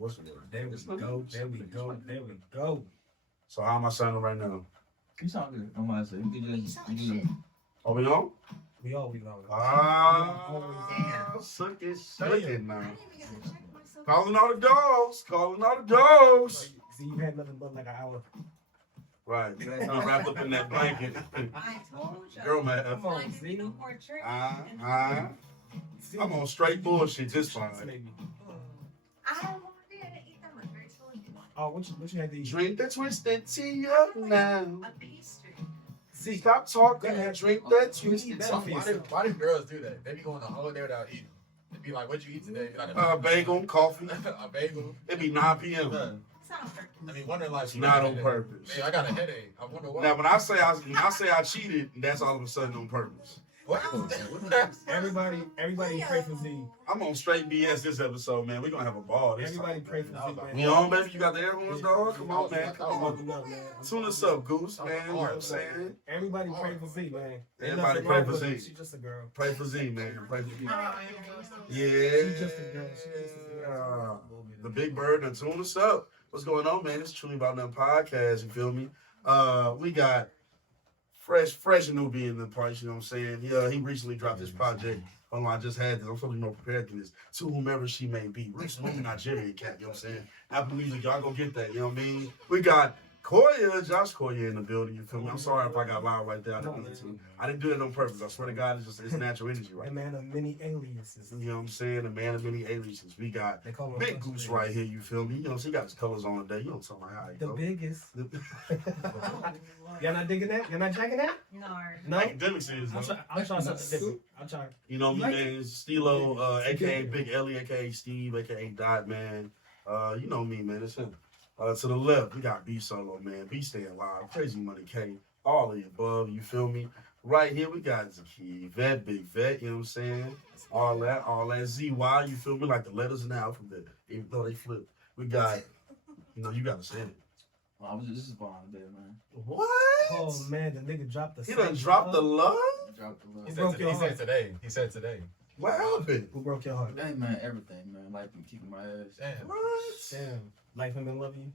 What's the word? There we go. So how am I sounding right now? You sound good. I'm gonna say you just. Are we on? We on. Suck it now. Calling all the dogs. See, you had nothing but like an hour. Right. I'm wrapped up in that blanket. I told you. Girl, man. Come on, I did no more tricks. I'm on straight bullshit this time. I don't want to eat that much. Very slowly. Oh, what you had to eat? Drink the twisted tea up now. A pastry. See, Stop talking and drink that twisted tea. Why do girls do that? They be going the whole day without eating. They be like, "What you eat today?" Like, Bagel, coffee. a bagel. It be 9 p.m. It's not on purpose. I mean, wondering like, It's not on purpose. Hey, I got a headache. I wonder why. Now, when I say I cheated, that's all of a sudden on purpose. What? everybody pray for Z. I'm on straight BS this episode, man. We're gonna have a ball. Everybody pray for Z, man. You on, baby? You got the air horns, dog? Come on, man. Come on. Open up, man. Tune us up, Goose, man. You know what I'm saying? Everybody pray for Z, man. Everybody pray for Z. She's just a girl. Pray for Z, man. Pray for Z. Yeah. She's just a girl. She's just a girl. The Big Bird and tune us up. What's going on, man? It's Truly About Nothing podcast. You feel me? We got fresh newbie in the place. You know what I'm saying? He recently dropped this project. Oh, I just had this. I'm supposed to be more prepared for this. To whomever she may be. Rich Smooth Nigerian cat. You know what I'm saying? Apple Music, y'all go get that. You know what I mean? We got Josh Koya in the building. You feel me? I'm sorry if I got loud right there. I didn't do it on purpose. I swear to God, it's natural energy, right? A man of many aliases. You know what I'm saying? A man of many aliases. We got Big Goose right here, you feel me? You know, he got his colors on today. You know something like how he The go. biggest. Y'all not digging that? Y'all not jacking that? No? Academics is, I'll try something different. I'll try. you know me, man. Steelo, a.k.a. Big Ellie, a.k.a. Steve, a.k.a. Dot, man. You know me, man. It's him. To the left, we got B Solo, man. B staying live. Crazy Money K. All of the above, you feel me? Right here, we got Zaki, Vette, Big Vette, you know what I'm saying? All that. ZY, you feel me? Like the letters in the alphabet, even though they flip. We got, you got to say it. Well, this is fine there, man. What? Oh, man, the nigga dropped the He done dropped the love? He said today. What happened? Who broke your heart? Hey, man, everything, man. Life been kicking my ass. Damn. What? Damn. Life ain't been loving you?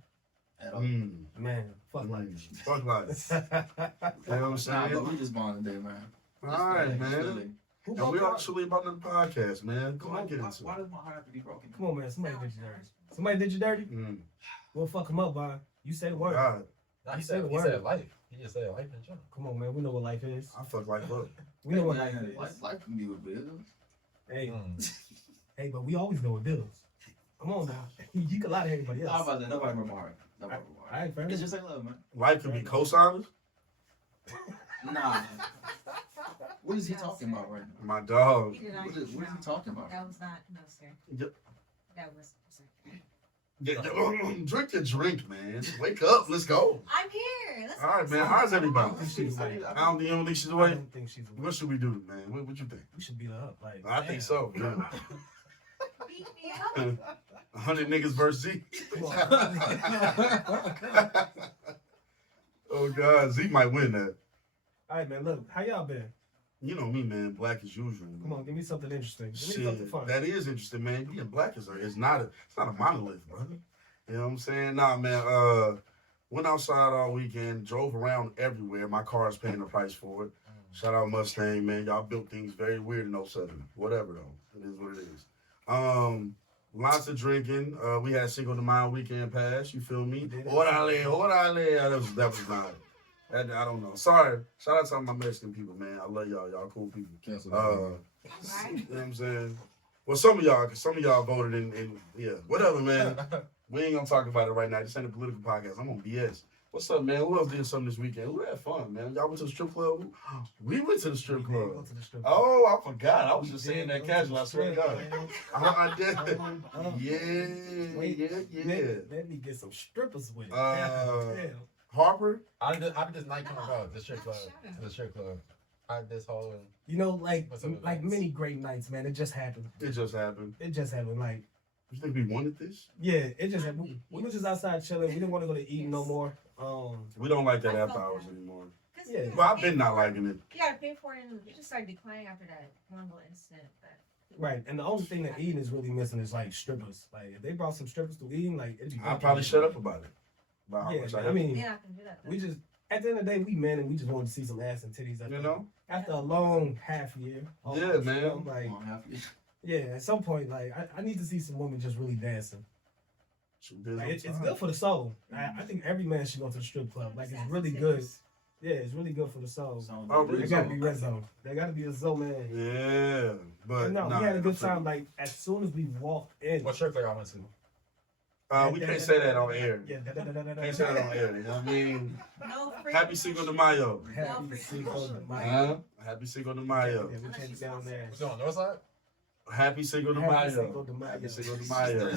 At all. Man, fuck life. Fuck life. You know what I'm Nah, saying? but we just bonded there, man. All right, man. And we are Truly About Nothing podcast, man. Come on, get into it. Why does my heart have to be broken? Come on, man. Somebody did you dirty. We'll fuck him up, boy. You say the word. God, Nah, he said life. He just said life in general. Come on, man. We know what life is. I fuck like fuck. We know what Man, life is. life can be with bills. Hey, hey, but we always know what bills. Come on now. You can lie to everybody Nah, else. about that. Nobody broke my heart. Nobody broke my All heart. right, fair It's enough. just SayLuv, man. Life can be co-signers. Nah. What is he talking about right now? My dog. What is he talking about? That was not, no, sir. Yep. That was, sir. Drink the drink, man. Wake up. Let's go. I'm here. Let's All right, man. How's everybody? She's away. I don't think she's I away. don't think she's away. What should we do, man? What you think? We should beat her up. Like, I think so. Yeah. beat me up. 100 niggas versus Z. Come on. Oh, God. Z might win that. All right, man. Look, how y'all been? You know me, man. Black as usual. Come on, give me something interesting. Give me Shit, something fun. that is interesting, man. Being black is not a monolith, brother. You know what I'm saying? Nah, man. Went outside all weekend, drove around everywhere. My car's paying the price for it. Shout out Mustang, man. Y'all built things very weird in 07. Whatever though, it is what it is. Lots of drinking. We had Cinco de Mayo weekend pass. You feel me? Orale. That was not. I don't know. Sorry. Shout out to all my Mexican people, man. I love y'all. Y'all cool people. Cancel You know what I'm saying? Well, some of y'all voted in yeah, whatever, man. We ain't gonna talk about it right now. This ain't a political podcast. I'm on BS. What's up, man? Who else did something this weekend? Who had fun, man? Y'all went to the strip club? We went to the strip We did club. go to the strip club. Oh, I forgot. I was just We saying did that go to casual. the I swear to strip God. club. I did. Wait, Yeah. Let me get some strippers with it. Uh, Harper? How did this night come about? The strip club. The strip club. How did this whole? You know, like What's up with like that? many great nights, man. It just happened. It just happened. It just happened. Like, You think we wanted this? yeah, it just happened. We was just outside chilling. We didn't want to go to eat no more. We don't like that after hours anymore. Yeah. Well, I've been not liking it. You gotta pay for it, and you just started declining after that horrible incident. But Right, and the only thing that Eden is really missing is like strippers. Like if they brought some strippers to Eden, like it'd be. I'll probably shut up about it. About how Yeah, much I mean, Yeah, I can do that. we just at the end of the day we men and we just want to see some ass and titties. you know. After a long half year. Yeah, man. You know, like yeah, at some point, like I need to see some women just really dancing. Like, it's good for the soul. I think every man should go to the strip club. Like it's really good. Yeah, it's really good for the soul. Oh, really? They gotta be Renzo. They gotta be a Zo man. Yeah, but No, we had a good time. Like as soon as we walked in. What shirt player I went to? we can't say that on air. Yeah, Can't say that on air. You know what I mean? No free. Happy Cinco de Mayo. Happy Cinco de Mayo. Happy Cinco de Mayo. Yeah, we can't be down there. What's on the north side? Happy Cinco de Happy Mayo. Cinco de Mayo. Happy Cinco de Mayo.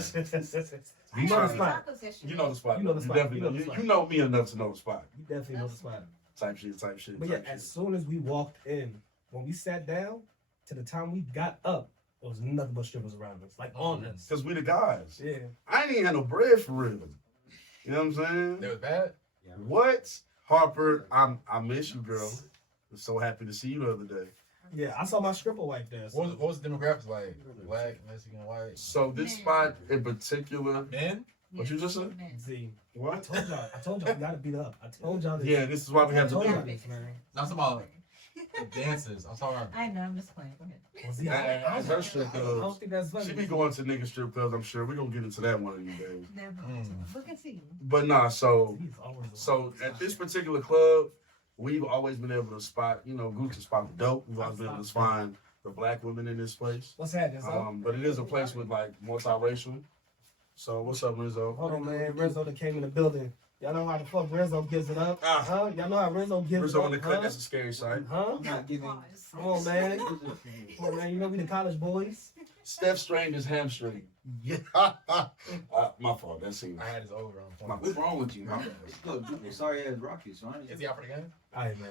You know the spot. You know the spot. You know the spot. Definitely You know know. the spot. You know me enough to know the spot. You definitely know the spot. Type shit. But yeah, as soon as we walked in, when we sat down, to the time we got up, there was nothing but strippers around us, like on us. Because we the guys. Yeah. I ain't even had no bread for real. You know what I'm saying? They was bad. What? Harper, I miss you, girl. I'm so happy to see you the other day. Yeah, I saw my stripper wife there. So. What was the demographics like? Black, Mexican, white. So this spot in particular, Men? what you just said? Z. I What? told y'all we gotta beat up. I told y'all this. Yeah, this is why we have I to told do y'all it. this, man. Not about dancers. I'm talking about. I know, I'm just playing. Go ahead. Well, Z, That's her strip I club. don't think that's funny. She be going to nigga strip clubs, I'm sure. We're gonna get into that one of these days. Never. Look and see. But nah, so He's always So at this particular club, we've always been able to spot, Goose to spot the dope. We've always been able to find the black women in this place. What's happening, son? But it is a place with like multiracial. So what's up, Renzo? Hold on, man. Renzo that came in the building. Y'all know how the fuck Renzo gives it up? Huh? Y'all know how Renzo gives Renzo it in up? the cut, Huh? that's a scary sight. Huh? I'm not giving. Come on, man. Come on, man. You know we the college boys. Steph Strange's hamstring. Yeah. My fault. That's it. I had his over on My- point. What's wrong with you, man? Look, sorry ass Rockies, son. Is he out for the game? All right, man.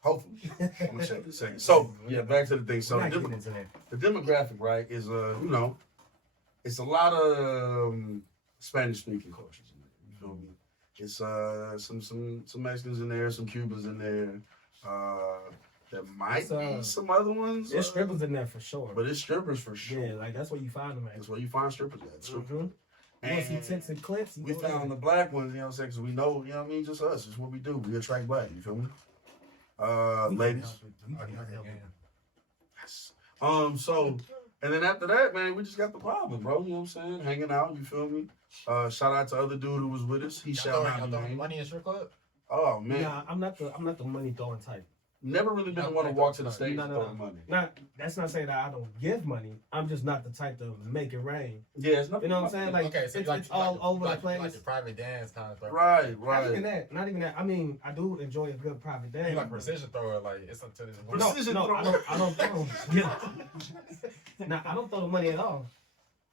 Hopefully. I'm gonna check in a second. So yeah, back to the thing. So We're not the, getting into that. the demographic, right, is it's a lot of Spanish speaking cultures in there. You feel me? It's some Mexicans in there, some Cubans in there. There might be some other ones. There's strippers in there for sure. But it's strippers for sure. Yeah, like that's where you find them at. That's where you find strippers at. Strip Mm-hmm. You want to see tits and clips? We found the black ones, you know what I'm saying? Because we know, you know what I mean? Just us. It's what we do. We attract black, you feel me? Ladies. Yes. So, and then after that, man, we just got the problem, bro. You know what I'm saying? Hanging out, you feel me? Shout out to other dude who was with us. He shouted out Y'all his throwing name. money in strip club? Oh man, Nah, I'm not the money throwing type. never really been one to walk to the stage No, and no, throw no. money. That's not saying that I don't give money. I'm just not the type to make it rain. Yeah, it's nothing. You know what I'm saying? Like Okay, so it's all over the like place. the private dance kind of thing. Right, Not even right. that. Not even that. I mean, I do enjoy a good private dance. You like precision thrower, like it's up to this. No, Precision no, throw. I don't throw. Yeah. Nah, I don't throw the money at all.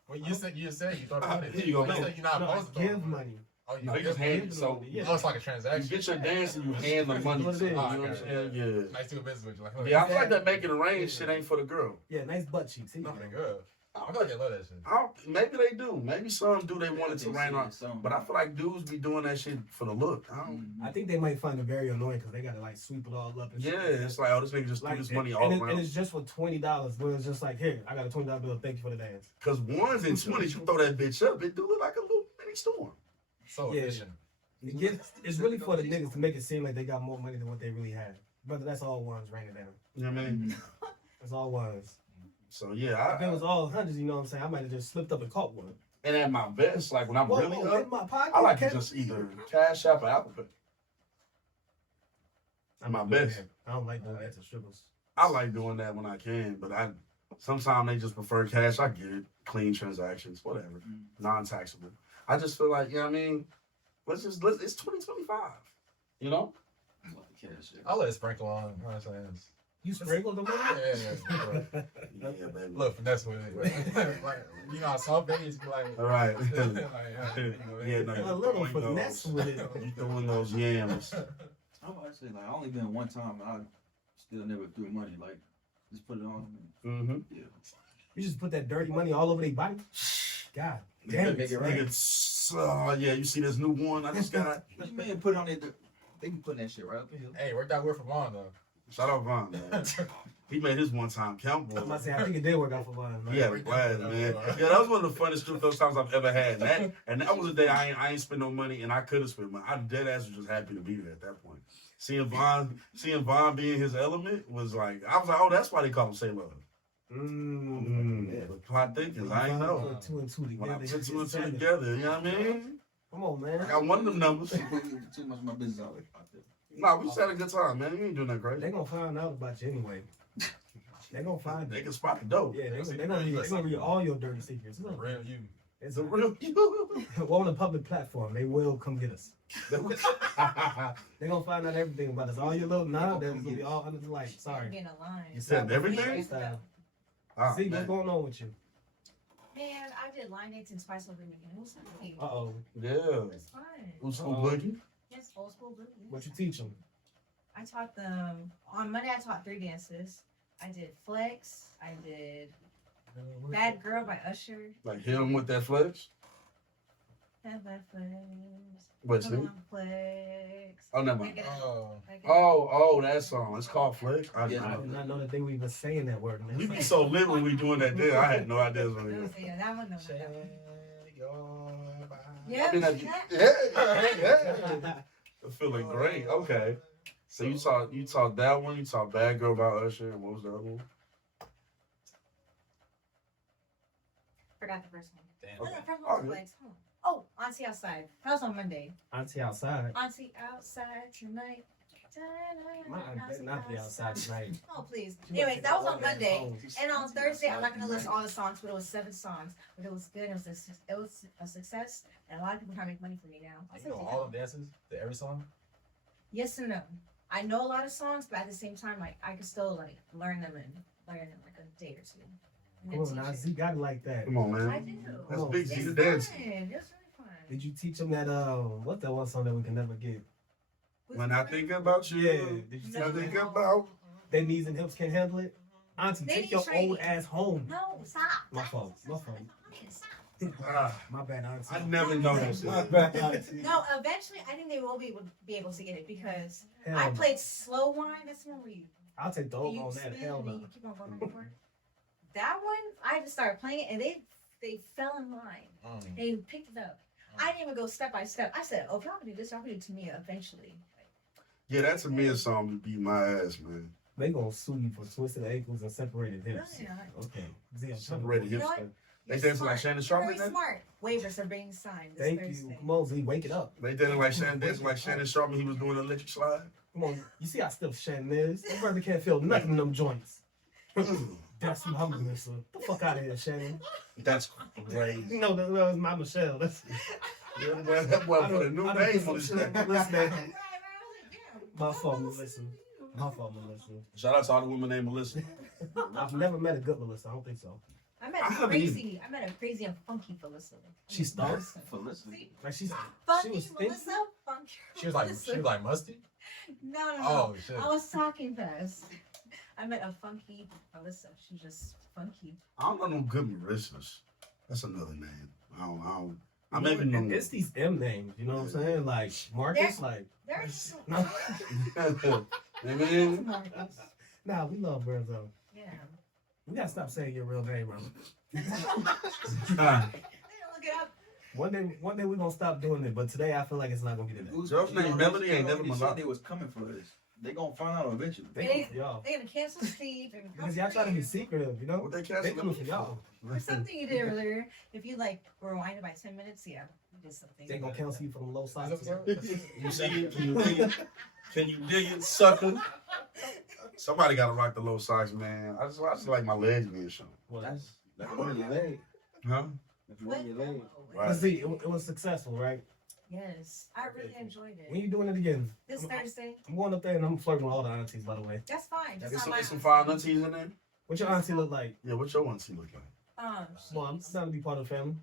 Well, you said you throw the money. Here you go. You said you're not No, I supposed to throw give the money. Oh, you No, you give just money? hand it. So Yeah. Oh, it's like a you transaction. get your dance and you hand the money. What it to is. you know what I'm saying? Yeah. Nice to do business with you. Like, Yeah, I feel like that making it rain shit ain't for the girl. Yeah, nice butt cheeks. Here you Nothing go. good. I feel like I love that shit. Maybe they do. Maybe some do. They want it to rain on. But I feel like dudes be doing that shit for the look. I don't. I think they might find it very annoying because they gotta like sweep it all up and shit. Yeah, it's like, oh, this nigga just threw this money all and around. it's just for $20. Where it's just like, here, I got a $20 bill. Thank you for the dance. Because ones and 20s, you throw that bitch up, it do look like a little mini storm. So Yeah. efficient. It's really for the niggas to make it seem like they got more money than what they really have. Brother, that's all ones raining down. You know what I mean? That's all ones. So yeah, If it was all hundreds, you know what I'm saying? I might have just slipped up and caught one. and at my best, like when I'm really in up, my pocket. I like to okay? just either Cash App or Apple Pay. I'm my not doing best. that. I don't like doing that to strippers. I like doing that when I can, but sometimes they just prefer cash. I get it, clean transactions, whatever, non-taxable. I just feel like, you know what I mean? It's 2025, you know? I'll let it sprinkle on. You know what I'm saying? You sprinkle the money? Yeah. Yeah, baby. Look, finesse with it. Like, you know, how some babies be like, All right. like, you know, Yeah, no, A little you throwing finesse those- with it. You throwing those yams. I'm about to say, like, I only been one time and I still never threw money. Like, just put it on. Mm-hmm. Yeah. You just put that dirty money all over their body? God damn Make it. it right. Yeah, you see this new one I just got? What you mean put it on it? They be putting that shit right up in here. hey, worked out weird for Vaughn, though. Shout out Vaughn, man. He made his one time count, boy. I think it did work out for Vine. He had a blast, man. Yeah, that was one of the funniest strip club times I've ever had. And that was the day I ain't spend no money, and I could have spent money. I dead ass was just happy to be there at that point. Seeing Vaughn be in his element was like, I was like, oh, that's why they call him SayLuv. The plot thickens, I ain't know. Two and two When I together. put two and two together, you know what I mean? Come on, man. I got one of them numbers. Too much of my business out there. Nah, we just had a good time, man. You ain't doing that crazy. They gonna find out about you anyway. They gonna find They it. can spot the dope. Yeah, they gonna read all your dirty secrets. The real you. It's The real you. We're on a public platform. They will come get us. They gonna find out everything about us. All your little they're gonna be all under the light. Sorry. Being a line. You said everything? Ah, See what's man. going on with you? Man, I did line dates and Spice over the weekend. It was nice. Oh. Yeah. It was fun. Old school Uh-oh. boogie. Yes, old school boogie. What you teach them? I taught them on Monday. I taught 3 dances. I did Flex. I did Bad Girl by Usher. Like hit him with that flex. Bad Flex. What's Come it? on, Flex. Oh, never Make mind. it up. Oh. Make it up. Oh, that song. It's called Flex. I I did not know that they were even saying that word. Man. We be so lit when we doing that there. I had no idea what it was. Yeah, that one. No, not that one. I mean, yeah. I'm feeling great. Okay. So you taught that one. You taught Bad Girl by Usher, and what was the other one? Forgot the first one. Damn. No, the first Oh, one was Flex. Oh, Auntie Outside. That was on Monday. Auntie outside. Auntie Outside tonight. My aunt better not be outside tonight. Oh, please. Anyways, that was on Monday. And on Thursday, I'm not going to list all the songs, but it was 7 songs. But it was good. It was a success. And a lot of people trying to make money for me now. You know all the dances to every song? Yes and no. I know a lot of songs, but at the same time, like I can still like learn them in like a day or two. And then Come on, teach now it. Z got it like that. Come on, I man. do. That's Oh, big It's Z fun. the dance. It's really fun. Did you teach them that what's that one song that we can never get? When I think about you, Yeah. Did you No. I teach think them about. their knees and hips can't handle it? Auntie, They take need your training. old ass home. No, stop. My fault. My fault. Stop. My bad, Auntie. I never noticed My it. bad, Auntie. No, eventually I think they will be able to get it because Hell I no. played slow wine. That's the one where you I'll take the old you on that. spin Hell and then no. you keep on going back and forth. That one, I just started playing it and they fell in line. They picked it up. I didn't even go step by step. I said, "Oh, if y'all can do this, y'all can do it to me eventually." Yeah, that's a me song to beat my ass, man. They gonna sue you for twisted ankles and separated hips. Yeah. Okay. Z, I'm Separated You hips. know what? They You're dancing smart. like Shannon Sharp Very in that? smart. Waivers are being signed this Thank Thursday. you. Come on, Z, wake it up. They dancing like Shannon Sharp when he was doing the electric slide. Come on. You see how stiff Shannon is? My brother can't feel nothing in them joints. That's some humbleness. Get the fuck out of here, Shannon. That's crazy. No, that was my Michelle. That's That boy put a new I don't name put on his some shit name. on the list, man. Right, yeah. My fault, Melissa. My fault, Melissa. Shout out to all the women named Melissa. I've never met a good Melissa. I don't think so. I met I a haven't crazy. I met a crazy and funky Felicity. She stunk? Felicity. Like she's Funky was thin? Melissa. Funky. She was like musty? No. Oh shit. I was talking fast. I met a funky Melissa. She's just funky. I don't know no good Marissas. That's another name. I don't. I maybe know. It's these M names, you know what I'm saying? Like Marcus, like There's no. Amen. Nah, we love Renzo. Yeah. We gotta stop saying your real name, bro. Ah, Look it up. One day we're gonna stop doing it, but today I feel like it's not gonna be the day. Girl's name Melody ain't never They been said out. they was coming for this. They gonna find out eventually. They coming for y'all. They're gonna cancel Steve. They're gonna Because y'all try to be secretive, you know? What they They cancel coming for y'all. For something you did earlier, if you like rewind it by 10 minutes, yeah, you did something. They gonna cancel you for them low sizes. You see it? Can you dig it? Can you dig it, sucker? Somebody gotta rock the low socks, man. I just like my legs being shown. Well, That's one of your legs. Huh? That's one of your legs. but see, it was successful, right? Yes, I really enjoyed When it. you doing it again? This Thursday, I'm going up there and I'm flirting with all the aunties, by the way. that's fine. Just There's not my some fine aunties in there. What your auntie look like? Yeah, what your auntie look like? Well, I'm down to be part of the family.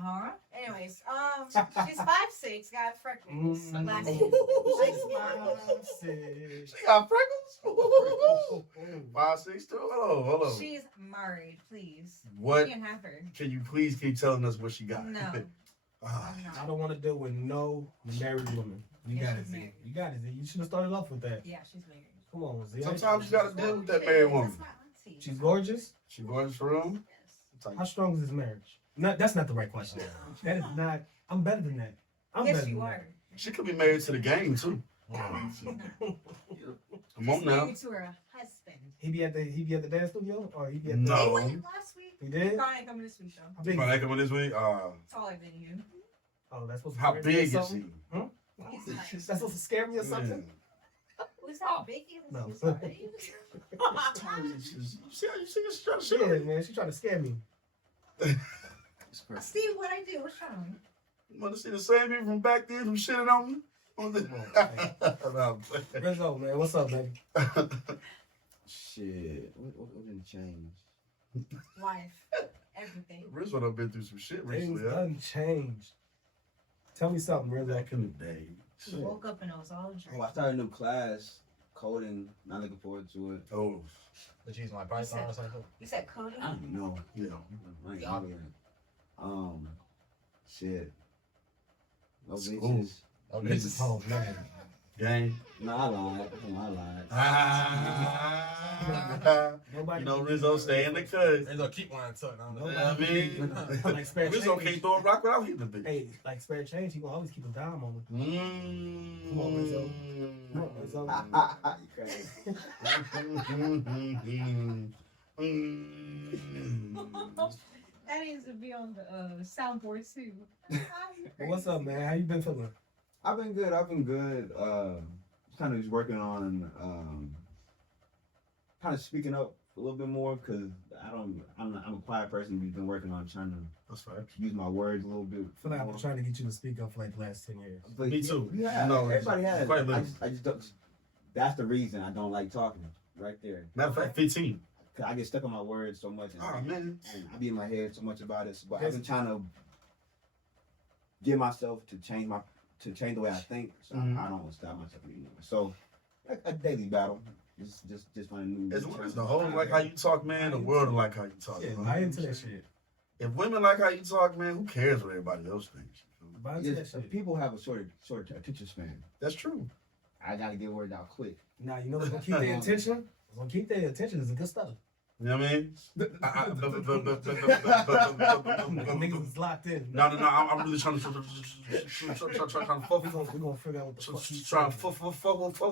Huh? Anyways, she's 5'6", got freckles, Mm. black skin. She got freckles. 5'6" too. Hold on. She's married, please. What? You can't have her. Can you please keep telling us what she got? No. Ah, I'm I not. don't want to deal with no married woman. You Yeah, got it, she's Z. married. You got it, Z. You should have started off with that. Yeah, she's married. Come on, Z. Sometimes you gotta deal with that married woman. That's my auntie. She's gorgeous. She gorgeous for real? Yes. How strong is his marriage? No, that's not the right question. That is not. I'm better than that. I'm Yes, better you than are. She could be married to the game too. Come on She's now. married to her husband. He be at the dance studio, or he be at No. the. He went last week. He did. Probably ain't coming this week though. How big? You gonna coming this week? Taller than you. Oh, that's supposed to How scare me or big is something? he? He's nice. That's supposed to scare me or something? Was that big? No. You see how you see she's trying to shit on Yeah, me? man, she's trying to scare me. It's crazy. Steve, what I do? What's wrong? You want to see the same people from back then who shitted on me? No, Renzo, man, what's up, baby? Shit. What didn't change? Life. Everything. Rizzo done been through some shit Things recently. Huh? done changed. Tell me something, Renzo. Back in the day. He woke up and I was all Oh, I started a new class, coding. Not looking forward to it. Oh, But you using like Python or something? You said coding? I don't know. yeah. I ain't know yet. Shit. No School. bitches. Oh, This this is- is Oh, man. Gang. No, I lied. I lied. Nobody. You know, Rizzo stay in the cut. Rizzo keep one tucked. I don't You know. know what I mean? Like spare Rizzo change. can't throw a rock without hitting the bitch. Hey, like spare change, he gonna always keep a dime on him. Come on, Rizzo. Come on, Rizzo. That needs to be on the soundboard too. Well, what's up, man? How you been feeling? I've been good. Kind of just working on kind of speaking up a little bit more because I'm a quiet person who's been working on trying to That's right. use my words a little bit. I feel like I've more. been trying to get you to speak up for like the last 10 years. But Me too. Yeah, No, everybody has. quite I little. just don't. That's the reason I don't like talking. Right there. Matter of fact, 15. 'Cause I get stuck on my words so much. Oh, man. And I be in my head so much about it. But I've been trying to get myself to change the way I think, so Mhm. I don't stop myself anymore. So a daily battle. Just find a new. As long as the hoes like how you talk, man, the world will like how you talk. Yeah, man. buy into that shit. If women like how you talk, man, who cares what everybody else thinks? Buy into that Yes, shit. people have a short attention span. That's true. I gotta get words out quick. Now, you know what's gonna keep their attention? What's gonna keep their attention is the good stuff. You know what I mean? Niggas is locked in. No, I'm really trying to fuck We're gonna figure out what the fuck you trying to fuck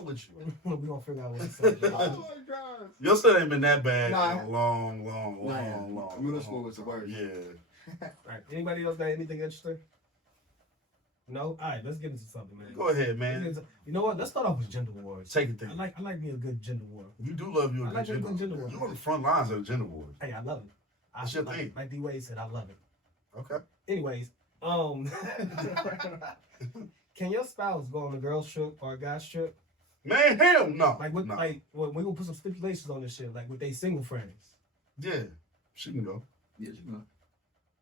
with you. We're gonna figure out what it's saying. Oh my god. Your stuff ain't been that bad Nah. in a long. Middle school was the worst. Yeah. Alright, anybody else got anything interesting? No? Alright, let's get into something, man. Go ahead, man. You know what? Let's start off with gender wars. Take it there. I like me a good gender war. You do love you a I good like a gender. good gender war. You're on the front lines of the gender wars. Hey, I love it. That's your thing. Like D Wade said, I love it. Okay. Anyways, can your spouse go on a girl's trip or a guy's trip? Man, hell no. Like, what? No. Like, well, we gonna put some stipulations on this shit. Like, with they single friends. Yeah, she can go. Yes, you know.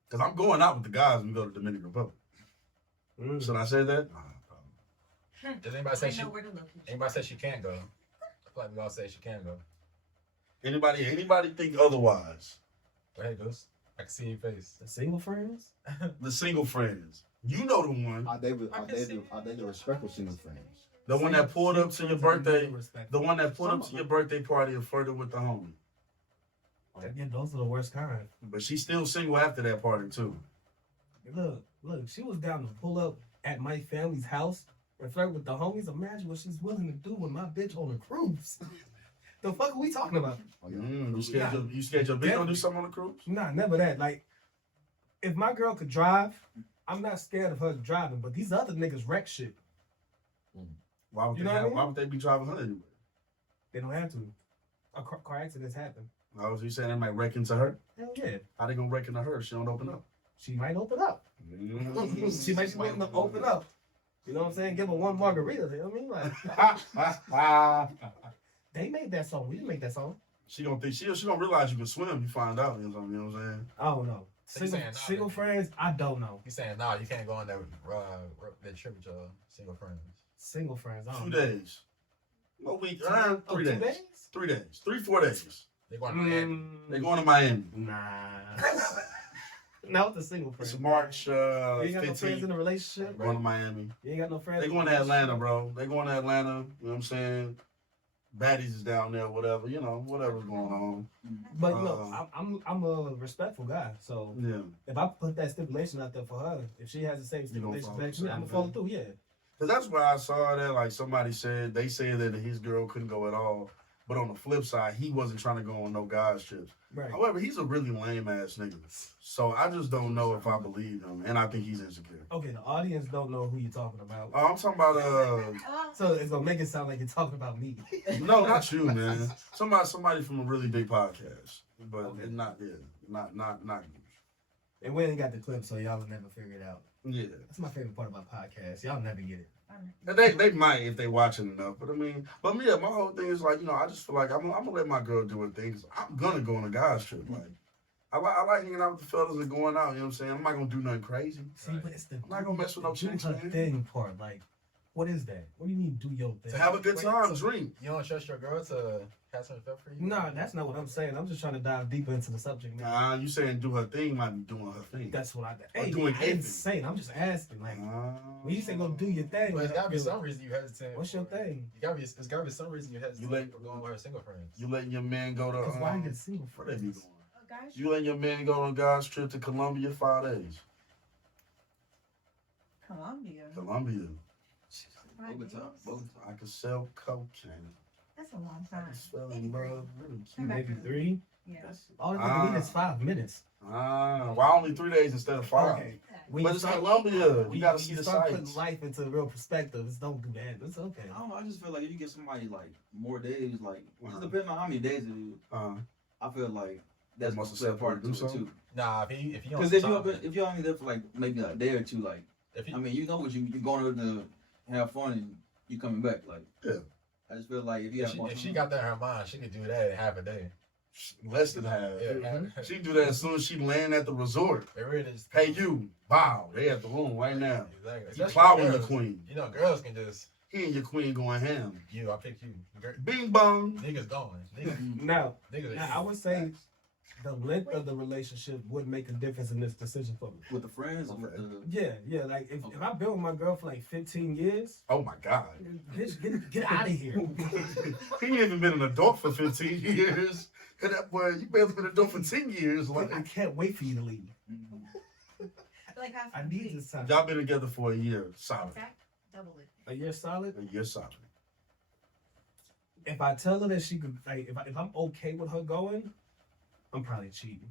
Because I'm going out with the guys when we go to Dominican Republic. Should I say that? Does anybody say I she? know where to look. Anybody say she can't go? I feel like we all say she can go. Anybody think otherwise? Go ahead, Goose. I can see your face. The single friends? The single friends. You know the one. Are they the respectful single friends? The one that pulled up to your birthday. Respect. The one that pulled up to your birthday party and flirted with the homie. Yeah, those are the worst kind. But she's still single after that party too. Look, she was down to pull up at my family's house and flirt with the homies. Imagine what she's willing to do with my bitch on a cruise. The fuck are we talking about? You scared your bitch gonna do something on the cruise? Nah, never that. Like, if my girl could drive, I'm not scared of her driving, but these other niggas wreck shit. Why would, You know what I mean? why would they be driving her anyway? They don't have to. Car accidents happen. I was you saying they might wreck into her? Hell yeah. How they gonna wreck into her if she don't open up? She might open up. She might be willing to open up. You know what I'm saying? Give her one margarita. You know what I mean? Like, they made that song. We didn't make that song. She gonna think she gonna realize you can swim. You find out. You know what I'm saying? I don't know. So you saying nah, Single then? friends, I don't know. You saying nah? You can't go on that trip with your single friends. Single friends, I 2 don't know. days. What week? Around 3 2 days. days? 3 days. 3-4 days. They going to Miami. They going to Miami. Nah. Not with the single friends. It's March You ain't got no friends 15th. in a relationship? Going to Miami. You ain't got no friends? They in a going to relationship? Atlanta, bro. They going to Atlanta. You know what I'm saying? baddies is down there, whatever, whatever's going on. But I'm a respectful guy, so Yeah. if I put that stipulation out there for her, if she has the same stipulation back to me, I'm gonna follow through. Yeah. Cause that's where I saw that, like somebody said, they said that his girl couldn't go at all. But on the flip side, he wasn't trying to go on no guys trips. Right. However, he's a really lame ass nigga. So I just don't know if I believe him, and I think he's insecure. Okay, the audience don't know who you're talking about. Oh, I'm talking about So it's gonna make it sound like you're talking about me. no, not you, man. Somebody from a really big podcast, but not Goose. And we ain't got the clip, so y'all will never figure it out. Yeah, That's my favorite part about podcasts. Y'all never get it. they might if they watching enough, but yeah, my whole thing is like, I just feel like I'm gonna let my girl do her thing. 'Cause I'm gonna go on a guy's trip. Like, I like hanging out with the fellas and going out. You know what I'm saying? I'm not gonna do nothing crazy. See, but it's the I'm not gonna mess with no do chicks, her man. thing part. Like, what is that? What do you mean do your thing? To have a good time, drink. You don't trust your girl to have something felt for you? No, that's not what I'm saying. I'm just trying to dive deeper into the subject matter. Nah, you saying do her thing, might be doing her thing. That's what I. Or Hey, doing I didn't anything. say it. I'm just asking. Like, when you say go do your thing, But it's gotta be like, some reason you hesitant. what's your thing? It's gotta be some reason you hesitant You let- for going with her single friends. You letting your man go to Because why you get single where they be friends? going? You letting your man go on a guy's trip to Colombia 5 days. Colombia. I could sell cocaine. That's a long I time. could spell in love. Really cute. Maybe 3. Yeah. All I need is 5 minutes. Why only 3 days instead of 5? Okay. But it's Colombia. You gotta see you the start sights. putting life into real perspective. Just don't do that. It's okay. I don't know. I just feel like if you get somebody like more days, like Uh-huh. just depending on how many days it is, I feel like that's must must have play a part do to it something? too. Nah, if you don't Because if stop- you only there for like maybe a day or two, like if you, I mean, you know what you going to have fun and you coming back, like Yeah. I just feel like if you have more if she time- got that in her mind, she could do that in half a day. Less than half. Yeah, She do that as soon as she land at the resort. it really is. Hey, you. Bow. They at the room right now. Exactly. You Especially plowing the girls. queen. You know, girls can just He and your queen going ham. I pick you. Bing bong. Niggas going. Now, Niggas. I would say the length of the relationship would make a difference in this decision for me. with the friends or with the Yeah. Like if I've been with my girl for like 15 years, Oh my God. bitch, get out of here. He ain't even been an adult for 15 years. And that boy, you been an adult for 10 years. I Like, can't wait for you to leave. Like I need this time. y'all been together for a year. Solid. Double it. A year solid. A year solid. If I tell her that she could, like, if I'm okay with her going, I'm probably cheating.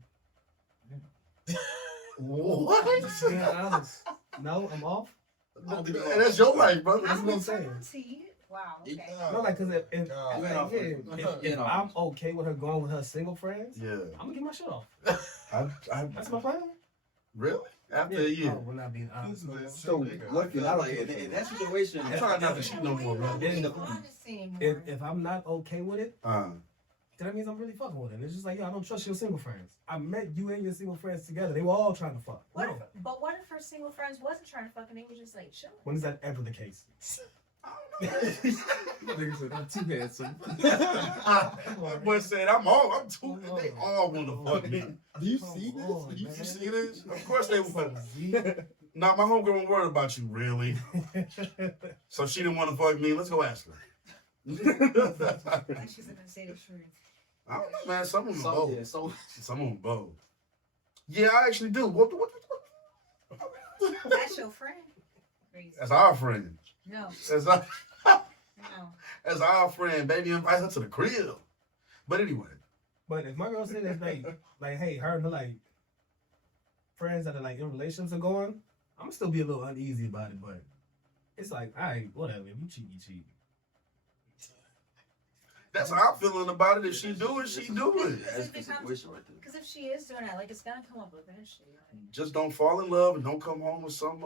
What? Just being honest. No, I'm off. And that's your life, brother. That's what I'm saying. Wow. Okay. No, like, cause if God. if I'm okay with her going with her single friends, Yeah. I'm gonna get my shit off. That's That's my plan. Really? After a year. Oh, we're not being honest. So what if like in that situation? I'm trying not to cheat no more, bro. If I'm not okay with it, then that means I'm really fucking with it. It's just like, yo, I don't trust your single friends. I met you and your single friends together. They were all trying to fuck. What No. but what if her single friends wasn't trying to fuck and they were just like chilling? When is that ever the case? Nigga said I'm too handsome. That boy said, I'm too. They all want to fuck me. Do you Come see this? on, You man. see this? Of course they want. Z. Nah, my homegirl won't worry about you, really. So she didn't want to fuck me. Let's go ask her. Like she's gonna say the truth. I don't know, man. Some of them So both. yeah, so Some of them both. Yeah, I actually do. What? That's your friend. Crazy. That's our friend. No, That's our friend. Baby, invite her to the crib. But anyway. But if my girl said that, like, hey, her and her, like, friends that are, like, in relationships are going, I'm gonna still be a little uneasy about it, but it's like, all right, whatever. If you cheat, you cheat. That's how I'm feeling about it. If she do it, she do it. that's the situation right there. because if she is doing that, like it's gonna come up eventually. Like, Just don't fall in love and don't come home with some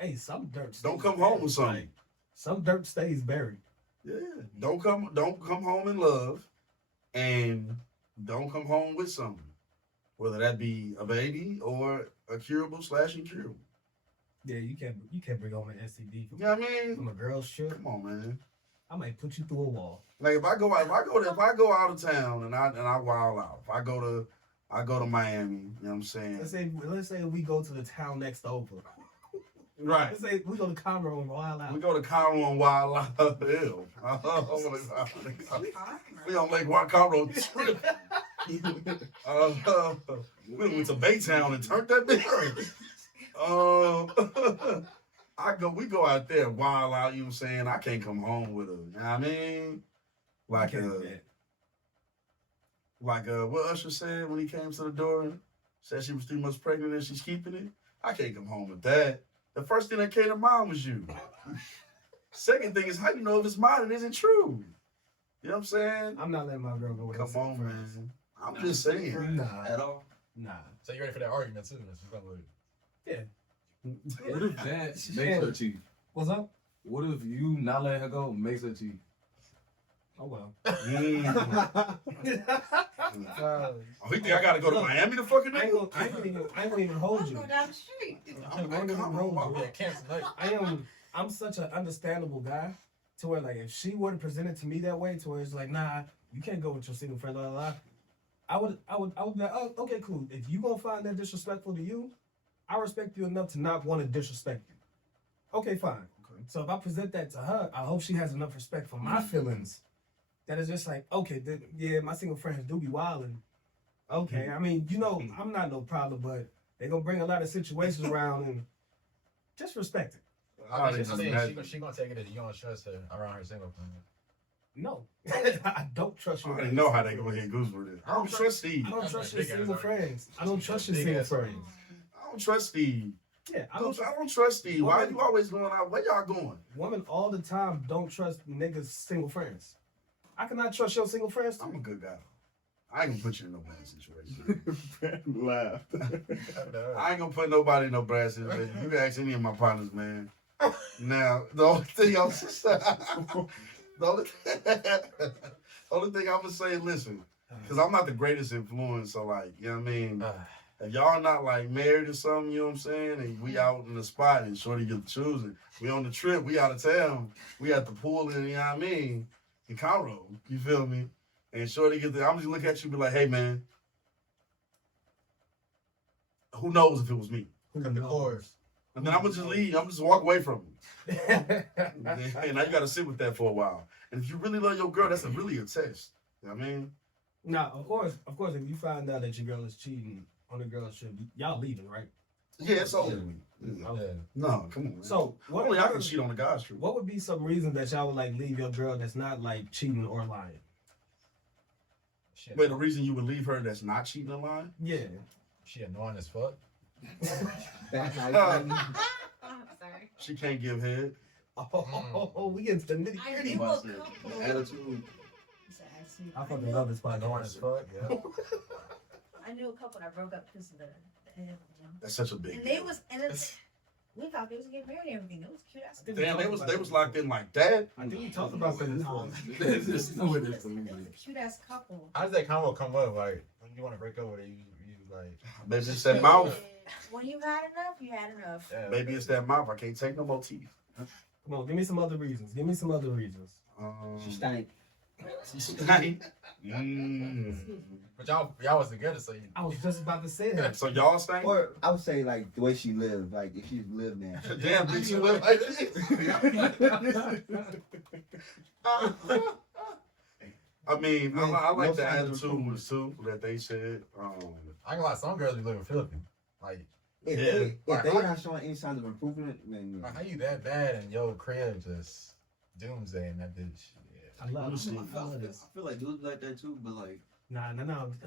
Hey, some dirt. don't stays come home buried. with something. Like, some dirt stays buried. Yeah. Don't come home in love and don't come home with something. Whether that be a baby or a curable/incurable. Yeah, you can't bring home an STD You know what I mean? from a girl's trip. Come on, man. I might put you through a wall. Like if I go out of town and I wild out. If I go to Miami, you know what I'm saying? Let's say we go to the town next over. Right. Let's say we go to Conroe and Wild Out. We go to Conroe and Wild Out. Ew. We on Lake Conroe trip. We went to Baytown and turned that bitch. We go out there wild out, you know what I'm saying? I can't come home with her. You know what I mean? Like what Usher said when he came to the door, said she was 3 months pregnant and she's keeping it. I can't come home with that. The first thing that came to mind was you. Second thing is, how you know if it's mine and isn't true? You know what I'm saying? I'm not letting my girl go with Come on, man. I'm just saying. Nah. At all? Nah. So you ready for that argument too? Yeah. What if that makes her cheat? What's up? What if you not letting her go makes her cheat? Oh well. Oh, you think I gotta go to Miami to fucking I nigga? ain't gonna even hold you. Go down the street. I'm not gonna hold you. Yeah, cancel night. I'm such an understandable guy to where like if she were to present it to me that way, to where it's like, nah, you can't go with your single friend, blah, blah, blah. I would be like, oh, okay, cool. If you gonna find that disrespectful to you, I respect you enough to not want to disrespect you. Okay, fine. Okay. So if I present that to her, I hope she has enough respect for my feelings. That is just like, okay, yeah, my single friends do be wilding. Okay, I mean, you know, I'm not no problem, but they're gonna bring a lot of situations around and just respect it. I think she gonna take it as you don't trust her around her single friend. No, I don't trust I you. already know how they gonna hit Goose with it. I don't trust Steve. I don't trust your single friends. I don't trust your single friends. I don't trust Steve. Yeah, I don't trust Steve. Why are you always going out? Where y'all going? Women all the time don't trust niggas' single friends. I cannot trust your single friends too. I'm a good guy. I ain't gonna put you in no bad situation. Laugh. I ain't gonna put nobody in no bad situation. You can ask any of my partners, man. Now, the only thing I'm gonna say, listen, because I'm not the greatest influence, so like, you know what I mean? If y'all not like married or something, you know what I'm saying? And we out in the spot and shorty get to choosing. We on the trip, we out of town, we at the pool and you know what I mean? In Conroe, you feel me? And shorty get there, I'm just look at you and be like, hey man, who knows if it was me? Of course. And then I'm gonna just leave. I'm just walk away from you. And now you gotta sit with that for a while. And if you really love your girl, that's really a test. You know what I mean? Now, of course, if you find out that your girl is cheating on the girl's trip, y'all leaving, right? Yeah, it's over. Yeah. No, come on, man. So what only I can cheat on the guy's trip. What would be some reason that y'all would like leave your girl that's not like cheating or lying? Wait, the reason you would leave her that's not cheating or lying? Yeah. She annoying as fuck. That's Uh, nice. I'm sorry. She can't give head. Oh, we get to the nitty I gritty. knew a couple. Attitude. I fucking love this podcast. Annoying as fuck. Yeah. I knew a couple that broke up because of the you know. That's such a big And they deal. was we thought they was getting married and everything. It was cute. I said, Damn, they was locked in like that. I think we talked about that before. There's no way it this was a cute ass couple. How does that combo come up? Like, when you want to break up with her, you like. Maybe it's that mouth. When you had enough, you had enough. Yeah. Maybe it's that mouth. I can't take no more teeth. Come on, give me some other reasons. Give me some other reasons. She stank. But y'all was together, so you. I was just about to say that. So y'all stink? Or I would say like the way she lived, like if she lived there. Damn, bitch, you live like this. I mean, I like the attitudes too that they said. I ain't gonna lie, some girls be living filthy. Like, If Yeah. they not showing any signs of improvement, then like, how you that bad and your crib just doomsday in that bitch? Yeah. I love see. it. I love this. I feel like dudes like that too, but like, Nah.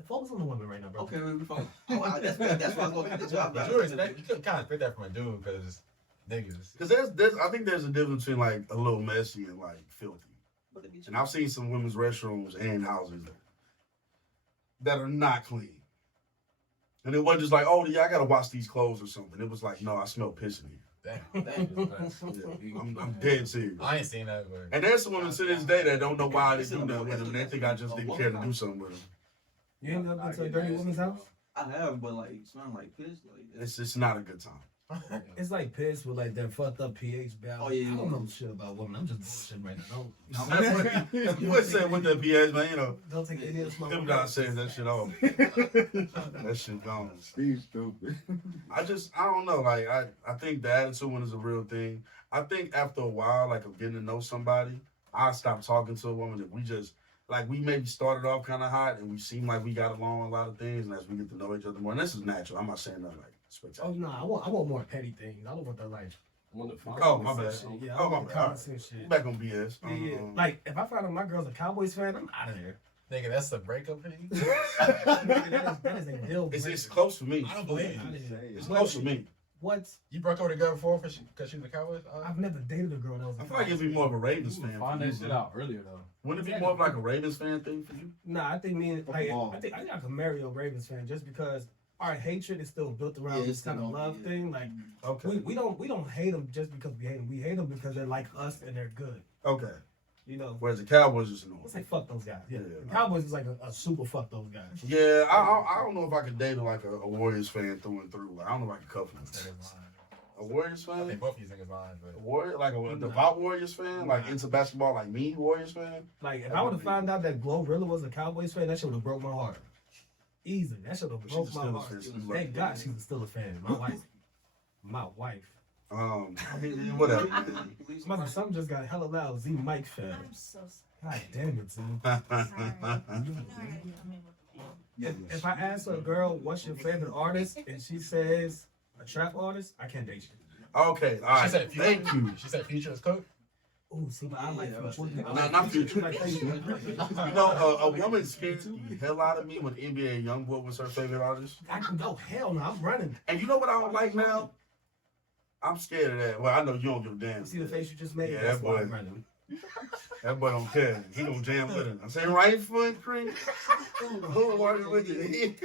Focus on the women right now, bro. okay, we fine. That's why I go get the job. But you could kind of expect that from a dude because niggas. Because I think there's a difference between like a little messy and like filthy. And I've seen some women's restrooms and houses that are not clean. And it wasn't just like, oh yeah, I gotta wash these clothes or something. It was like, no, I smell piss in here. Damn. I'm dead serious. I ain't seen that. But And there's some women to this day that don't know why they do that with them. They think I just didn't care to do something with them. You ain't never been to a dirty woman's house? I have, but like, it's not like piss. Like It's not a good time. It's like piss with like that fucked up pH balance. Oh, yeah, I don't yeah. know shit about women. I'm just bullshitting right now. That's what you would say with the BS, man. You know, Don't take any of this. them guys saying that shit off. That shit gone. Steve stupid. I don't know. Like, I think the attitude one is a real thing. I think after a while, like, of getting to know somebody, I stop talking to a woman if we just, like, we maybe started off kind of hot and we seem like we got along on a lot of things, and as we get to know each other more, and this is natural. I'm not saying that, like, spectacular. Oh no, I want more petty things. I don't want the like. Oh, my bad. Shit. Yeah, Oh, I my want bad. common sense shit. Back on BS. Yeah. Like if I find out my girl's a Cowboys fan, I'm out of there. Nigga, that's a breakup for you? that is a deal breaker. It's close for me. I don't believe you. It's close for me. What? You broke up with a girl before because she was a Cowboys? I've never dated a girl that was. I feel like it'd be more of a Ravens fan. Find for you, that shit bro. out earlier though. Wouldn't it be more of like a Ravens fan thing for you? Nah, I think me and like, Oh. I think I could marry a Ravens fan just because our hatred is still built around Yeah, this it's kind of still- love yeah. thing. Like Okay. we don't hate them just because we hate them. We hate them because they're like us and they're good. Okay. You know. Whereas the Cowboys just annoying. Let's say fuck those guys. Yeah. Yeah. The Cowboys is like a super fuck those guys. Yeah, I don't know if I could date like a Warriors fan through and through. Like, I don't know if I could couple This them. nigga's lying. A Warriors I think fan? both of you niggas lying, A but Warrior, like a devout Warriors fan? Like into basketball, like me, Warriors fan? Like if I would have found out that Glorilla was a Cowboys fan, that should have broke my heart. Easy. That should have But broke she's a my Steelers heart. fan, so you Thank like- God she's still a fan. My wife. My wife. Whatever. Something just got hella loud. Z Mike fan. I'm so God damn it, Z. sorry. You know I gotta come in with the If I ask a girl what's your favorite artist and she says a trap artist, I can't date you. Okay, all she right. said Future. Thank you. She said Future is cook. Ooh, see, but I like Yeah, Future. No, not Future. Like Future. You know, a woman scared the hell out of me when NBA Youngboy was her favorite artist. I can go. Hell no, I'm running. And you know what I don't like now? I'm scared of that. Well, I know you don't give a damn. You see the face you just made? Yeah, That's that why boy. I'm running. That boy don't care. He gonna jam with it. I'm saying right foot cream. Who working with it?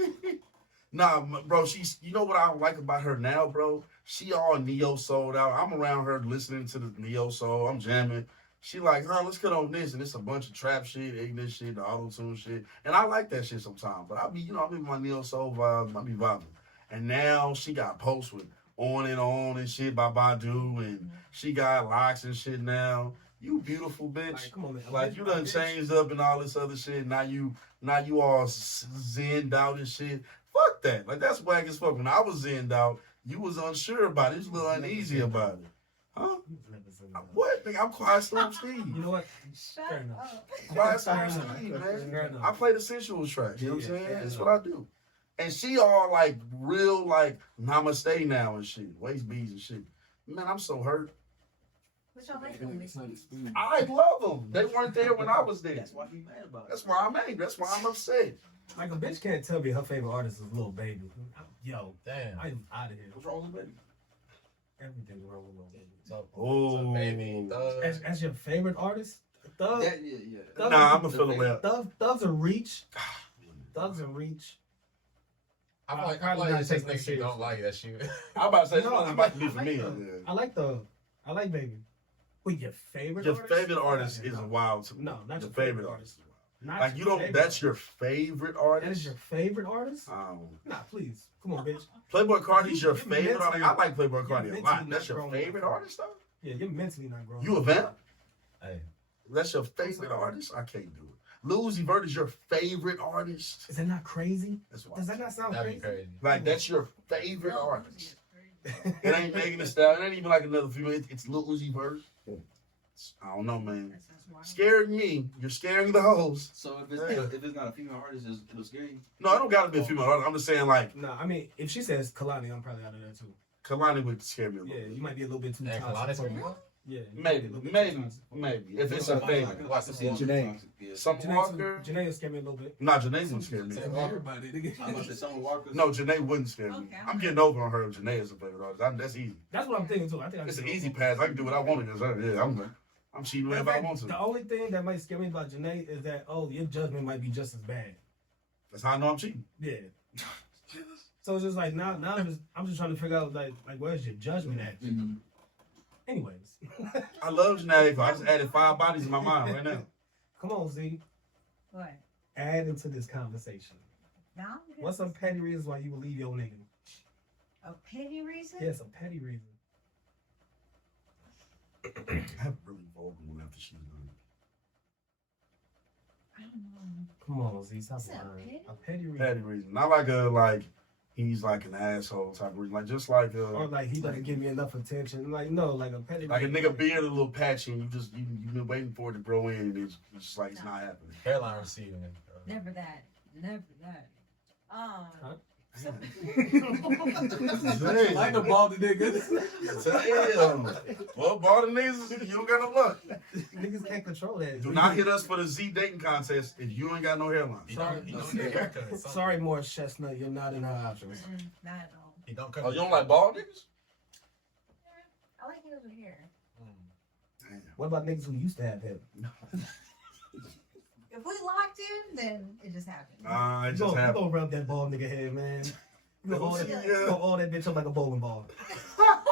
Nah, bro. She's. You know what I don't like about her now, bro? She all neo sold out. I'm around her listening to the neo soul. I'm jamming. She like, huh? Let's get on this, and it's a bunch of trap shit, ignorant shit, the auto tune shit, and I like that shit sometimes. But I be, you know, I'm in my neo soul vibe. I be vibing. And now she got posts with on and shit by Badu, and she got locks and shit now. You beautiful bitch. Like, come on, man. Like you done changed up and all this other shit. Now you all zenned out and shit. Fuck that. Like that's whack as fuck. When I was zenned out, you was unsure about it. You was a little uneasy about it. Huh? What? Nigga, I'm quiet storm Steve. You know what? Shut Fair enough. up. Quiet storm Fair enough. Steve, Fair man. enough. I play the sensual tracks. You know what I'm Yeah, saying? fair That's enough. what I do. And she all like real like namaste now and shit. Waist beads and shit. Man, I'm so hurt. What y'all like on this? I love them. They weren't there when I was there. That's why he mad about it. That's why I'm angry. That's why I'm upset. Like a bitch can't tell me her favorite artist is Lil Baby. Yo, Damn. I'm out of here. What's wrong with baby? Everything's wrong with Lil Baby. Oh. Baby. As your favorite artist, Thug, Yeah. Nah, I'm a feel away. Thugs and Reach. Thugs and Reach. I feel like Probably it's not just taking niggas it you don't like that shit. I'm about to say, No, no, I about to be like for me. Thug. Yeah. I like Thug. I like Baby. Wait, your favorite Your artist? favorite artist Okay, is no. wild to me. No, not your your favorite artist. Not Like you your don't. favorite That's artist. your favorite That artist. is your favorite artist? Um, Nah, please. Come on, bitch. Playboy Cardi's your You're favorite artist. mentally- I like Playboy you're Cardi a mentally lot. That's not your grown favorite enough. artist, though. Yeah, you're mentally not grown. You a vamp? Hey. That's your favorite sorry. artist. I can't do it. Lil Uzi Vert is your favorite artist. Is that not crazy? That's why. Does that not sound That'd be crazy? crazy. Like that's your favorite artist. It ain't Megan Thee Stallion. It ain't even like another female. It's Lil Uzi Vert. I don't know, man. Scared me. You're scaring the hoes. So if it's not a female artist, it'll scare you. No, I don't gotta be a female artist. I'm just saying, like, No, I mean, if she says Kalani, I'm probably out of there too. Kalani would scare me a Yeah, little. you might be a little bit too And toxic. Kalani's for gonna me. be Yeah, you might Maybe, be a little bit maybe, too toxic. maybe. If it's I a can favorite. watch the scene. Janae. Summer Walker. Janae will scare me a little bit. Nah, Janae wouldn't scare me. I'm about to say Summer Walker. No, Janae wouldn't scare me. Okay, I'm getting over on her if Janae is a favorite artist. That's easy. That's what I'm thinking too. I think It's I an can easy go. pass. I can do what I want to do. Yeah, I'm cheating Matter if of I fact, want to. The only thing that might scare me about Janae is that, oh, your judgment might be just as bad. That's how I know I'm cheating. Yeah. So it's just like now I'm just trying to figure out like where's your judgment at? Mm-hmm. Anyways, I love Janae. I just added 5 bodies in my mind right now. come on, Z, What? add into this conversation. Now? What's some petty reasons why you would leave your nigga? A petty reason? Yes, a petty reason. I have really vulgar one after she's done. I don't know. Come on, Z, stop Is that lying. petty? A petty reason. Petty reason. Not like he's like an asshole type of reason. Like just like Or like he doesn't give me enough attention. Like no, like a petty like a reason. nigga beard a little patchy and you've been waiting for it to grow in and it's just like it's not happening. Hairline receding. Never that. Never that. So, Like the bald niggas. Damn. Well, bald niggas, you don't got no luck. Niggas can't control that. Do not hit us for the Z dating contest if you ain't got no hairline. He don't get a haircut. Sorry, Morris Chestnut, you're not in our options. not at all. He don't cut. Oh, you don't like bald niggas? I like niggas with hair. Damn. What about niggas who used to have hair? If we locked in, then it just happened. It You just gonna happened. rub that bald nigga head, man. You gonna hold Yeah. that bitch up like a bowling ball. I'm Come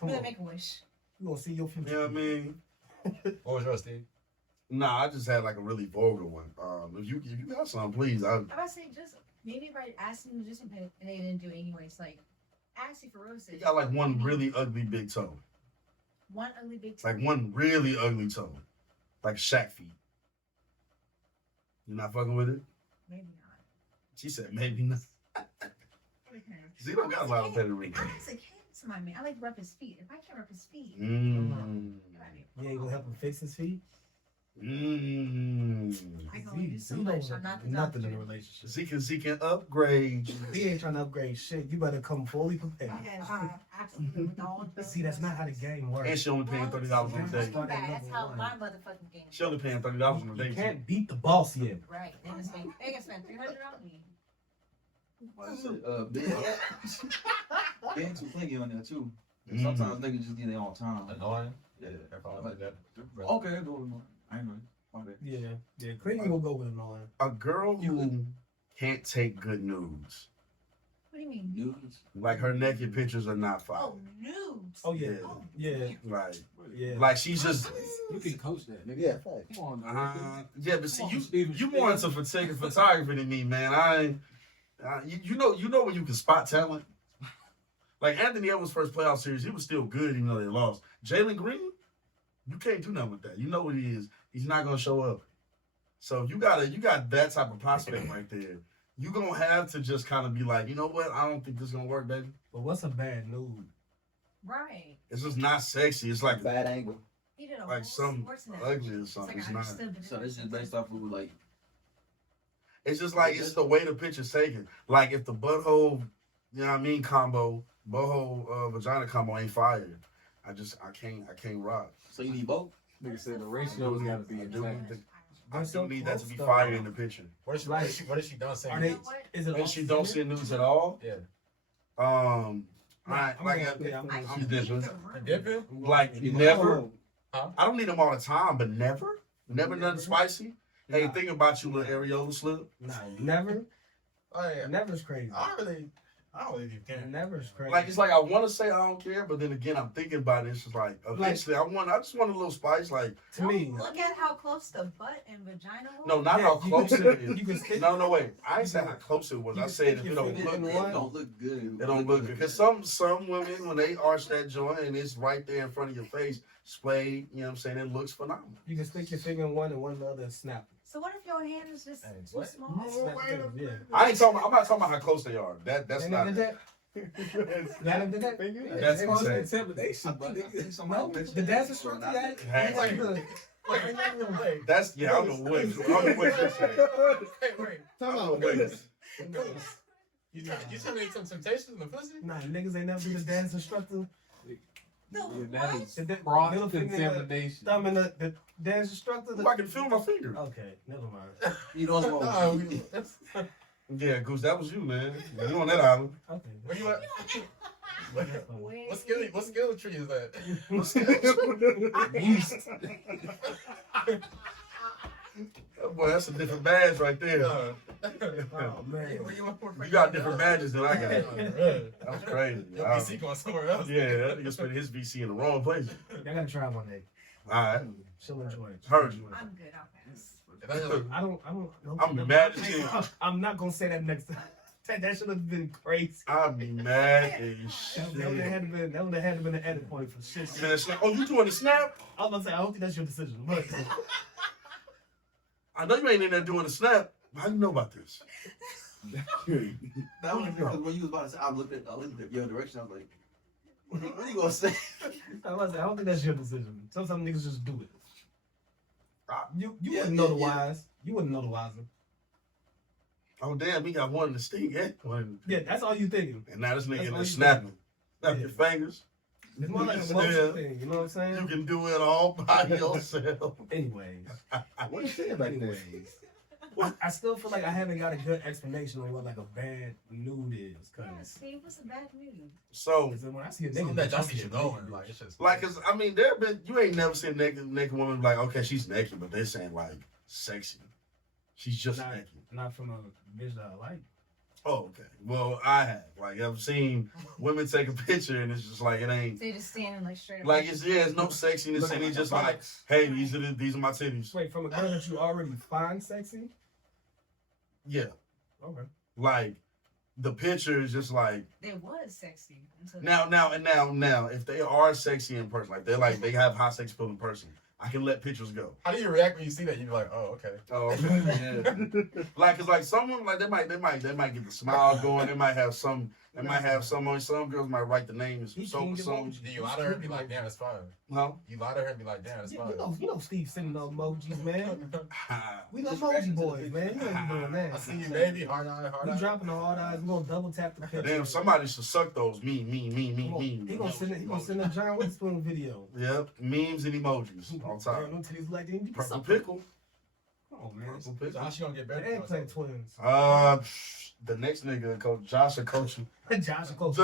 gonna on. make a wish. You gonna see your future. You know what I mean? What was yours, Steve? Nah, I just had like a really vulgar one. If you got some, please. I about to say just maybe if I asked them to do something and they didn't do it anyways, like ask you for roses. You got like one really ugly big toe. One ugly big toe. Like one really ugly toe. Like Shaq feet. You not fucking with it? Maybe not. She said maybe not. Z don't got a lot of petty reasons. I was a kid to my man. I like to rub his feet. If I can't rub his feet, Mm. You ain't gonna help him fix his feet? Mm. I can only do so much. I'm not the nothing in doctor. a relationship. Z can upgrade. He ain't trying to upgrade shit. You better come fully prepared. Okay, absolutely. With all the See, that's not how the game works. And she only paying $30 on a date. That's how my motherfucking game. She only paying $30 on a You date. can't beat the boss yet. Right. They can spend $300 on me. Bands with plenty on there too. Mhm. Sometimes niggas just need their own time. Annoying. Yeah. If I like that. Okay, go with mine. I ain't know. My bad. Yeah. Clean will go with annoying. A girl who can't take good nudes. What do you mean? Nudes. Like her naked pictures are not fine. Oh, nudes. Oh yeah. Oh, Yeah. Right. Yeah. Like she's just You can coach that, nigga. Yeah, fact. Come on, yeah, but see Come on, you Steven you Spielberg. more into photography than me, man. You know when you can spot talent. Like Anthony Edwards' first playoff series, he was still good even though they lost. Jalen Green, you can't do nothing with that. You know what he is. He's not gonna show up. So you got that type of prospect right there. You gonna have to just kind of be like, you know what? I don't think this is gonna work, baby. But what's a bad nude? Right. It's just not sexy. It's like Bad angle. He did a like whole some sports net. ugly or It's something. like It's I not. understood the So this is difference. based off of like It's just like it's the way the picture's taken. Like if the butthole, you know what I mean, combo, butthole vagina combo ain't fire. I can't rock. so you need both. Nigga said the ratio's gotta be I do intact. need I There's do some need that to be close fire stuff. in the picture. What is she done saying? Are they? You know what? Is it? And she don't see nudes at all. Yeah. I'm like gonna- I'm different. Dipping? Like never. Huh? I don't need them all the time, but never nothing spicy. Hey, think about you, little areola slip. Nah, never. Oh yeah. Never's crazy. I don't really even care. Never's crazy. Like it's like I want to say I don't care, but then again I'm thinking about it. It's just like eventually I just want a little spice. Like to me. Look at how close the butt and vagina was. no, not Yeah, how you close can- it is. you can stick- No, wait. I ain't saying how close it was. You I can said stick if your it don't finger look in good. one. It don't look good. It don't look good. Because some women, when they arch that joint and it's right there in front of your face, splayed, you know what I'm saying? It looks phenomenal. You can stick your finger in one and one in the other and snap. So what if your hand is just Hey, too what? small? Snap it, yeah. I'm not talking about how close they are. That's They not never did that. They never did that. That's They insane. was- Intimidation, but No, the dance instructor. Hey. Like, look, Wait. That's I don't know what you're saying. Wait. Talk I don't about know what this. you're saying. You tell me some temptations in the pussy? nah, niggas ain't never do the dance instructor. No, that what? is The cross middle finger, intimidation. thumb in the dance instructor. I can feel my finger. Okay, never mind. You know what's wrong. No, Yeah, Goose, that was you, man. You on that island. Okay. where you at? Wait. What skill tree is that? Oh, boy, that's a different badge right there. Oh man. You got different badges than I got. Really? That was crazy. Your PC going somewhere else. Yeah, that nigga spent his VC in the wrong place. I gotta try one day. All right, She'll enjoy it. heard you. I'm good. I'll pass. If I look, I don't. I'm mad as shit. I'm not gonna say that next That should have been crazy. I'd be mad as shit. That would have had to been an edit point for shit. Man, it's like, oh, you doing the snap? I was about to say, I don't think that's your decision, but I know you ain't in there doing the snap. How you know about this? That was because when you was about to say, I looked at your direction. I was like, what are you gonna say? I was like, I don't think that's your decision. Sometimes niggas just do it. You Yeah, wouldn't know the yeah. wise. You wouldn't know the wiser. Oh, damn, we got one in the sting and one. Yeah, that's all you thinking. And now this That's nigga all in there you snapping. Snap Yeah. your fingers. It's more like a Yeah. motion thing. You know what I'm saying? You can do it all by yourself. Anyways. What you saying back there? Anyways. I still feel like I haven't got a good explanation on what like a bad nude is. Yeah, Cause see, what's a bad news? So, when I see a Something nigga, that I just see gets a you going. nigga. Like, it's just. like, cause I mean, there been you ain't never seen a naked woman like, okay, she's naked, but they're saying like sexy. She's just Not- naked. Not from a bitch that I like. Oh, okay. Well, I have. Like, I've seen women take a picture and it's just like it ain't. They just standing like straight up. Like it's no sexiness and it's just like, hey, these are my titties. Wait, from a girl that you already find sexy? Yeah. Okay. Like the picture is just like they was sexy until now if they are sexy in person, like they have hot sex appeal in person, I can let pictures go. How do you react when you see that? You be like, oh, okay. Oh, yeah. Like, cause like someone like they might get the smile going. They might have some on. Some girls might write the name and some soap or something. Do you lie to her and be like, damn, it's fine? Huh? You lie to her and be like, damn, it's Yeah, fine. you know Steve sending those emojis, man. We the emoji boys, man. You ain't doing I that. see you, baby. Hard eye, hard We eye. dropping the hard eyes. We gonna double tap the picture. Damn, somebody should suck those. Me. He gonna send a John Witherspoon video. Yep, memes and emojis all the Damn, time. them titties like them. Purple pickle. Oh man, Purple So pickle. how she gonna get better? the eggplant twins. The next nigga, Coach Josh, are coaching. Josh and Coach.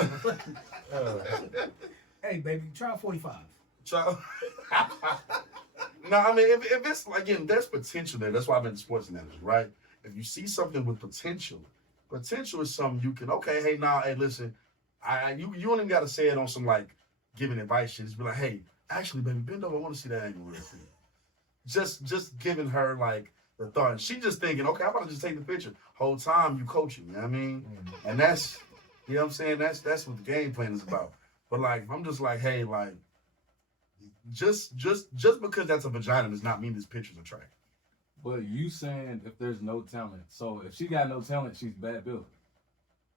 Hey baby, try 45. No, I mean, if it's again, there's potential there. That's why I'm in the sports analogy, right? If you see something with potential is something you can. Okay, hey, listen, you don't even got to say it on some like giving advice shit. Just be like, hey, actually, baby, bend over. I want to see that angle real quick. Just giving her like the thought, and she just thinking, okay, I'm about to just take the picture. Whole time you coaching, you know what I mean? And that's, you know what I'm saying? That's what the game plan is about. But like, I'm just like, hey, like, just because that's a vagina does not mean this picture's attractive. But you saying if there's no talent, so if she got no talent, she's bad built.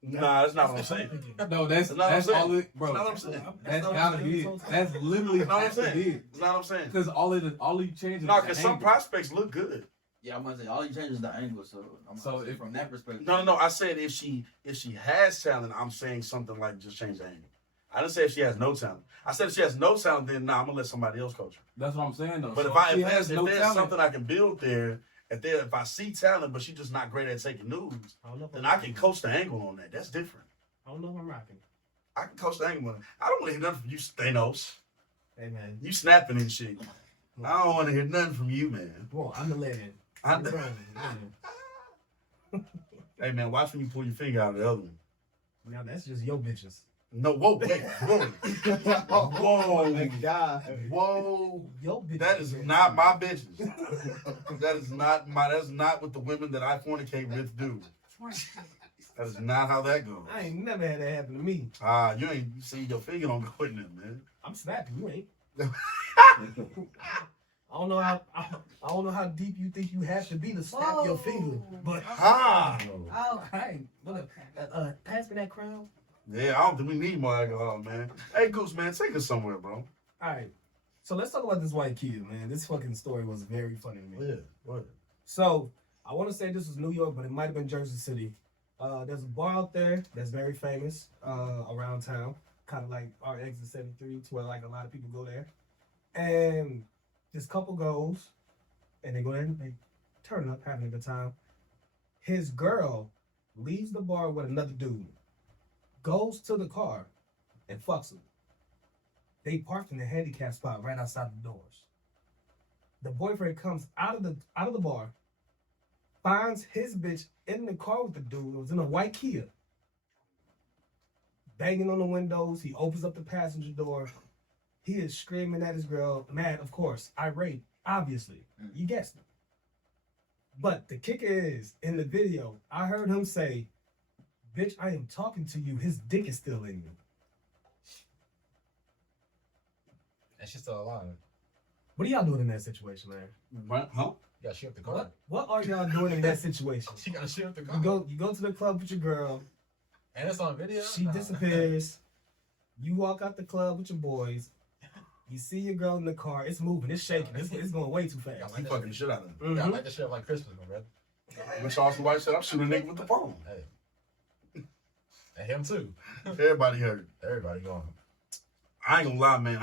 Nah, that's not what I'm saying. No, that's what I'm saying. all it, bro. That's not what I'm saying. That's gotta be it. That's literally That's not what I'm has to be saying. it. That's not what I'm saying. Because all you change is No, the because some angle. prospects look good. Yeah, I'm gonna say all you change is the angle. So if- from that perspective. No. I said if she has talent, I'm saying something like just change the angle. I didn't say if she has no talent. I said if she has no talent, then I'm gonna let somebody else coach her. That's what I'm saying though. But So if she has no there's talent, something I can build there, if I see talent, but she's just not great at taking nudes, I don't know if then I'm I can coach the angle on that. That's different. I don't know if I'm rocking. I can coach the angle on it. I don't want to hear nothing from you, Thanos. Hey man. You snapping and shit. I don't want to hear nothing from you, man. Well, I'm the legend. Hey man, watch when you pull your finger out of the other one. Now that's just your bitches. No, whoa, wait, whoa, Oh my God. whoa. Your bitches. That is not my bitches. That's not what the women that I fornicate with do. That is not how that goes. I ain't never had that happen to me. You see your finger don't go in there, man. I'm snapping. You ain't. I don't know how deep you think you have to be to snap your finger, but Ha! Oh, hey, look, pass me that crown. Yeah, I don't think we need more alcohol, man. Hey, Goose, man, take us somewhere, bro. All right, so let's talk about this white kid, man. This fucking story was very funny to me. Yeah, what? So I want to say this was New York, but it might have been Jersey City. There's a bar out there that's very famous around town, kind of like our exit 73, to where like a lot of people go there. And this couple goes, and they go in, they turn up, having a good time. His girl leaves the bar with another dude, goes to the car, and fucks him. They parked in the handicap spot right outside the doors. The boyfriend comes out of the bar, finds his bitch in the car with the dude. It was in a white Kia. Banging on the windows. He opens up the passenger door. He is screaming at his girl. Mad, of course. Irate, obviously. You guessed it. But the kicker is, in the video, I heard him say, Bitch, I am talking to you. His dick is still in you. And she's still alive. What are y'all doing in that situation, man? What? Huh? You gotta shoot up the car. What are y'all doing in that situation? She gotta shoot up the car. You go to the club with your girl. And it's on video. She disappears. You walk out the club with your boys. You see your girl in the car. It's moving. It's shaking. It's going way too fast. He fucking the shit out of him. You gotta light the shit up like Christmas, my brother. When Charleston White said, I'm shooting a nigga with the phone. Hey. And him too. Everybody heard it. Everybody going. I ain't gonna lie, man.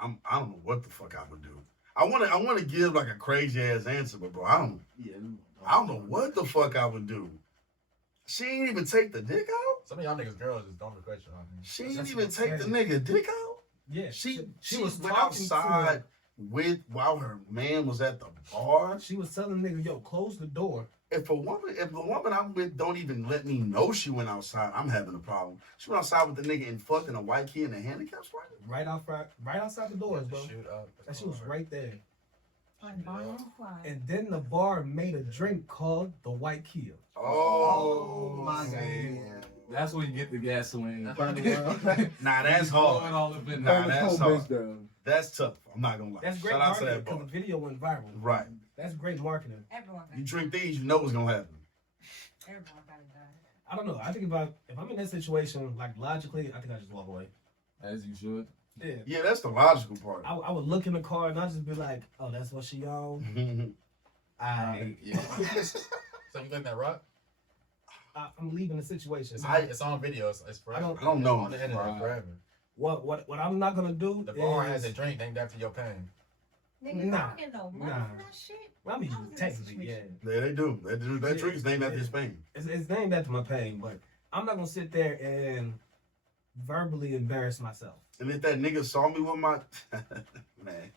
I don't know what the fuck I would do. I wanna give like a crazy ass answer, but bro, I don't know what the fuck I would do. She ain't even take the dick out. Some of y'all niggas girls just don't request you. She ain't even take the nigga dick out. Yeah, She was went talking outside while her man was at the bar. She was telling the nigga, yo, close the door. If the woman I'm with don't even let me know she went outside, I'm having a problem. She went outside with the nigga and fucking a white kid in a handicap spot. Right outside the doors, bro. Shoot up. That shit was right there. Fly. And then the bar made a drink called the White Kia. Oh my God. That's when you get the gasoline. Nah, that's Blowing hard. all up in Nah, there. that's hard. That's tough. I'm not gonna lie. That's great Shout out to marketing that because bar. the video went viral. Right. That's great marketing. Everyone got You it. drink these, you know what's gonna happen. Everyone got it done. I don't know. I think if I'm in that situation, like logically, I think I just walk away. As you should. Yeah. Yeah, that's the logical part. I would look in the car and I'd just be like, oh, that's what she on? I, So you letting that rock? I'm leaving the situation. It's on video. It's forever. I don't know. On the internet forever. What I'm not gonna do The bar is, has a drink named after your pain. Nigga, Nah. I don't get no money Nah. for that shit. I mean, I was in that technically, yeah. situation. Yeah, they do. That drink is named after his pain. It's named after my pain, but I'm not gonna sit there and verbally embarrass myself. And if that nigga saw me with my man,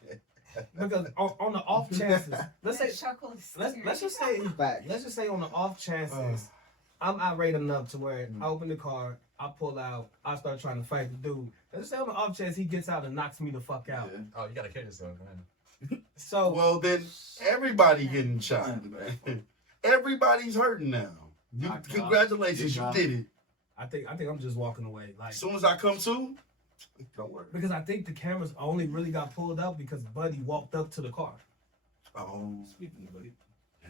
Because on the off chances, let's That say chuckle is let's just say Fact. let's just say on the off chances, I'm irate enough to where I open the car, I pull out, I start trying to fight the dude. Let's say on the off chance he gets out and knocks me the fuck out. Oh, you gotta kill yourself, man. So well then everybody getting shot. Everybody's hurting now. Congratulations, you did it. I think I'm just walking away. Like As soon as I come to, don't worry. because I think the cameras only really got pulled up because Buddy walked up to the car. Oh, Speaking of Buddy,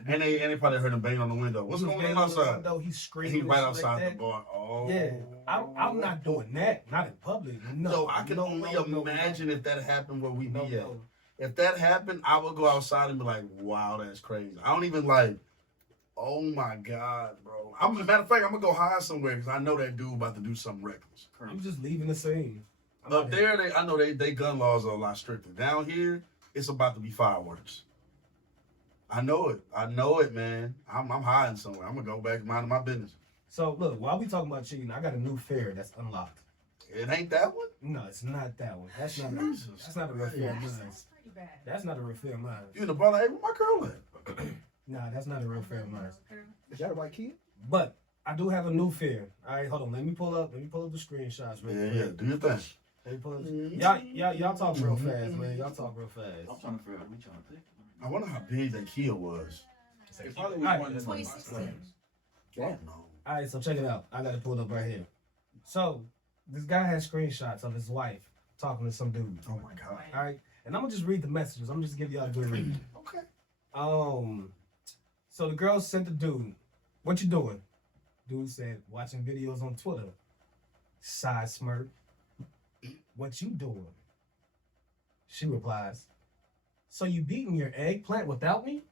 and they probably heard him bang on the window. What's he was going on banging the outside? window, he's And screaming. he right and shit outside like the that. bar. Oh, Yeah, I'm not doing that. Not in public. No, So I can only no. imagine if that happened where we No, be at. no. If that happened, I would go outside and be like, "Wow, that's crazy." I don't even like. Oh my god, bro! Matter of fact, I'm gonna go hide somewhere because I know that dude about to do something reckless. I'm just leaving the scene. I'm Up not there, I know they gun laws are a lot stricter. Down here, it's about to be fireworks. I know it, man. I'm hiding somewhere. I'm gonna go back and mind my business. So look, while we talking about cheating, I got a new fear that's unlocked. It ain't that one. No, it's not that one. That's not. Jesus That's not a real fear of mine. That's pretty bad. That's not a real fear of mine. You in the brother? Hey, where my girl at? Nah, that's not a real fear of mine. Is that a white kid? But I do have a new fear. All right, hold on. Let me pull up the screenshots real quick. Yeah. Do your thing. Let me pull up. Y'all talk real fast, man. Y'all talk real fast. I'm trying to figure out what y'all think. I wonder how big that Kia was. It probably Alright, was one of them. 2016. No. All right, so check it out. I got it pulled up right here. So this guy has screenshots of his wife talking to some dude. Oh my god. All right, and I'm gonna just read the messages. I'm just give y'all a good read. Okay. So the girl sent the dude, "What you doing?" Dude said, "Watching videos on Twitter." Side smirk. "What you doing?" She replies, "So you beating your eggplant without me?"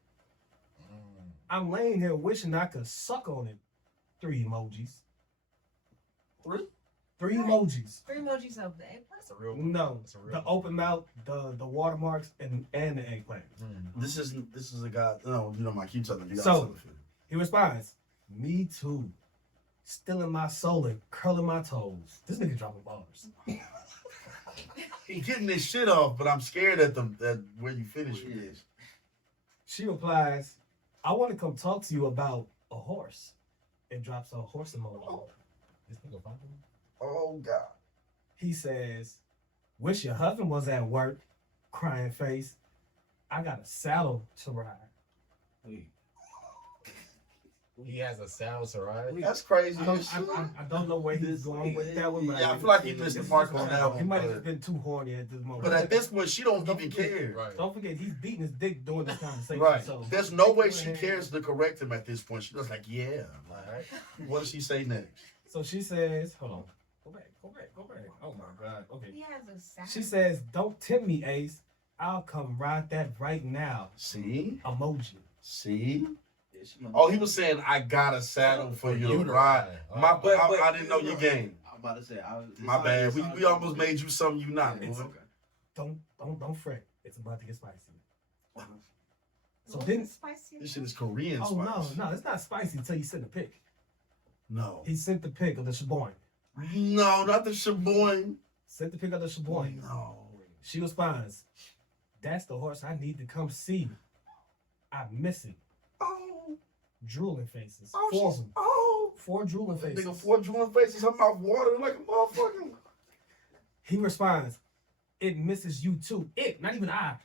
"I'm laying here wishing I could suck on it." 3 emojis. Three emojis. 3 emojis of the eggplant. That's a real one. No, That's a real the one. open mouth, the watermarks, and the eggplant. This is a guy. No, you know my keep telling you. So- He responds, "Me too. Still in my soul and curling my toes." This nigga dropping bars. he getting this shit off, but I'm scared at where you finish with this. She replies, "I want to come talk to you about a horse," and drops a horse emoji. This nigga fucking. Oh god. He says, "Wish your husband was at work," crying face. "I got a saddle to ride." He has a saddle Sarai. That's crazy. I don't know where he's going with that one. But Yeah, I feel like he missed the mark on that one. He might have been too horny at this moment. But at this point, she don't even care. Right. Don't forget, he's beating his dick during this conversation. Right. So There's no way she cares to correct him at this point. She's just like, yeah. Right. What does she say next? So she says, hold on. Go back. Oh my God. Okay. He has a saddle. She says, don't tempt me, Ace. I'll come ride that right now. See? Emoji. See? Oh, he was saying, I got a saddle for you to ride. I didn't know your game. I'm about to say, My bad. We almost made you something you not. Don't fret. It's about to get spicy. So What then, is spicy? This shit is Korean oh spice. no, it's not spicy until you send the pic. No. He sent the pic of the shaboing. No, not the shaboing. Sent the pic of the shaboing. No. She responds, that's the horse I need to come see. I miss it. Oh. Drooling faces. Oh, Four of she's, them. oh. 4 drooling faces. Nigga, 4 drooling faces. Her mouth watering like a motherfucker. He responds, it misses you too. It, not even I.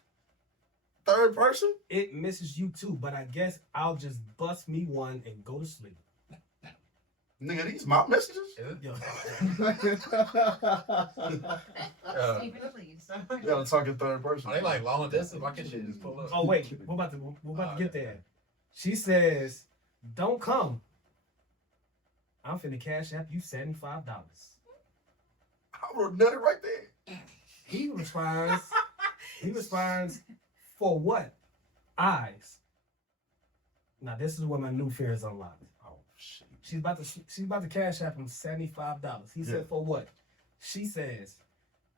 Third person? It misses you too, but I guess I'll just bust me one and go to sleep. Nigga, these my messages? Yo. Sleeping, please. You gotta talk in third person. Are they like long distance? Why can't she just pull up? Oh wait, we're about to get there. She says, don't come. I'm finna cash app you $75. I wrote nutted right there. He responds, for what? Eyes. Now this is where my new fear is unlocked. Oh shit. She's about to cash app him $75. He said, for what? She says,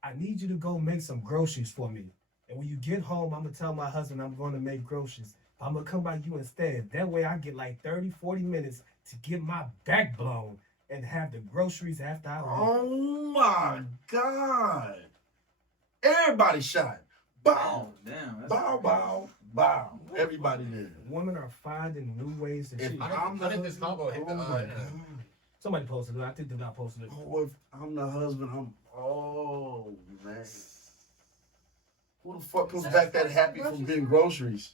I need you to go make some groceries for me. And when you get home, I'm gonna tell my husband I'm gonna make groceries. I'm gonna come by you instead. That way I get like 30, 40 minutes to get my back blown and have the groceries after I leave. Oh my God. Everybody shot. Bow. Oh, damn. Bow, bow, bow. Everybody did. Women are finding new ways to If cheat. I think this combo hit the oh my God. Somebody posted it. I think the guy posted it. Oh, if I'm the husband, oh man. Who the fuck comes back that happy from getting groceries?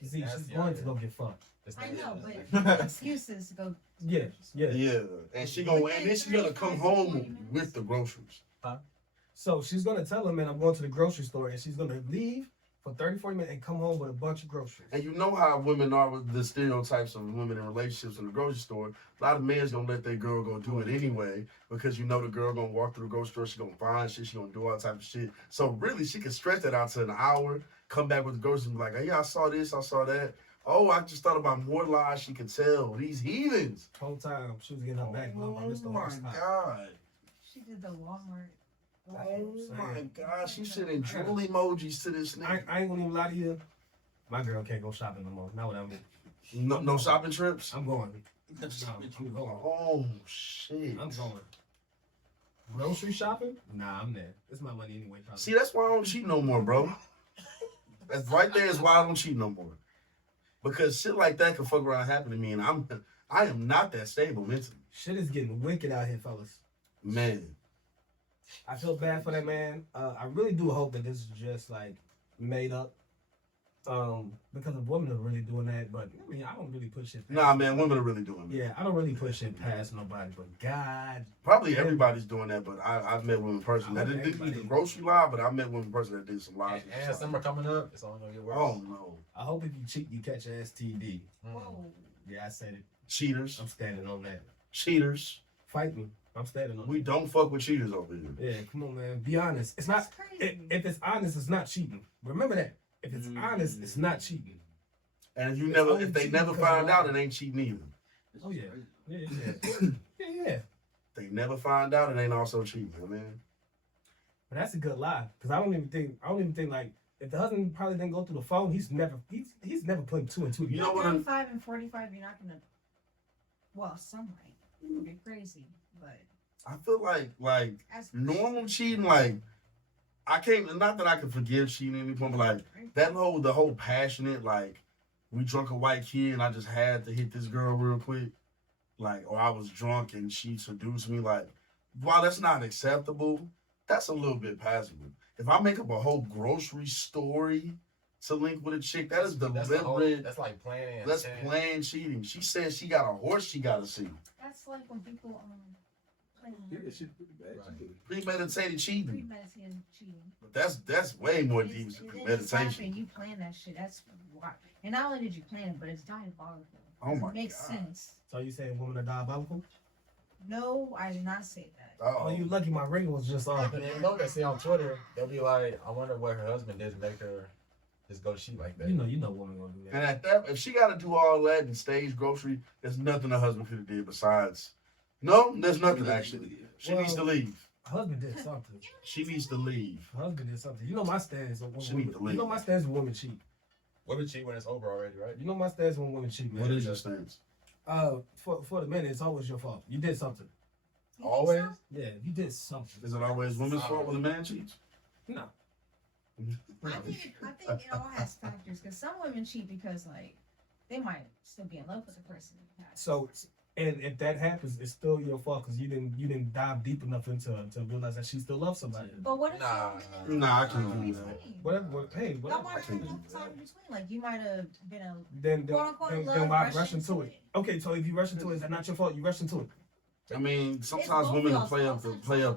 You see, That's she's the going idea. to go get fucked. I know, but excuses to go. Yeah. Yeah. And then she's gonna come home with the groceries. So she's gonna tell him, man, I'm going to the grocery store, and she's gonna leave for 30, 40 minutes and come home with a bunch of groceries. And you know how women are with the stereotypes of women in relationships in the grocery store. A lot of men's gonna let their girl go do it anyway because you know the girl gonna walk through the grocery store, she gonna find shit, she gonna do all type of shit. So really, she can stretch that out to an hour, come back with the groceries and be like, hey, I saw this, I saw that. Oh, I just thought about more lies she could tell. These heathens. Whole time she was getting her back blown by Mr. Oh my Horse. God. She did the Walmart. Oh my God. She's sending drool emojis to this nigga. I ain't gonna even lie to you. My girl can't go shopping no more. Not what I'm in. No shopping trips? I'm going. I'm going. Oh, shit. I'm going. Grocery shopping? Nah, I'm there. It's my money anyway. Probably. See, that's why I don't cheat no more, bro. That's right there is why I don't cheat no more. Because shit like that could fuck around happen to me, and I am not that stable mentally. Shit is getting wicked out here, fellas. Man. I feel bad for that man. I really do hope that this is just like made up. Because the women are really doing that, but I mean, I don't really push it. Nah, man, women are really doing that. Yeah, I don't really push it past nobody, but God. Probably everybody's doing that, but I've met women in person. That didn't do the Everybody. grocery lie, but I met women in person that did some lies. And summer coming up, it's only gonna get worse. Oh, no. I hope if you cheat, you catch an STD. Whoa. Yeah, I said it. Cheaters. I'm standing on that. Cheaters. Fight me. I'm standing on We don't fuck with cheaters over here. it. Yeah, come on, man. Be honest. It's not. That's crazy. If it's honest, it's not cheating. Remember that. If it's honest, it's not cheating. And It's only if they cheating never because find you're out, lying. it ain't cheating either. Oh, yeah. Yeah. They never find out, it ain't also cheating, man. But that's a good lie, because I don't even think like if the husband probably didn't go through the phone, he's never putting 2 and 2 You together. know what? 35 and 45, you're not gonna. Well, some might. You're crazy, but I feel like as normal cheating, like I can't. Not that I can forgive cheating at any point, but like the whole passionate, like we drunk a white kid and I just had to hit this girl real quick, like, or I was drunk and she seduced me. Like, while that's not acceptable, that's a little bit passable. If I make up a whole grocery story to link with a chick. That is That's deliberate. That's like planning. That's planned cheating. She said she got a horse she got to see. That's like when people play Yeah, shit pretty bad. Right. Premeditated cheating. premeditated cheating. But that's way more deep It's- than it just happened, premeditation. You plan that shit. That's why. And not only did you plan it, but it's diabolical. Oh my It makes God. sense. So you saying women are diabolical? No, I did not say that. Oh, you lucky my ring was just off. You know, I see on Twitter, they'll be like, I wonder what her husband did to make her just go cheat like that. You know, women gonna do And that. at that, if she got to do all that and stage grocery, there's nothing her husband could have did besides. No, there's nothing actually. She needs to leave. Her husband did something. She needs to leave. Her husband did something. You know my stance on She women. need to leave. You know my stance when women cheat. Women cheat when it's over already, right? You know my stance when women cheat, man. What is your stance? For the men, it's always your fault. You did something. You think Always? so? Yeah, you did something. Is it always women's fault when a man cheats? No. I think it all has factors because some women cheat because like they might still be in love with the person. So, and if that happens, it's still your fault because you didn't dive deep enough into to realize that she still loves somebody. But what if Nah, I can't do that. Whatever. Hey, Y'all whatever. might have had enough time in between. Like you might have been a Then quote unquote love then why rush rush into it? Okay, so if you rush into it, is that not your fault? You rush into it. I mean, sometimes women will play up the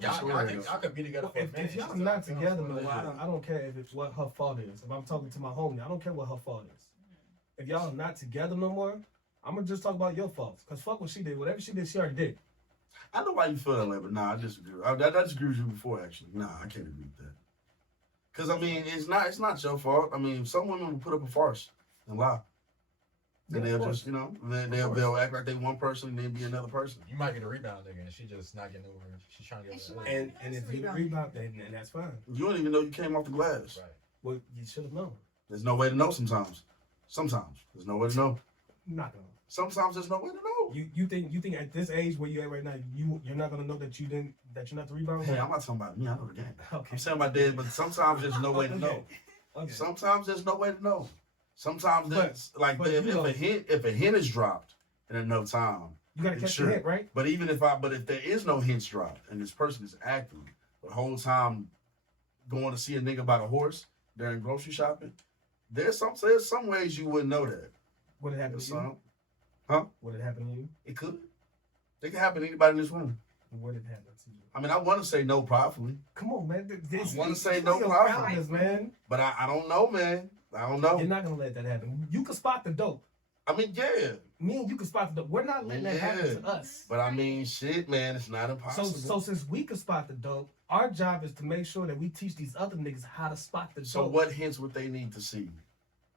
Y'all story. could be together for a If minute. y'all not together, no, I don't care if it's what her fault is. If I'm talking to my homie, I don't care what her fault is. If y'all not together no more, I'm gonna just talk about your faults. Cause fuck what she did. Whatever she did, she already did. I know why you feel that way, but nah, I disagree. I disagree with you before, actually. Nah, I can't agree with that. Cause I mean, it's not your fault. I mean, some women will put up a farce and lie. Then Yeah, they'll of course. just, they'll act like they one person and then be another person. You might get a rebound nigga and she just not getting over it. She's trying to get And she over might- it. And if you rebound, then that's fine. You don't even know you came off the glass. Right. Well, you should have known. There's no way to know sometimes. Sometimes there's no way to know. Not gonna. Sometimes there's no way to know. You think at this age where you at right now, you're not gonna know that you're not the rebound? Hey, I'm not talking about me. I know the game. Okay. I'm saying my dad, but sometimes there's no way to know. Okay. Sometimes there's no way to know. Sometimes But- there's but if you know- a hint is dropped in enough time. You gotta catch Sure. the hint, right? But if there is no hints dropped and this person is acting the whole time going to see a nigga by the horse during grocery shopping, there's some ways you wouldn't know that. Would it happen There's to you? some. Huh? Would it happen to you? It could. It could happen to anybody in this room. Would it happen to you? I mean, I want to say no pridefully, Come on, man. I wanna say no your problem. proudness, man. but I don't know, man. I don't know. You're not gonna let that happen. You can spot the dope. I mean, yeah. Me and you can spot the dope. We're not letting that happen to us. But I mean, shit, man, it's not So impossible. since we can spot the dope, our job is to make sure that we teach these other niggas how to spot the dope. So what hints would they need to see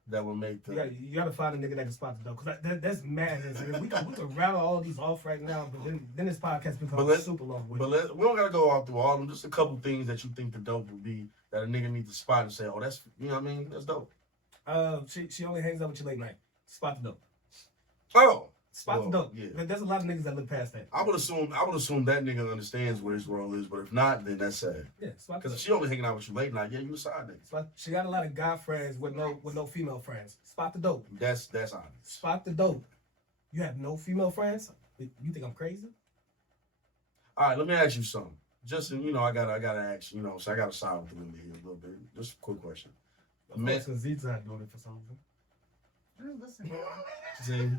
that would make the... You gotta find a nigga that can spot the dope. Cause that's mad. We can rattle all these off right now, but then this podcast becomes super long. But we don't gotta go all through all of them. Just a couple things that you think the dope would be that a nigga need to spot and say, oh, that's, you know what I mean? That's dope. She only hangs out with you late night. Spot the dope. Oh, Spot well, the dope. yeah. There's a lot of niggas that look past that. I would assume that nigga understands where his role is, but if not, then that's sad. Yeah, spot the Because dope. if she only hanging out with you late night, yeah, you a side nigga. She got a lot of guy friends with no female friends. Spot the dope. That's honest. Spot the dope. You have no female friends? You think I'm crazy? All right, let me ask you something. Justin, I gotta ask, so I gotta side with the women here a little bit. Just a quick question. Because Z's not doing it for some reason. Listen, See,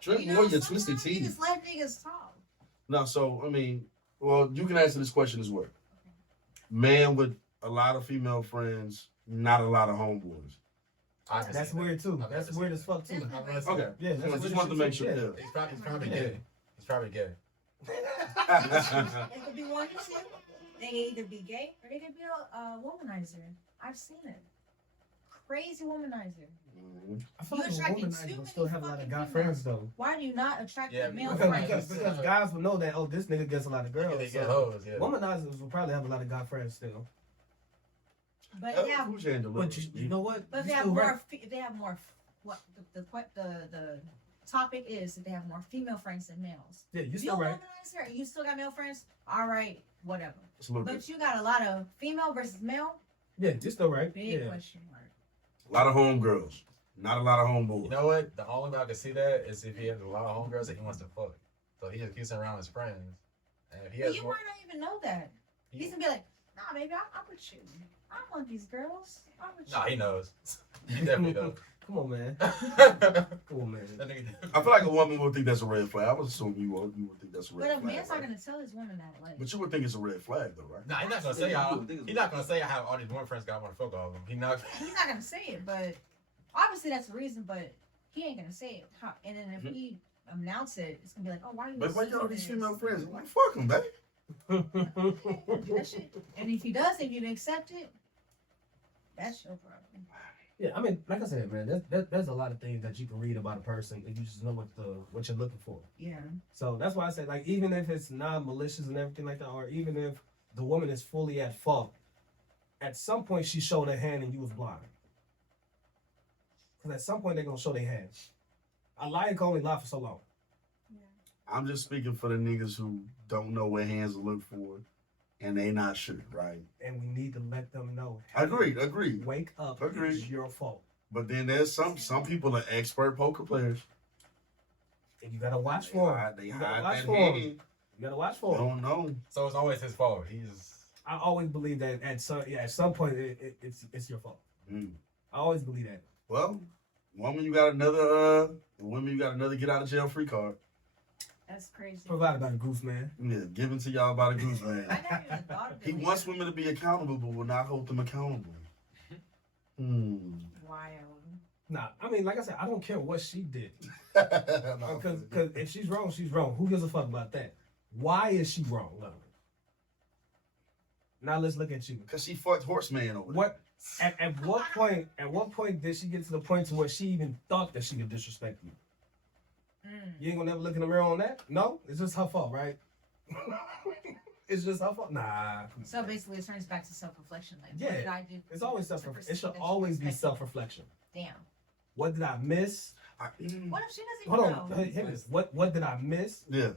drink more of your twisted sometimes tea. Niggas let niggas talk. No, so I mean, well, you can answer this question as well. Man with a lot of female friends, not a lot of homeboys. That's weird too. That's weird as fuck too. Okay. Yeah, So I that's just weird wanted to as make shit, sure. yeah. Yeah. He's probably gay. He's probably gay. It could be one or two. They can either be gay or they could be a womanizer. I've seen it. Crazy womanizer. I feel You like a attracting woman too will still have a lot of many guy fucking friends though. Why do you not attract Yeah, the male Because, friends? guys will know that, oh, this nigga gets a lot of girls. They So get hoes, yeah. womanizers will probably have a lot of guy friends still. But yeah, Who's your Angela? But you know what? but You they have still more. right. They have more. What the topic is that they have more female friends than males. Yeah, you You still a right. womanizer and you still got male friends. All right, whatever. It's a little bit. But you got a lot of female versus male. Yeah, you're still right. Big Yeah. question mark. A lot of homegirls, not a lot of homeboys. You know what? The only way I can see that is if he has a lot of homegirls that he wants to fuck. So he just keeps them around his friends. And if he But has you more, might not even know that. He's gonna be like, nah, baby, I'm with you. I want these girls. I'm with you. nah, he knows. Definitely though. Come on, man. That Come on, man. nigga. I feel like a woman would think that's a red flag. I would assume you would think that's a red But a flag. man's right? not gonna tell his woman that. Like, But you would think it's a red flag, though, right? Nah, he's not gonna say he's not gonna say how all these women friends got want to fuck all of them. he's not gonna say it, but obviously that's the reason. But he ain't gonna say it. And then if he announce it, it's gonna be like, oh, why are you? But why saying got all these this? female friends? I'm like, fuck them, baby. Do that shit. And if he does, if you accept it, that's your problem. Yeah, I mean, like I said, man, there's a lot of things that you can read about a person if you just know what you're looking for. Yeah. So that's why I say, like, even if it's non-malicious and everything like that, or even if the woman is fully at fault, at some point she showed her hand and you was blind. Because at some point they're gonna show their hands. A liar can only lie for so long. I'm just speaking for the niggas who don't know what hands to look for, and they not sure, right? And we need to let them know. Agreed. Wake up. Agreed. It's your fault. But then there's some people are expert poker players. And you gotta watch for them. They You hide gotta watch that for 'em. hand. You gotta watch for I them. don't know. So it's always his fault. He's I always believe that at some point it's your fault. Mm. I always believe that. Well, woman, you got another get out of jail free card. That's crazy. Provided by the Goose, man. Yeah, given to y'all by the Goose I man. never even thought of it. He wants women to be accountable, but will not hold them accountable. Wild. Nah, I mean, like I said, I don't care what she did. No, Because if she's wrong, she's wrong. Who gives a fuck about that? Why is she wrong? Love? Now let's look at you. Because she fucked Horseman over there. What? At what point? At what point did she get to the point to where she even thought that she could disrespect you? You ain't gonna never look in the mirror on that? No, it's just her fault, right? It's just her fault. Nah. So basically, it turns back to self-reflection. Like, Yeah, what did I do? It's always to self-reflection. It should perceive that you always be respect me? self-reflection. Damn. What did I miss? What if she doesn't Hold even on. know? Hit this. What did I miss? Yeah.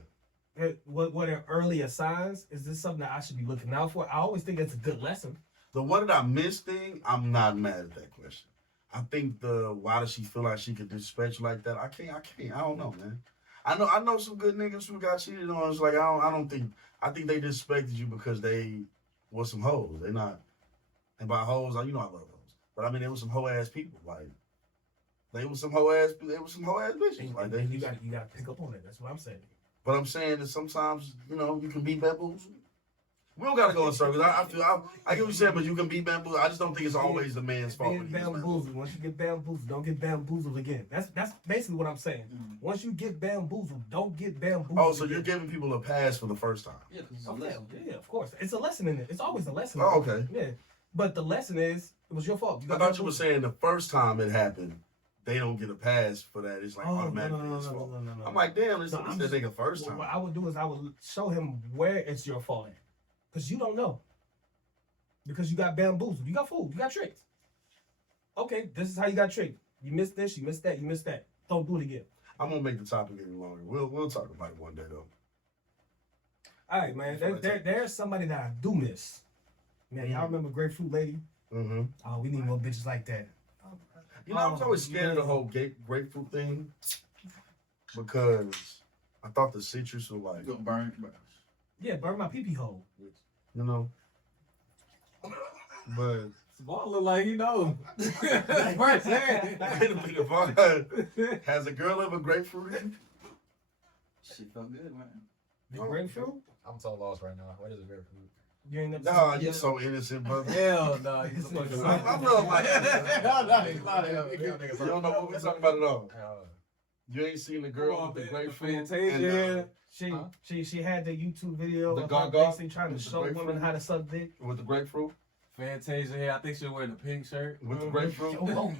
What are earlier signs? Is this something that I should be looking out for? I always think it's a good lesson. The what did I miss thing, I'm not mad at that question. I think the why does she feel like she could disrespect you like that? I can't. I don't know, man. I know some good niggas who got cheated on. It's like I think they disrespected you because they was some hoes. They not, and by hoes, you know I love hoes. But I mean they were some hoe ass people. Like they were some hoe ass bitches. Like they you got to pick up on it. That's what I'm saying. But I'm saying that sometimes, you can be bamboozled. We don't gotta go in circles. I get what you're saying, but you can be bamboozled. I just don't think it's always the man's fault. Being bamboozled. Once you get bamboozled, don't get bamboozled again. That's basically what I'm saying. Once you get bamboozled, don't get bamboozled. Oh, so again. you're giving people a pass for the first time? Yeah, 'cause it's a Okay, lesson. yeah, of course. It's a lesson in it. It's always a lesson. Oh, okay. Yeah, but the lesson is it was your fault. I thought you were saying the first time it happened, they don't get a pass for that. It's like Oh, automatically no, his fault. no. I'm like, damn, it's No, I'm the just- nigga first time. What I would do is I would show him where it's your fault at, because you don't know. Because you got bamboozled, you got fooled, you got tricked. Okay, this is how you got tricked. You missed this, you missed that, you missed that. Don't do it again. I'm gonna make the topic even longer. We'll talk about it one day though. All right, man. There's somebody that I do miss. Man, y'all remember Grapefruit Lady? Mm-hmm. Oh, we need more bitches like that. I was always scared of the whole grapefruit thing because I thought the citrus was like, You gonna burn. Yeah, burn my pee-pee hole. But Savon look like he know. Right there. has a girl ever grapefruit eaten? Shit felt good, man. The grapefruit? I'm so lost right now. What is a grapefruit? You ain't never Nah, seen- you're so innocent, brother. Hell no, he's a fucking I'm not like he's not you don't know what we're talking about at all. You ain't seen the girl with the grapefruit. Fantasia. She had the YouTube video The of her Gaga basically trying to with the show women grapefruit? how to suck dick. With the grapefruit. Fantasia here. I think she was wearing a pink shirt. With the grapefruit. Oh,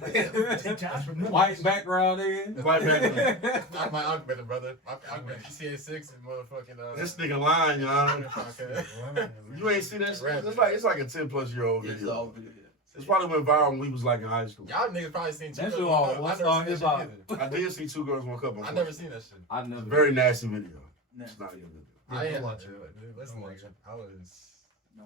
Josh, remember. White background in. White background. Not my argument, brother. My argument. GCA6 and motherfucking. This nigga lying, y'all. Okay. You ain't seen that shit? It's like a 10-plus-year-old Yeah, it's video. all video. It's probably went viral when we was like in high school. Y'all niggas probably seen two That's girls, your one all. cup. What's I never on seen his that eye? shit either. I did see 2 girls, 1 cup. I never seen that shit. I never. Very nasty video. Nah. It's not a good video. I ain't watch watching it. Listen, nigga, I was.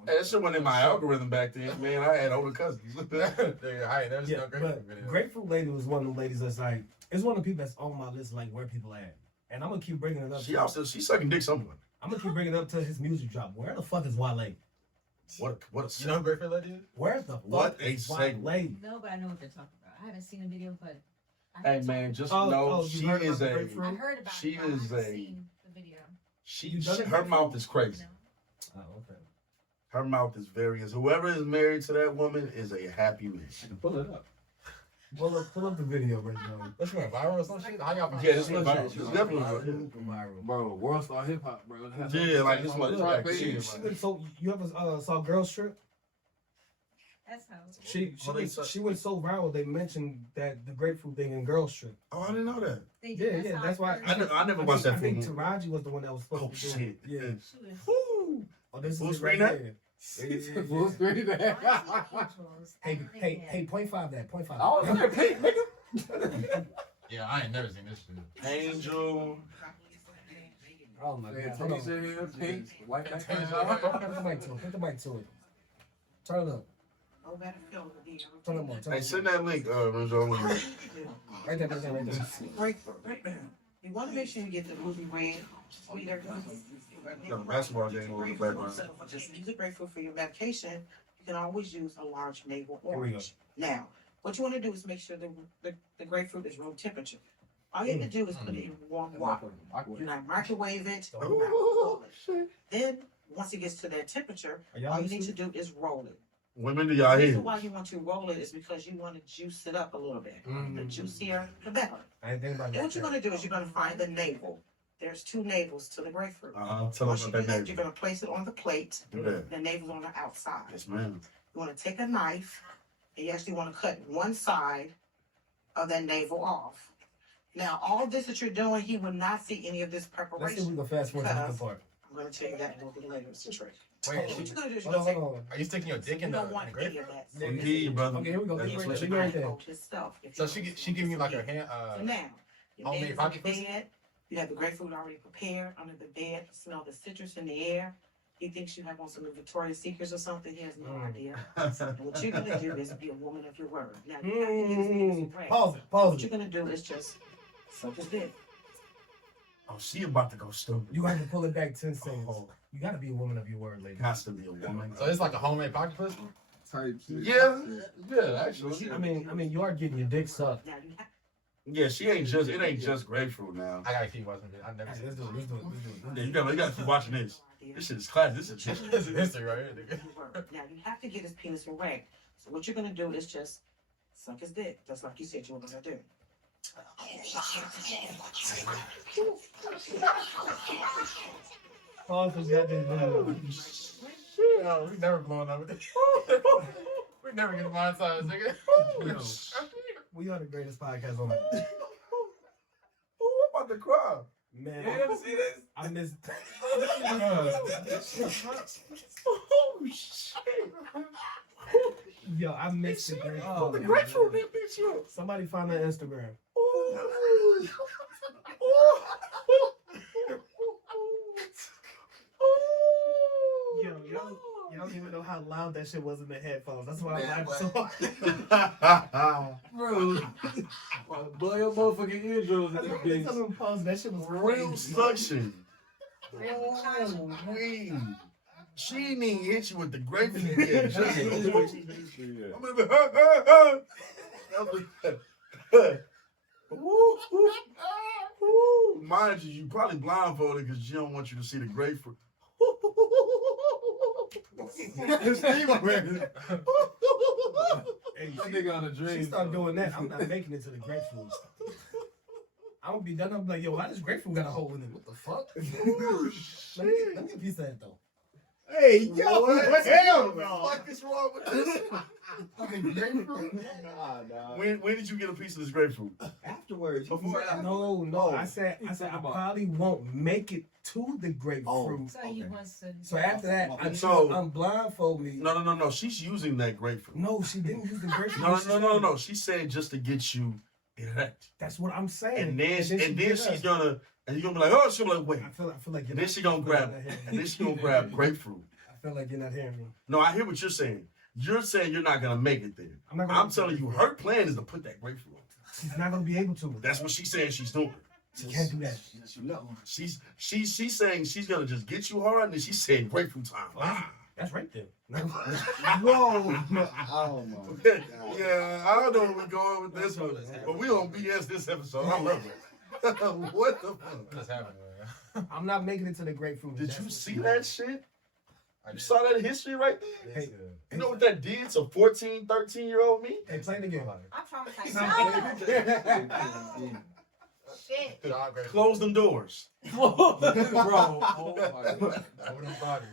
Hey, that shit wasn't in my algorithm back then, man. I had older cousins. Nigga, I ain't never seen Yeah, no grapefruit but video. Grapefruit Lady was one of the ladies that's like, it's one of the people that's on my list, like where people at. And I'm gonna keep bringing it up. She's sucking dick somewhere. I'm gonna keep bringing it up till his music drop. Where the fuck is Wale? What a You know who Grapefruit Lady is? Where the fuck What a is segue. Wale? No, but I know what they're talking about. I haven't seen the video, but Hey man, just Oh, know you she heard is about the a grapefruit? I heard about she it, but I is haven't a seen the video. You done it her before? mouth is crazy. Oh, okay. Her mouth is very. Whoever is married to that woman is a happy man. I can pull it up. Pull up the video, Renzo. This went viral or some shit? How y'all find Yeah, this this shit? went viral. It's definitely Viral. Bro, World Star Hip Hop, bro. It has Yeah, like this on one. the Like, page, she- man. She went so you ever saw Girl Strip? That's how. She went so viral. They mentioned that the grapefruit thing in Girl Strip. Oh, I didn't know that. They Yeah, that's why I never watched that I think film. Taraji was the one that was supposed Oh to do shit. it. Yeah. Woo. Oh, this Full is it screen right that? there. Full screen there. Hey, 0.5 that, 0.5. I was in there, pink, nigga. Yeah, I ain't never seen this shit. Angel. Oh my Yeah, god. Hold on. Titties in here, pink, white Put the mic to it. Put the mic to it. Turn it up. Turn it on. Turn Hey, it send on. that link, Renzo. Right there, right there, right there. You want to make sure you get the movie red. Got a basketball game over in the background. Just use a grapefruit for your medication. You can always use a large navel Here we go. orange. Now, what you want to do is make sure the grapefruit is room temperature. All you have to do is put it in warm water. Do not microwave it. Do not boil it. Then, once it gets to that temperature, Are y'all all you need to listening? do is roll it. Women, do y'all The hear? reason why you want to roll it is because you want to juice it up a little bit. The juicier, the better. I didn't think about And that. what you're going to do is you're going to find the navel. There's two navels to the grapefruit. Tell Once us you about do that that, name. you're going to place it on the plate. Do that. The navel's on the outside. Yes, ma'am. You want to take a knife, and you actually want to cut one side of that navel off. Now, all this that you're doing, he will not see any of this Let's see if we preparation. can fast forward to the part. I'm going to tell you that a little bit later. It's a trick. Wait, What you're going to do is you're Hold on, going to take. hold on. are you sticking your dick You in the don't want any grapefruit? of that. We need you, brother. Okay, here we go. That's Here we what go. you Right there. Yourself, if So you she give you like her hand, So now, your homemade bed is pocket in pussy? bed. You have the grapefruit already prepared under the bed. You smell the citrus in the air. He thinks you have on some Victoria's Secrets or something. He has no idea. And what you're gonna do is be a woman of your word. Now you have to use penis and Pause it. What Pause you're it. gonna do is just suck his dick. Oh, she about to go stupid. You have to pull it back 10 seconds. Oh, You got to be a woman of your word, lady. has to be a woman. so it's like a homemade pocket pussy? Yeah, yeah, actually. I mean, you are getting your dick sucked. Now you have Yeah, she ain't just. It ain't just grapefruit now. I gotta keep watching it. I never Let's seen do it. Let's do it. Let's do Yeah, it. you gotta keep watching this. This shit is classic. This is it. This is history right here, nigga. now you have to get his penis erect. So what you're gonna do is just suck his dick, just like you said you were gonna do. Pause for goddamn video. No, we never blowing up with this. We never get monetized, nigga. We are the greatest podcast on earth. Ooh, I'm about to cry. Man, You ever see this? I missed. Oh shit! Yo, I missed the grapefruit. Oh, the grapefruit that bitch you. Somebody find that Instagram. Ooh. Yo, y'all don't even know how loud that shit was in the headphones. That's why I'm laughing so hard. Bro, blow your motherfucking eardrums in Tell this bitch. them pause. That shit was Real crazy. suction. Oh, wait. She didn't even hit you with the grapefruit yet. Just I'm gonna be, mind you, you probably blindfolded because she don't want you to see the grapefruit. Steelo, man. Hey, That nigga on a she dream. start doing that. I'm not making it to the grapefruit. I'm gonna be done. I'm like, yo, why this grapefruit got a hole in it? What the fuck? let me piece that though. Hey, yo, What? hell no. What the fuck is wrong with this? Fucking grapefruit. Nah, nah. When did you get a piece of this grapefruit? Afterwards. Before- No. I said I probably won't make it to the grapefruit. So he wants to. So after that, I No. I'm blindfolded. No. She's using that grapefruit. No, she didn't use the grapefruit. No. She said just to get you erect. That's what I'm saying. And then she she's did that. gonna, and you're gonna be like, oh, she'll be like, wait. I feel like you're And then not- she gonna grab, and then she gonna grab grapefruit. I feel like you're not hearing me. No, I hear what you're saying. You're saying you're not gonna make it there. I'm not gonna I'm telling you, her plan is to put that grapefruit on. She's not gonna be able to. That's what she's saying she's doing. She can't do that. You know. She's saying she's gonna just get you hard, and then she's saying grapefruit time. That's right there. Whoa. Oh my God. Yeah, I don't know where we're going with this one, but we on BS this episode. I love it. What the fuck? What's happening, man? I'm not making it to the grapefruit. Did you see that shit? I You did. saw that history right there? Hey, You know what that did to 14, 13-year-old me? hey, play the game. I'm traumatized. No. Shit. John Gray. Close them doors. Bro, oh my God. Over them bodies.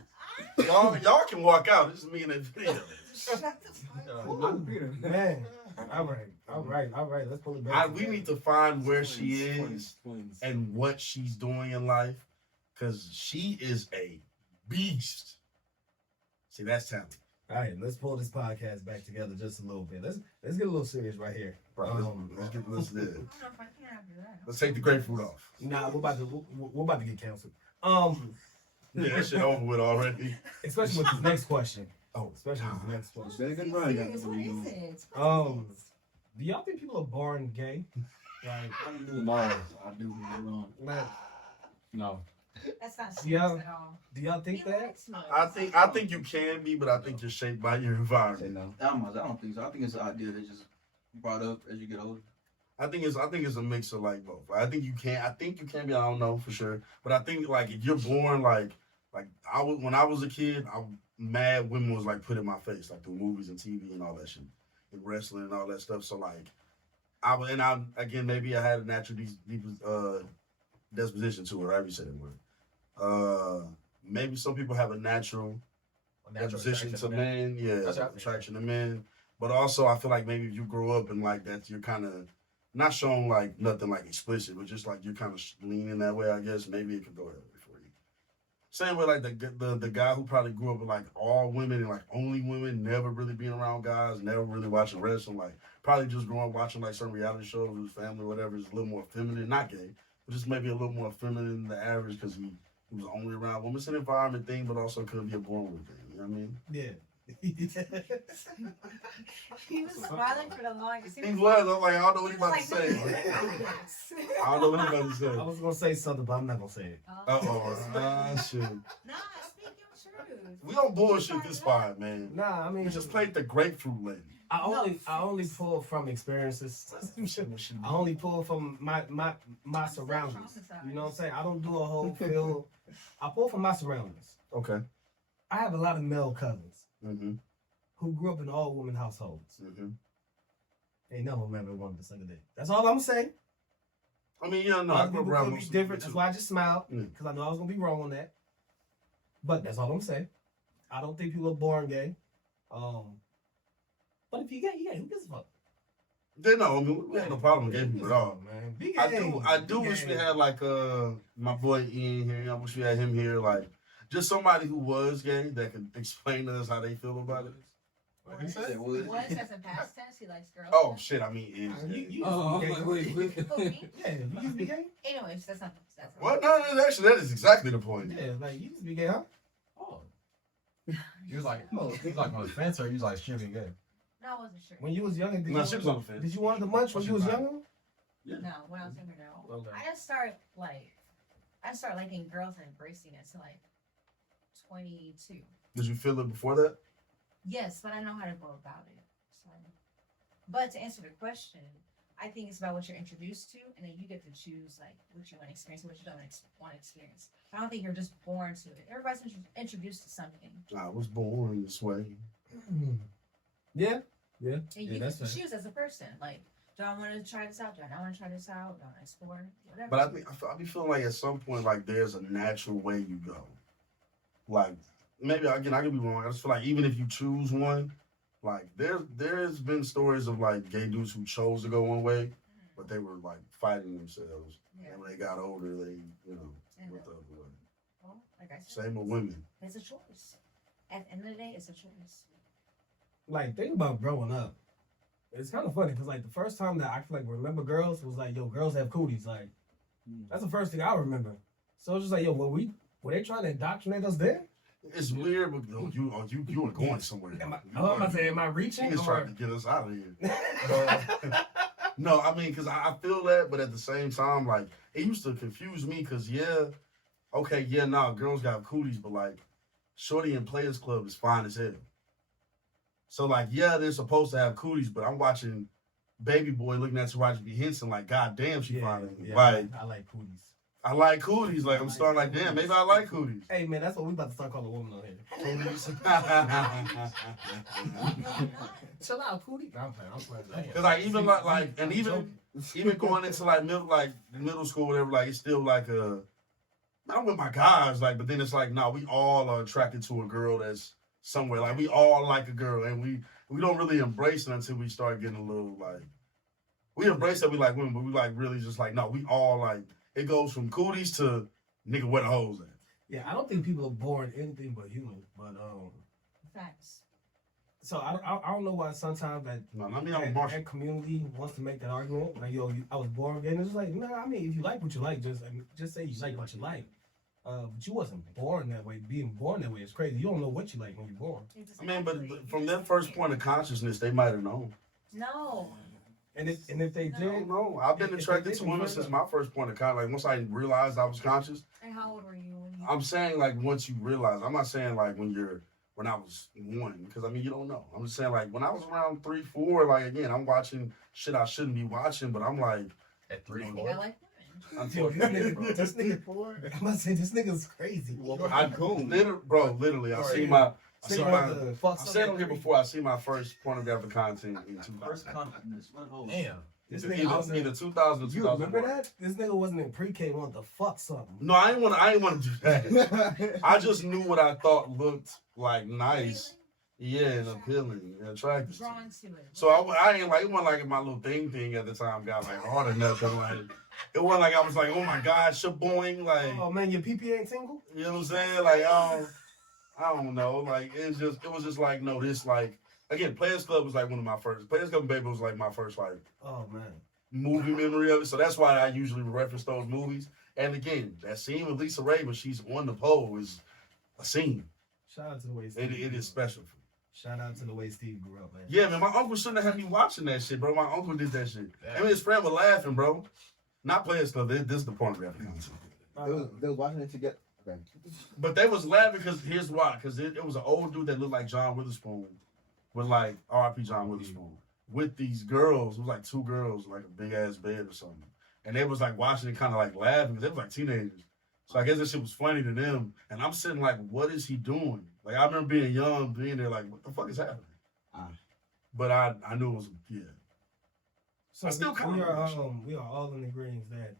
Y'all can walk out. This is me in that video. Shut the fuck up. Man. All right. Let's pull it back. We need to find where she is Twins. and what she's doing in life, because she is a beast. See, that's talent. All right, let's pull this podcast back together just a little bit. Let's get a little serious right here. Let's get this there. I don't know if I can after that. Let's take the grapefruit off. Nah, we're about to get canceled. Yeah, that shit over with already. Especially with this next question. Especially with this next question. Very good Be run. serious, what is it? Do y'all think people are born gay? Like, No, I do. You're wrong. man, No. That's not serious Yeah. at all. do y'all think He that? likes me. I think you can be, but I think you're shaped by your Say environment. no. I don't think so. I think it's an idea that just brought up as you get older. I think it's a mix of like both. I think you can be. I don't know for sure, but I think like if you're born like when I was a kid, mad women was like put in my face like through movies and TV and all that shit, and wrestling and all that stuff. So like again maybe I had a natural disposition to it. However you say that word. Maybe some people have a natural deposition to men. Yeah, That's what I think. attraction to men. But also I feel like maybe if you grow up and like that, you're kind of not showing like nothing like explicit, but just like you're kind of leaning that way. I guess maybe it could go that way for you. Same way like the guy who probably grew up with like all women and like only women, never really being around guys, never really watching wrestling, like probably just growing up watching like certain reality shows with his family, whatever, is a little more feminine, not gay, but just maybe a little more feminine than the average because he was only around women. It's an environment thing, but also could be a born with thing. You know what I mean? Yeah. He was smiling for the longest. He was. I'm like, I don't know what he about to say. I don't know what he about to say. I was gonna say something, but I'm not gonna say it. Shit. Nah, speak your truth. We don't bullshit this pod, man. Nah, I mean, We just played the Grapefruit Lady. I only pull from experiences. I only pull from my surroundings. You know what I'm saying? I don't do a whole field. I pull from my surroundings. Okay. I have a lot of male cousins Mm-hmm. who grew up in all women households. Mm-hmm. Ain't none of them ever wanted to suck a dick. That's all I'm saying. I mean, yeah, no, Other I grew people around could with be some different. too. That's why I just smiled Yeah. because I know I was gonna be wrong on that. But that's all I'm saying. I don't think people are born gay. But if you gay, you gay. Who gives a fuck? They know. I mean, we had no problem with gay people at all. Man, be gay. I do Be wish we gay. had like my boy Ian here. I wish we had him here, like just somebody who was gay that could explain to us how they feel about it. What he said? Say wood. One says in past tense, he likes girls. Oh shit! I mean, is You gay. used Oh, to be I'm gay. like, wait. Who, me? Yeah, you used to be gay. Anyways, that's not. What? No, actually, that is exactly the point. Yeah, like you used to be gay, huh? Oh. You was like, on the fence, or you was like, strictly gay? No, I wasn't sure. When you was younger, did No, you she was on the fence. did you want the munch when you was younger? No, when I was younger, no. Okay. I started liking girls and embracing it to like 22. Did you feel it before that? Yes, but I know how to go about it. So, but to answer the question, I think it's about what you're introduced to, and then you get to choose like what you want to experience and what you don't want to experience. I don't think you're just born to it. Everybody's introduced to something, I was born this way. Yeah. and you that's get to fair. choose as a person. Like, do I want to try this out? Do I not want to try this out? Do I want to explore? Whatever. But I be feeling like at some point, like there's a natural way you go. Like maybe again, I could be wrong. I just feel like even if you choose one, like there's been stories of like gay dudes who chose to go one way, but they were like fighting themselves, Yeah. and when they got older, they And, went the other way. well, like I said, Same with women. it's a choice. At the end of the day, it's a choice. Like think about growing up. It's kind of funny because like the first time that I feel like remember girls was like, yo, girls have cooties. Like that's the first thing I remember. So it's just like, yo, were they trying to indoctrinate us then? It's weird, but you were going somewhere. Am I She reaching? was trying to get us out of here. No, I mean, because I feel that, but at the same time, like, it used to confuse me because, girls got cooties, but, like, Shorty in Players Club is fine as hell. So like, yeah, they're supposed to have cooties, but I'm watching Baby Boy looking at Taraji P. Henson like, God damn, she fine. Yeah, Like, I like cooties. I like cooties. Like, I'm starting like, damn, maybe I like cooties. Hey man, that's what we about to start calling women on here. Cooties. Chill out, cootie. I'm playing. Cause like even like and even going into like middle school, whatever, like it's still like not with my guys, like, but then it's like, no, we all are attracted to a girl that's somewhere. Like we all like a girl, and we don't really embrace it until we start getting a little like we embrace that we like women, but we like really just like no, we all like it goes from cooties to nigga where the hoes at. Yeah, I don't think people are born anything but human, but Facts. So I don't know why sometimes that community wants to make that argument like yo I was born gay. And it's just like I mean if you like what you like just say you like what you like. But you wasn't born that way. Being born that way is crazy. You don't know what you like when you're born. I mean, but from that first point of consciousness, they might have known. No. And if they did, no, I've been attracted to women since my first point of contact. Like once I realized I was conscious. And how old were you when you? I'm saying like once you realize. I'm not saying like when I was 1, because I mean you don't know. I'm just saying like when I was around 3, 4. Like again, I'm watching shit I shouldn't be watching, but I'm like at 3, 4. I like women. Until this nigga 4. I'm about to say this nigga's crazy. Literally, I see my. I said on here crazy. before. I see my first pornographic content in 2000. Damn. This Either nigga either 2000 or 2001. You remember that? This nigga wasn't in pre-K, wanted to fuck something. No, I ain't want to do that. I just knew what I thought looked like nice. Yeah, and appealing and attractive. Drawn to it. So I ain't like, it wasn't like my little thing at the time got like hard or nothing. Like, it wasn't like I was like, oh my God, shaboing. Like, Oh man, your PP ain't single? you know what I'm saying? Like, I don't know. Like, it was just like, no, this like, again, Players Club was like one of my first, Players Club and Baby was like my first like Oh man. movie memory of it. So that's why I usually reference those movies. And again, that scene with Lisa Ray when she's on the pole is a scene. Shout out to the way Steve It is special. Shout out to the way Steve grew up, man. Yeah, man, my uncle shouldn't have had me watching that shit, bro. My uncle did that shit. I mean, his friend was laughing, bro. Not Players Club. This is the pornographic content. They was watching it together. Okay. But they was laughing because here's why. Because it was an old dude that looked like John Witherspoon, with like R.I.P. John Witherspoon, with these girls. It was like 2 girls, like a big ass bed or something. And they was like watching it, kind of like laughing because they was like teenagers. So I guess that shit was funny to them. And I'm sitting like, what is he doing? Like I remember being young, being there, like, what the fuck is happening? But I knew it was So I still we are all in agreement that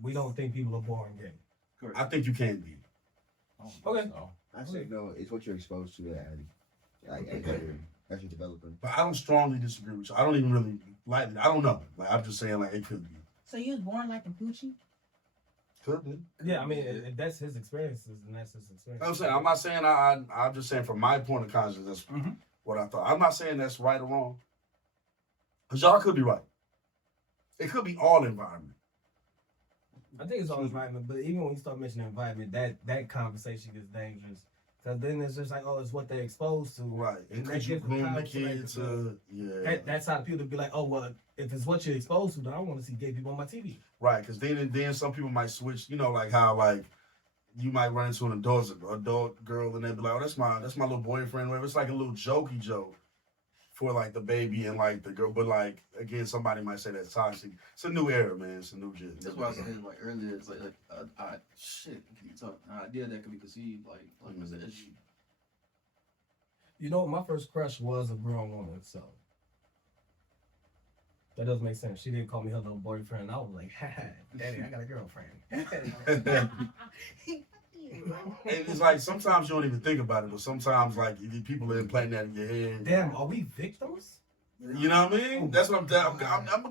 we don't think people are born gay. I think you can be. Okay. I say no. It's what you're exposed to as you're developing. But I don't strongly disagree with you. I don't even really like it. I don't know. Like I'm just saying, like it could be. So you was born like a coochie? Could be. Yeah, I mean, if that's his experiences, and that's his experience. I'm saying, I'm not saying I'm just saying from my point of conscience, that's what I thought. I'm not saying that's right or wrong. Because y'all could be right. It could be all environment. I think it's all environment, but even when you start mentioning environment, that conversation gets dangerous. Because then it's just like, oh, it's what they're exposed to. Right. And And that could you gives the groom the power to make kids? the- Yeah. That's how people be like, oh, well, if it's what you're exposed to, then I want to see gay people on my TV. Right. Because then some people might switch. You know, like how like you might run into an adult girl and they be like, oh, that's my little boyfriend. Whatever. It's like a little jokey joke for like the baby and like the girl. But like again, somebody might say that's toxic. It's a new era, man. It's a new shit. That's why I said like earlier. It's like shit. Can you talk? An idea that could be perceived like as an issue. You know, my first crush was a grown woman, so that doesn't make sense. She didn't call me her little boyfriend. I was like, ha, daddy, I got a girlfriend. And it's like sometimes you don't even think about it, but sometimes like people are implanting that in your head. Damn, are we victims? You know what I mean? That's what I'm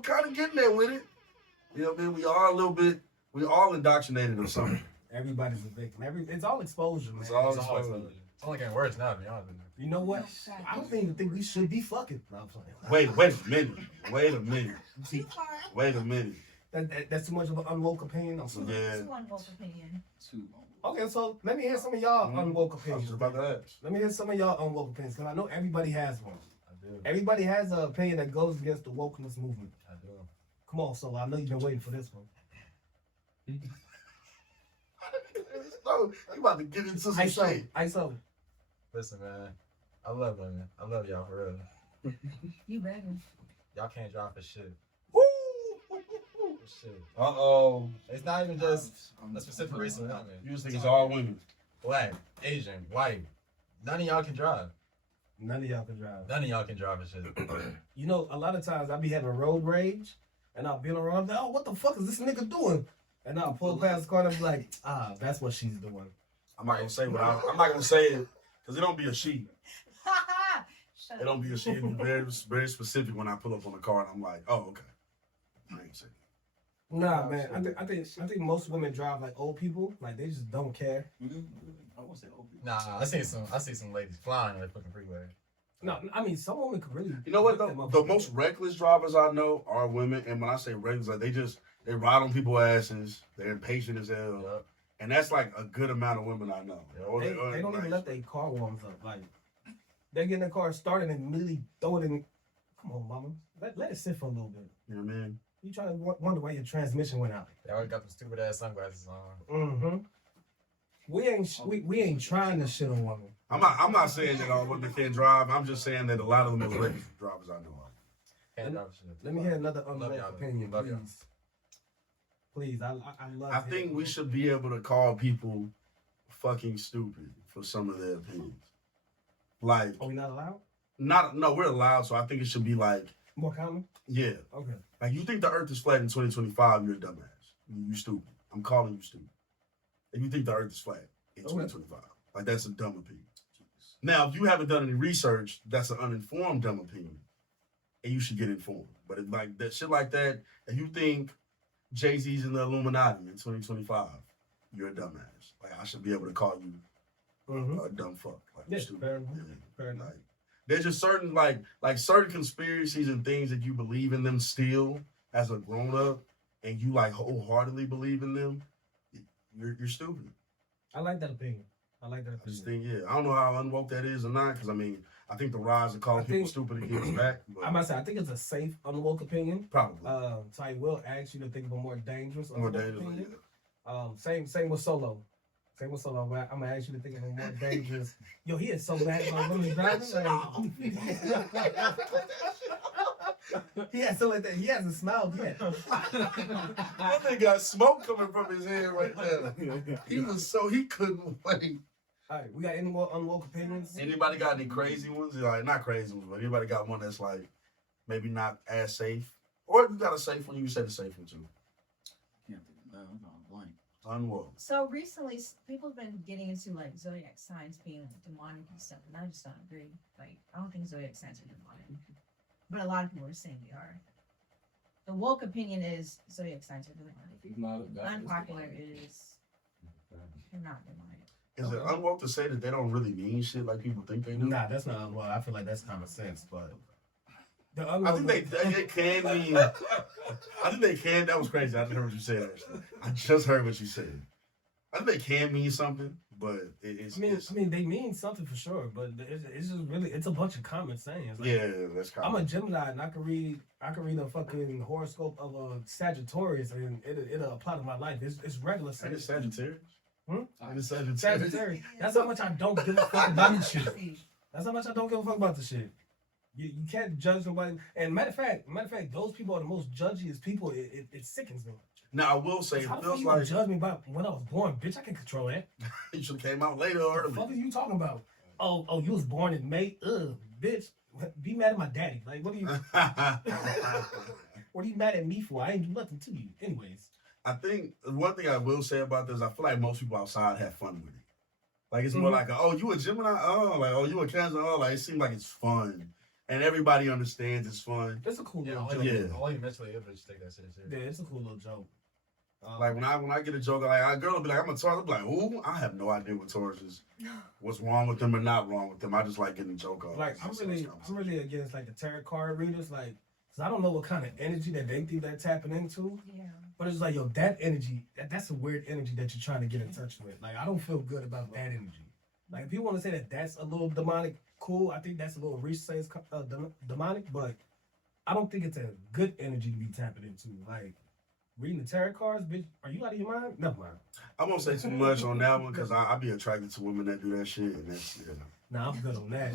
kind of getting there with it. You know what I mean? We all indoctrinated or something. Everybody's a victim. It's all exposure, man. It's all It's exposure. only getting worse now, to be honest with you. You know what? I don't even think we should be fucking. No, I'm playing. Wait a minute. Too far. Wait a minute. That's too much of an unwoke opinion. I'm sorry. Yeah. Too unwoke opinion. Okay, so let me hear some of y'all unwoke I was opinions. just about to ask. Let me hear some of y'all unwoke opinions, because I know everybody has one. I do. Everybody has an opinion that goes against the wokeness movement. I do. Come on, so I know you've been waiting for this one. No, you about to get into some shit. ISO. Listen, man. I love women. I love y'all for real. You better. Y'all can't drive for shit. Woo! For shit. Uh-oh. It's not even just a specific race of women. You just think it's all women. Black, Asian, white. None of y'all can drive. None of y'all can drive. None of y'all can drive for shit. You know, a lot of times I be having road rage, and I'll be around. Oh, what the fuck is this nigga doing? And I'll pull past the car and I'll be like, that's what she's doing. I'm not gonna say what I'm not gonna say it because it don't be a she. Shut It don't be a she. It be very, very specific when I pull up on the car and I'm like, oh, okay. I ain't saying. Nah, man. I think most women drive like old people. Like they just don't care. I won't say old people. Nah, I see some ladies flying on the fucking freeway. No, I mean some women could really. You know what though? The most reckless drivers I know are women, and when I say reckless, like they ride on people's asses. They're impatient as hell, Yep. and that's like a good amount of women I know. Yep. They don't even let their car warms up. Like they get in their car started and immediately throw it in. Come on, mama. Let it sit for a little bit. You know what I mean? You trying to wonder why your transmission went out. They always got them stupid ass sunglasses on. Mm-hmm. We ain't trying to shit on women. I'm not saying that all women can't drive. I'm just saying that a lot of the most reckless drivers I know are. Can't drive for shit. Let me hear another Love unbiased y'all. opinion, Love y'all. please. Please, I love. I think we should be able to call people fucking stupid for some of their opinions. Like, Are we not allowed? no, we're allowed. So I think it should be like, More common? yeah, Okay. like you think the Earth is flat in 2025, you're a dumbass. You stupid. I'm calling you stupid. If you think the Earth is flat in 2025, like that's a dumb opinion. Now, if you haven't done any research, that's an uninformed dumb opinion, and you should get informed. But if, like that shit like that, if you think Jay-Z's in the Illuminati in 2025, you're a dumbass. Like I should be able to call you a dumb fuck. Like Yeah, stupid. fair enough. Yeah. Fair enough. Like, there's just certain like certain conspiracies and things that you believe in them still as a grown up, and you like wholeheartedly believe in them. You're stupid. I like that opinion. I just think, I don't know how unwoke that is or not, because I mean, I think the rise of calling people stupid again is back. But I must say, I think it's a safe, unwoke opinion. Probably. So I will ask you to think of a more dangerous, More unwoke dangerous. opinion. Yeah. Same with Solo. Same with Solo. But I'm gonna ask you to think of a more dangerous. Yo, he is so mad about women driving. He has so like that. He hasn't smiled yet. That nigga got smoke coming from his head right now. He couldn't wait. All right, we got any more unwoke opinions? Anybody got any crazy ones? Like not crazy ones, but anybody got one that's like maybe not as safe? Or if you got a safe one, you can say the safe one too. Can't think of that. I'm drawing a blank. Unwoke. So recently, people have been getting into like zodiac signs being like demonic and stuff, and I just don't agree. Like, I don't think zodiac signs are demonic, but a lot of people are saying they are. The woke opinion is zodiac signs are demonic. It's not Unpopular is they're not demonic. Is it unwoke to say that they don't really mean shit like people think they do? Nah, that's not unwoke. I feel like that's common sense, but the I unwoke. think they can mean. I think they can. That was crazy. I just heard what you said. Actually, I just heard what you said. I think they can mean something, but it's. I mean, they mean something for sure, but it's just really it's a bunch of common sayings. Like, Yeah, that's kind I'm a Gemini, and I can read a fucking horoscope of a Sagittarius, and it'll apply to my life. It's regular. And it's Sagittarius. Hmm? And it's Sagittarius. Sagittarius. That's how much I don't give a fuck about this shit. That's how much I don't give a fuck about this shit. You can't judge nobody. And matter of fact, those people are the most judgiest people. It sickens me. Now I will say, How it the fuck feels you gonna like judge me about when I was born, bitch? I can't control that. you should have came out later or What the fuck are early. you talking about? Oh, you was born in May. Bitch, be mad at my daddy. Like, what are you mad at me for? I ain't do nothing to you. Anyways. I think one thing I will say about this, I feel like most people outside have fun with it. Like it's more like, you a Gemini? Oh, like, you a Cancer? Oh, like it seems like it's fun. And everybody understands it's fun. It's a cool little Only, joke. only mentally ill bitches take that shit serious. Yeah, it's a cool little joke. Like when I get a joke, like a girl will be like, I'm a Taurus. I'm like, who? I have no idea what Taurus is. What's wrong with them or not wrong with them. I just like getting a joke off. Like I'm really against like the tarot card readers, like, cause I don't know what kind of energy that they think they're tapping into. Yeah. But it's like, yo, that energy, that's a weird energy that you're trying to get in touch with. Like, I don't feel good about that energy. Like, if you want to say that that's a little demonic, cool. I think that's a little reach say it's demonic, but I don't think it's a good energy to be tapping into. Like, reading the tarot cards, bitch. Are you out of your mind? Never mind. I won't say too much on that one because I be attracted to women that do that shit, and that's Nah, I'm good on that.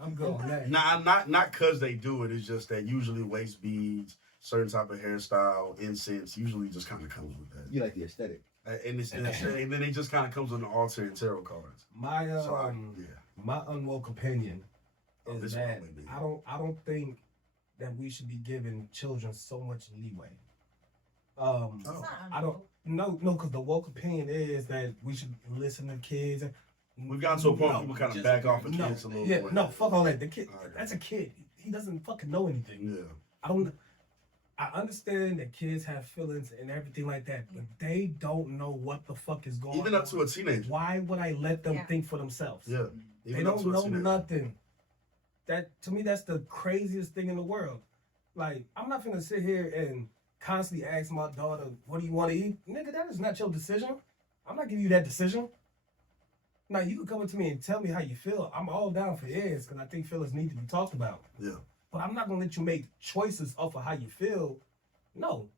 I'm good on that. Nah, not cause they do it. It's just that usually waist beads, certain type of hairstyle, incense, usually just kind of comes with that. You like the aesthetic. And then it just kind of comes on the altar and tarot cards. My my unwoke opinion is that I don't think that we should be giving children so much leeway. I don't no because the woke opinion is that we should listen to kids. We've gotten to a point where people kind of back off of kids a little bit. No, fuck all that. The kid, that's a kid. He doesn't fucking know anything. Yeah. I understand that kids have feelings and everything like that, but they don't know what the fuck is going on. Even up to a teenager. Why would I let them think for themselves? Yeah. They don't know nothing. That to me, that's the craziest thing in the world. Like, I'm not gonna sit here and constantly ask my daughter, "What do you want to eat?" Nigga, that is not your decision. I'm not giving you that decision. Now you can come up to me and tell me how you feel. I'm all down for ears because I think feelings need to be talked about. Yeah. But I'm not gonna let you make choices off of how you feel. No,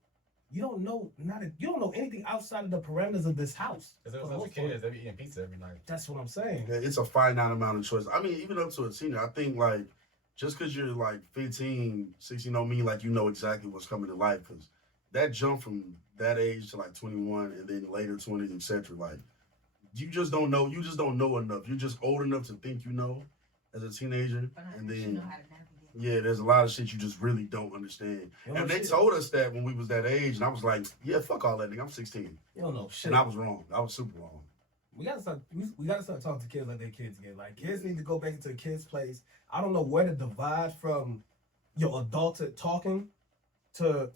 you don't know you don't know anything outside of the parameters of this house. Because there was other kids that be eating pizza every night. That's what I'm saying. Yeah, it's a finite amount of choice. I mean, even up to a teenager, I think like just because you're like 15, 16, don't mean like you know exactly what's coming in life. Because that jump from that age to like 21 and then later 20s, etc. Like you just don't know. You just don't know enough. You're just old enough to think you know as a teenager, and then. Yeah, there's a lot of shit you just really don't understand. And they told us that when we was that age, and I was like, yeah, fuck all that, nigga. I'm 16. You don't know shit. And I was wrong. I was super wrong. We gotta start talking to kids like they're kids again. Like kids need to go back into a kid's place. I don't know where to divide from your adulthood talking to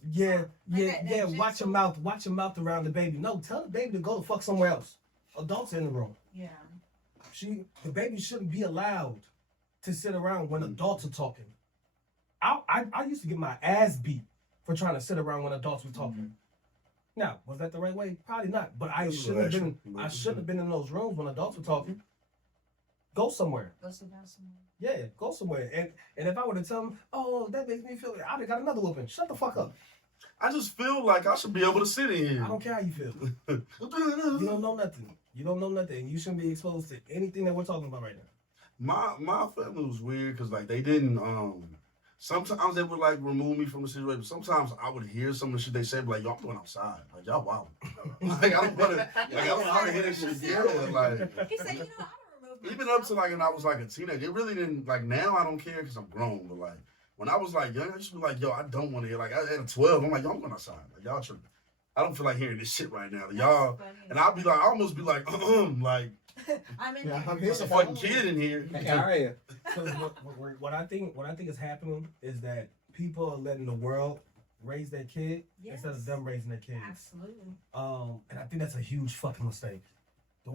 watch your mouth around the baby. No, tell the baby to go the fuck somewhere else. Adults in the room. Yeah. The baby shouldn't be allowed to sit around when adults are talking. I used to get my ass beat for trying to sit around when adults were talking. Mm-hmm. Now, was that the right way? Probably not. But I shouldn't have been in those rooms when adults were talking. Go somewhere. Go sit down somewhere. Yeah, go somewhere. And if I were to tell them, oh, that makes me feel, I'd have got another whooping. Shut the fuck up. I just feel like I should be able to sit in here. I don't care how you feel. You don't know nothing. You don't know nothing. You shouldn't be exposed to anything that we're talking about right now. My family was weird because like they didn't sometimes they would like remove me from the situation. Sometimes I would hear some of the shit they said, like, y'all going outside. Like, y'all wow. Like, I don't want to hear that shit again. Like, he said, you know, I don't remove even up to like when I was like a teenager, it really didn't, like now I don't care because I'm grown. But like, when I was like young, I used to be like, yo, I don't want to hear, like, at 12, I'm like, yo, I'm going outside. Like, y'all tripping. I don't feel like hearing this shit right now. Like, y'all, and I'll be like, I almost be like, like, I'm in there's a fucking kid in here. What I think is happening is that people are letting the world raise their kid instead of them raising their kids. Absolutely. And I think that's a huge fucking mistake. The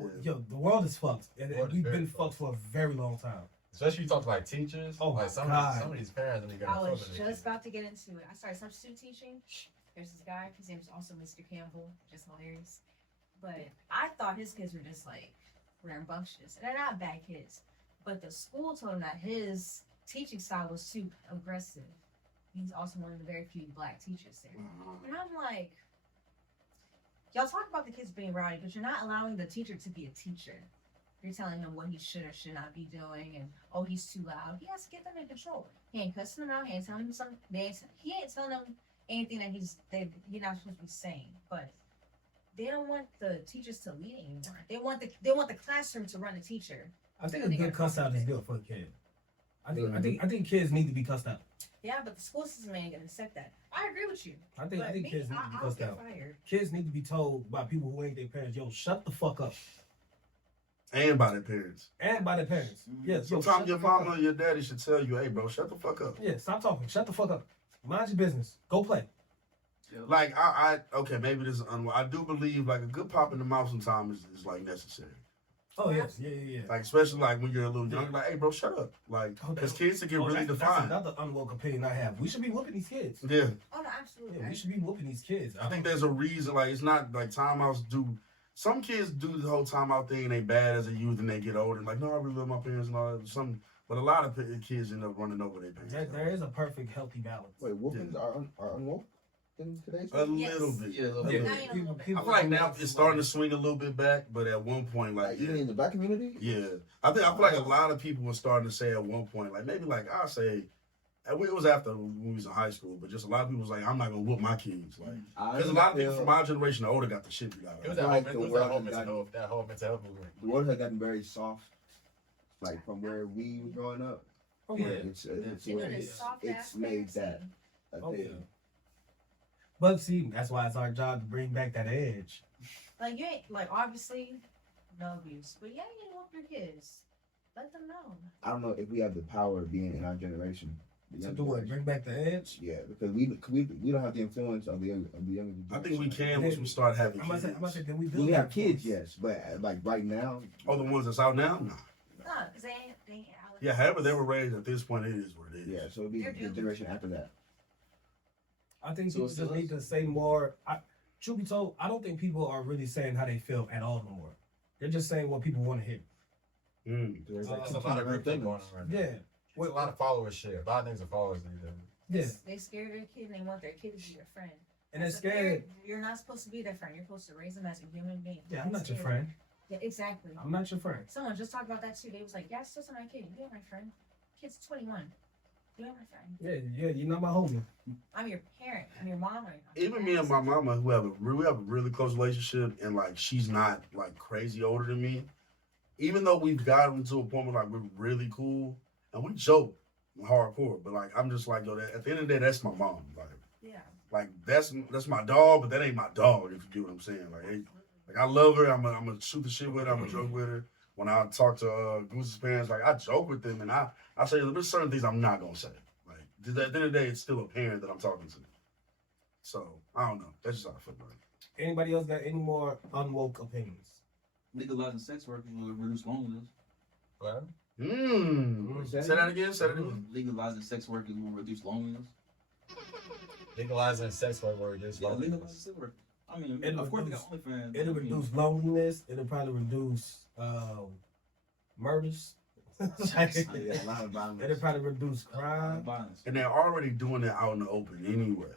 world is fucked, and we've been fucked for a very long time. Especially you talk to like teachers. Oh like my some God. of these parents don't even. I was just about to get into it. I started substitute teaching. There's this guy. His name's also Mr. Campbell. Just hilarious. But I thought his kids were just like rambunctious. And they're not bad kids. But the school told him that his teaching style was too aggressive. He's also one of the very few black teachers there. And I'm like, y'all talk about the kids being rowdy, but you're not allowing the teacher to be a teacher. You're telling him what he should or should not be doing, and oh, he's too loud. He has to get them in control. He ain't cussing them out. He ain't telling him something. He ain't telling them anything that he's not supposed to be saying. But they don't want the teachers to lead anymore. They want the classroom to run the teacher. I think a good cuss out is good for a kid. I think kids need to be cussed out. Yeah, but the school system ain't gonna accept that. I agree with you. I think kids need to be cussed out. Kids need to be told by people who ain't their parents, yo, shut the fuck up. And by their parents. Yeah. Sometimes your mama or your daddy should tell you, hey, bro, shut the fuck up. Yeah, stop talking. Shut the fuck up. Mind your business. Go play. Like, okay, maybe this is I do believe, like, a good pop in the mouth sometimes is like, necessary. Oh, yes. Yeah. Like, especially, like, when you're a little young, like, hey, bro, shut up. Like, because kids to get really defined. That's another unwoke opinion I have. We should be whooping these kids. Yeah. Oh, no, absolutely. Yeah, we should be whooping these kids. I think there's a reason, like, it's not, like, timeouts do... Some kids do the whole timeout thing and they bad as a youth and they get older and like, no, I really love my parents and all that. But a lot of kids end up running over their parents. There is a perfect, healthy balance. Wait, whoopings are unwoke? in today's A world? little bit. Yeah, a little Yeah, bit. Not even a little bit. I feel like now it's starting to swing a little bit back, but at one point, Like even in the black community? yeah, I feel like a lot of people were starting to say at one point, like maybe like I'll say, it was after we was in high school, but just a lot of people was like, I'm not gonna whoop my kids, like because a lot of people from my generation or older got the shit beat out It of was them. that Like whole, the it was that world whole has mental gotten- health, that whole mental health movement. The world has gotten very soft, like from where we were growing up. Oh, yeah. It's You know, this soft it's ass made parenting. that a Oh, thing. yeah. But see, that's why it's our job to bring back that edge. Like you ain't like obviously no abuse, but yeah, you whoop your kids. Let them know. I don't know if we have the power of being in our generation. The To young do what? generation. Bring back the edge? Yeah, because we don't have the influence of the younger generation. I think we can once we start having I'm about kids. to say, then we build We have that kids, voice. yes, but like right now, Oh, the ones that's out now? Nah. No, because they ain't out. Yeah, however they were raised at this point, it is what it is. yeah, so it'll be They're the doomed. generation after that. I think So people it's just still need to say more. Truth be told, I don't think people are really saying how they feel at all no more. They're just saying what people want to hear. Mm. There's There's There's a lot of group things going on right now. Yeah. With a lot of followership. A lot of things are followers these days. Yeah. They scared their kid and they want their kid to be their friend. And they're As a scared. parent, You're not supposed to be their friend. You're supposed to raise them as a human being. Yeah, I'm not your Scared. friend. Yeah, exactly. I'm not your friend. Someone just talked about that too. They was like, "Yeah, it's still my kid. You ain't my friend. Kid's 21. You ain't my friend. Yeah, you're not my homie. I'm your parent. I'm your mom right now." Even me and my mama, who have a really close relationship, and like she's not like crazy older than me. Even though we've gotten to a point where like we're really cool and we joke hardcore, but like I'm just like, yo, at the end of the day, that's my mom. Yeah. Like that's my dog, but that ain't my dog. If you get what I'm saying, like I love her. I'm gonna shoot the shit with her. I'm gonna joke with her. When I talk to Goose's parents, like I joke with them, and I say there's certain things I'm not gonna say. Like at the end of the day, it's still a parent that I'm talking to. So I don't know. That's just how I feel about it. Anybody else got any more unwoke opinions? Legalizing sex work will reduce loneliness. What? Say that again. Say that again. Legalizing sex work will reduce loneliness. Legalizing sex work will reduce Yeah, loneliness. legalizing sex work. I mean, It'll of course they reduce- got OnlyFans. It'll reduce loneliness. It'll probably reduce murders. Yeah, a lot of violence. It'll probably reduce crime. violence. And they're already doing it out in the open anyway.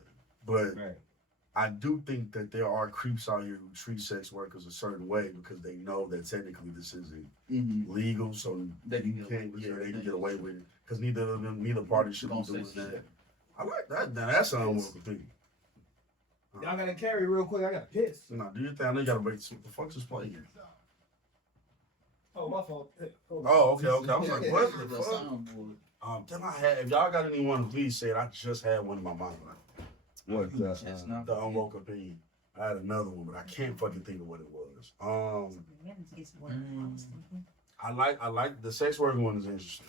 But Right. I do think that there are creeps out here who treat sex workers a certain way because they know that technically this isn't Mm-hmm. legal, so They can you get away can't. with Yeah, certain they can get things. away with it because neither party should be Don't say doing shit. that. I like that. Now that's an unwelcome thing. Y'all gotta carry real quick. I gotta piss. Nah, do your thing. I know you gotta wait. What the fuck's this playing? Oh, my fault. Hold on. Oh, okay. I was like, what the The fuck? soundboard. Then I had. If y'all got anyone, please say it. I just had one in my mind. What Chestnut. The unwoke opinion. I had another one, but I can't fucking think of what it was. I like the sex working one is interesting.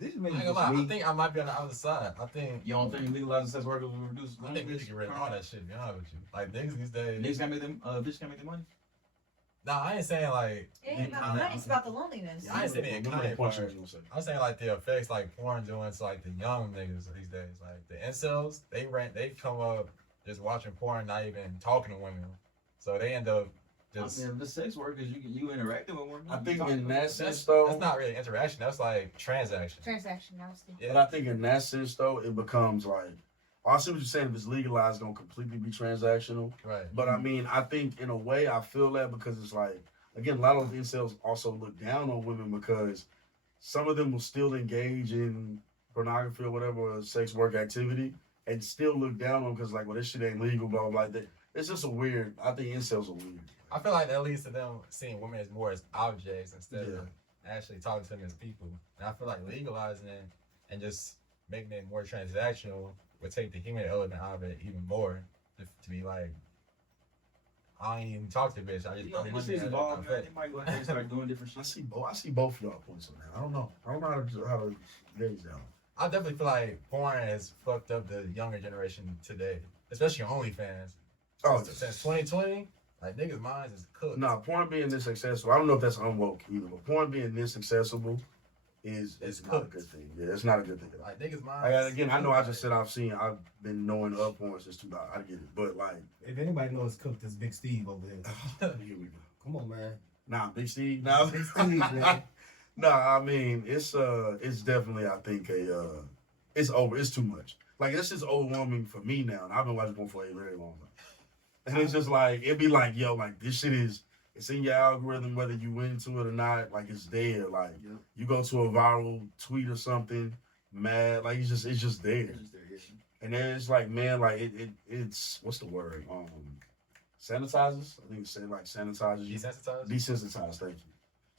this I may ain't be gonna just lie, I me. think I might be on the other side. I think You don't think legalizing sex work will reduce I think we need to get rid of all that shit, to be honest with you. Like niggas these days. Niggas can't make them, bitches can't make their money. Nah, I ain't saying like It ain't about the money. It's about the loneliness. I ain't saying the Remember the economy point you part. was gonna say. I'm saying like the effects like porn doing to like the young niggas these days. Like the incels, they come up just watching porn, not even talking to women. So they end up just I mean, the sex workers, you interacting with women. I think You in talking that to sense, them. though, that's not really interaction, that's like transaction. Transaction. I was thinking. but I think in that sense, though, it becomes like, I see what you're saying. If it's legalized, it's gonna completely be transactional. Right. But I mean, I think in a way, I feel that because it's like, again, a lot of incels also look down on women because some of them will still engage in pornography or whatever, or sex work activity, and still look down on because like, well, this shit ain't legal, blah blah blah. It's just a weird. I think incels are weird. I feel like that leads to them seeing women as more as objects instead Yeah. of actually talking to them as people. And I feel like legalizing it and just making it more transactional would take the human element out of it even more. To be like, I don't even talk to the bitch. I just You know, throw this money shit's at evolved, her. man. They might go ahead and start doing different I shit. see both of y'all points on that. I don't know how to gauge that. I definitely feel like porn has fucked up the younger generation today, especially on OnlyFans. Oh, Since 2020, like niggas' minds is cooked. nah, porn being this accessible, I don't know if that's unwoke either, but porn being this accessible is It's not a cooked. good thing. Yeah, it's not a good thing. Like niggas' minds. I know I just said I've been knowing of porn since 2000. I get it, but like, If anybody knows cooked, it's Big Steve over here. here we go. Come on, man. Nah, Big Steve. Nah, Big Steve, man. Nah, I mean it's definitely I think it's over. It's too much. like this is overwhelming for me now, and I've been watching porn for a very long time. And it's just like it'd be like, yo, like this shit is. It's in your algorithm, whether you into it or not. Like it's there. Like you go to a viral tweet or something, mad. Like it's just there. It's just there, yeah. And then it's like, man, like it's what's the word? Sanitizers. I think it's like sanitizers. Desensitized? Desensitize. Thank you.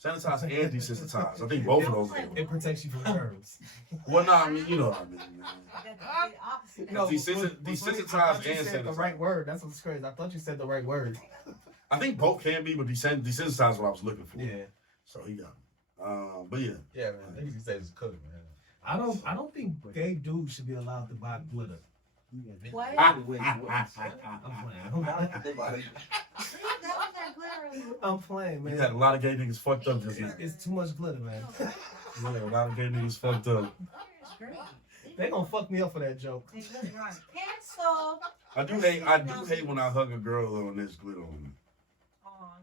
Sanitize and desensitize. I think both of those. It protects you from germs. Well, no, I mean, you know what I mean, man. The opposite. No, Desensitize and you said the sanitize. right word. That's what's crazy. I thought you said the right word. I think both can be, but desensitize is what I was looking for. Yeah. So he got me. But yeah. Yeah, man. Niggas these days is cooking, man. I don't think gay dudes should be allowed to buy glitter. What? I'm playing. I'm playing, He's man. had a lot of gay niggas fucked up just now. It's too much glitter, man. Yeah, a lot of gay niggas fucked up. They gonna fuck me up for that joke. Cancel. I do hate when I hug a girl though and there's glitter on me.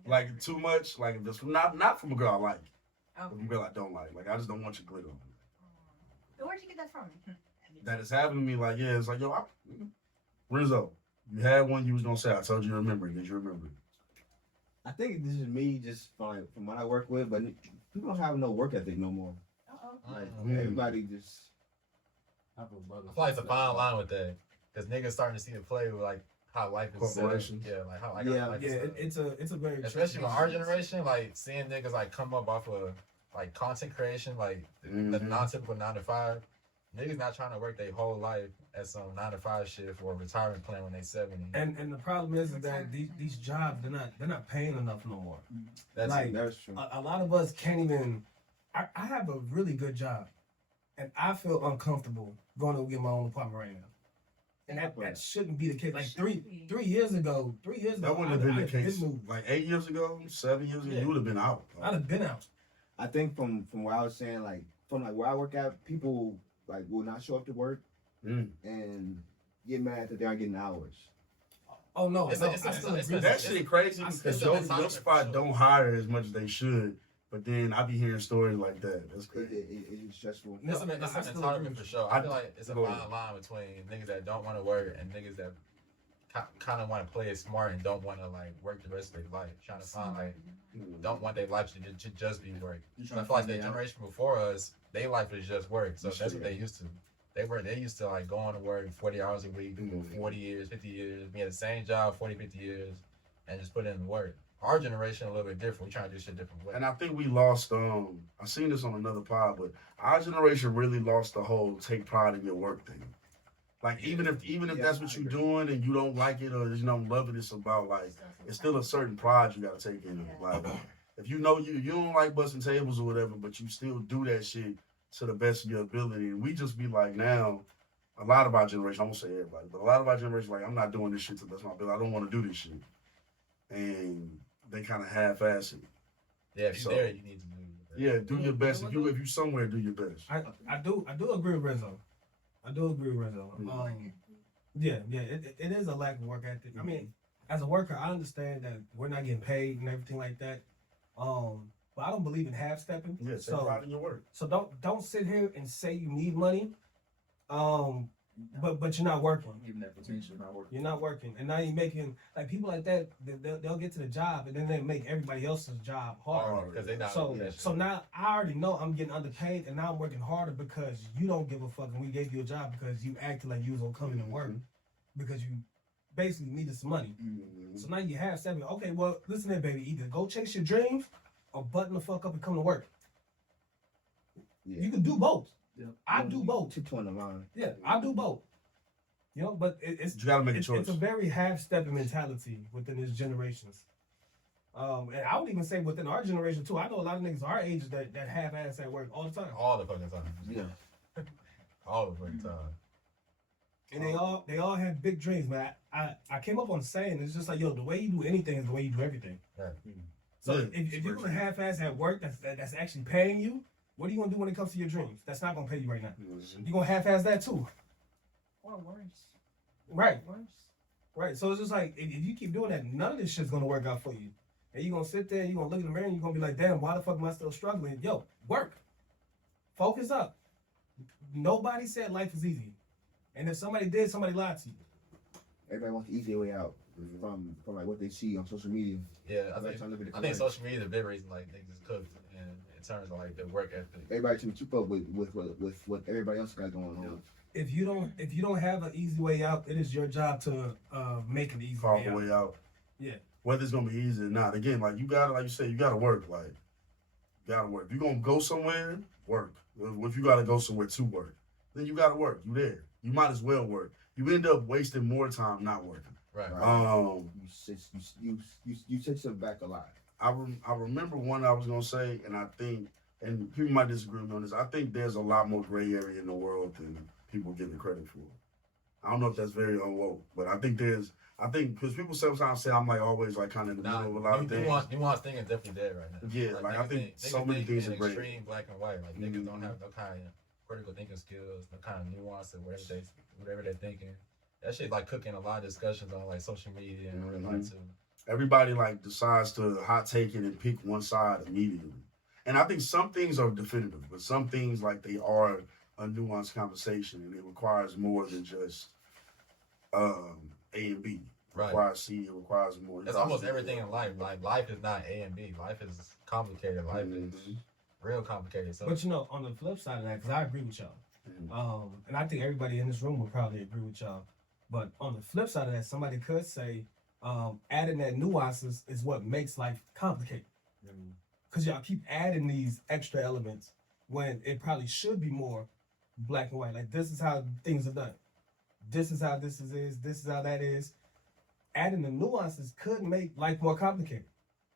Like too much, like if it's not from a girl I like. From a girl I don't like. Like I just don't want your glitter on me. Where'd you get that from? That is happening to me, like, yeah, it's like, yo, Renzo, you had one you was gonna say. I told you to remember it. Did you remember it? I think this is me just from what I work with, but people don't have no work ethic no more. Like everybody just. I feel like it's a fine line with that, because niggas starting to see the play with like how life is set. Corporations. Yeah, like how life it's a very especially with our generation, like seeing niggas like come up off of like content creation, like the non-typical 9 to 5. Niggas not trying to work their whole life at some 9 to 5 shift or retirement plan when they 70. And the problem is that these jobs they're not paying enough no more. That's true. A lot of us can't even. I have a really good job, and I feel uncomfortable going to get my own apartment right now. And that shouldn't be the case. Like three years ago, that wouldn't have been the case. Like 8 years ago, 7 years ago, you would have been out. I'd have been out. I think from what I was saying, like from like where I work at, people like will not show up to work and get mad that they aren't getting hours. Oh no, that shit crazy because your spot don't hire as much as they should. But then I be hearing stories like that. That's crazy. It's stressful. It's an entitlement for sure. I feel like it's a fine line between niggas that don't want to work and niggas that kind of want to play it smart and don't want to like work the rest of their life. Trying to find like don't want their life to just be work. I feel like the generation before us, their life is just work. So that's what they used to. They used to like going to work 40 hours a week, 40 years, 50 years, be at the same job 40, 50 years, and just put in the work. Our generation a little bit different. We trying to do shit different way. And I think we lost. I seen this on another pod, but our generation really lost the whole take pride in your work thing. Like even if that's what you're doing and you don't like it or you don't love it, it's about like it's still a certain pride you gotta take in it. Like if you know you don't like busting tables or whatever, but you still do that shit to the best of your ability. And we just be like now, a lot of our generation, I won't say everybody, but a lot of our generation, like I'm not doing this shit to the best of my ability. I don't want to do this shit. And they kind of half-ass it. Yeah, if you're there, you need to do your best. Yeah, do your best. If you somewhere, do your best. I do agree with Renzo. Yeah, it is a lack of work ethic. I mean, as a worker, I understand that we're not getting paid and everything like that. But I don't believe in half stepping. Yeah, take pride in your work. So don't sit here and say you need money. But you're not working. Even that potential not working. You're not working, and now you're making like people like that. They'll get to the job, and then they make everybody else's job harder because they not. So now I already know I'm getting underpaid, and now I'm working harder because you don't give a fuck, and we gave you a job because you acted like you was gonna come in and work because you basically needed some money. So now you have 7. Okay, well listen here, baby. Either go chase your dreams or button the fuck up and come to work. Yeah. You can do both. Yeah. I do both. 2.9. Yeah, I do both. You know, but it's you gotta make a choice. It's a very half-stepping mentality within these generations. And I would even say within our generation too. I know a lot of niggas our age that half-ass at work all the time. All the fucking time. Yeah. All the fucking time. And they all have big dreams, man. I came up on saying it's just like, yo, the way you do anything is the way you do everything. Right. So if you're gonna half-ass at work that's actually paying you, what are you gonna do when it comes to your dreams? That's not gonna pay you right now. You're gonna half-ass that too. Or worse. Right. Worse. Right. So it's just like if you keep doing that, none of this shit's gonna work out for you. And you're gonna sit there and you're gonna look in the mirror and you're gonna be like, damn, why the fuck am I still struggling? Yo, work. Focus up. Nobody said life is easy. And if somebody did, somebody lied to you. Everybody wants the easy way out from like what they see on social media. Yeah, I think social media is a big reason like niggas cooked in terms of like the work ethic. Everybody should keep up with what everybody else got going on. If you don't have an easy way out, it is your job to make an easy Follow the way out. Yeah. Whether it's gonna be easy or not. Again, like you say, you gotta work. Like you gotta work. If you're gonna go somewhere, work. If you gotta go somewhere to work, then you gotta work. You there. You might as well work. You end up wasting more time not working. Right. You set yourself back a lot. I remember one I was gonna say, and I think, and people might disagree with me on this. I think there's a lot more gray area in the world than people give it credit for. I don't know if that's very unwoke, but I think because people sometimes say I'm like always like kind of in the middle of a lot of things. Nuance thing is definitely dead right now. Yeah, like I think so many things are great. Extreme black and white. Like niggas don't have no kind of critical thinking skills, no kind of nuance of whatever they're thinking. That shit like cooking a lot of discussions on like social media and real life too. Everybody like decides to hot take it and pick one side immediately. And I think some things are definitive, but some things like they are a nuanced conversation and it requires more than just A and B. It requires C, it requires more. It's almost everything in life. Like life is not A and B. Life is complicated. Life is real complicated. So. But on the flip side of that, because I agree with y'all. And I think everybody in this room would probably agree with y'all. But on the flip side of that, somebody could say adding that nuances is what makes life complicated. Because y'all keep adding these extra elements when it probably should be more black and white. Like, this is how things are done. This is how this is. This is how that is. Adding the nuances could make life more complicated.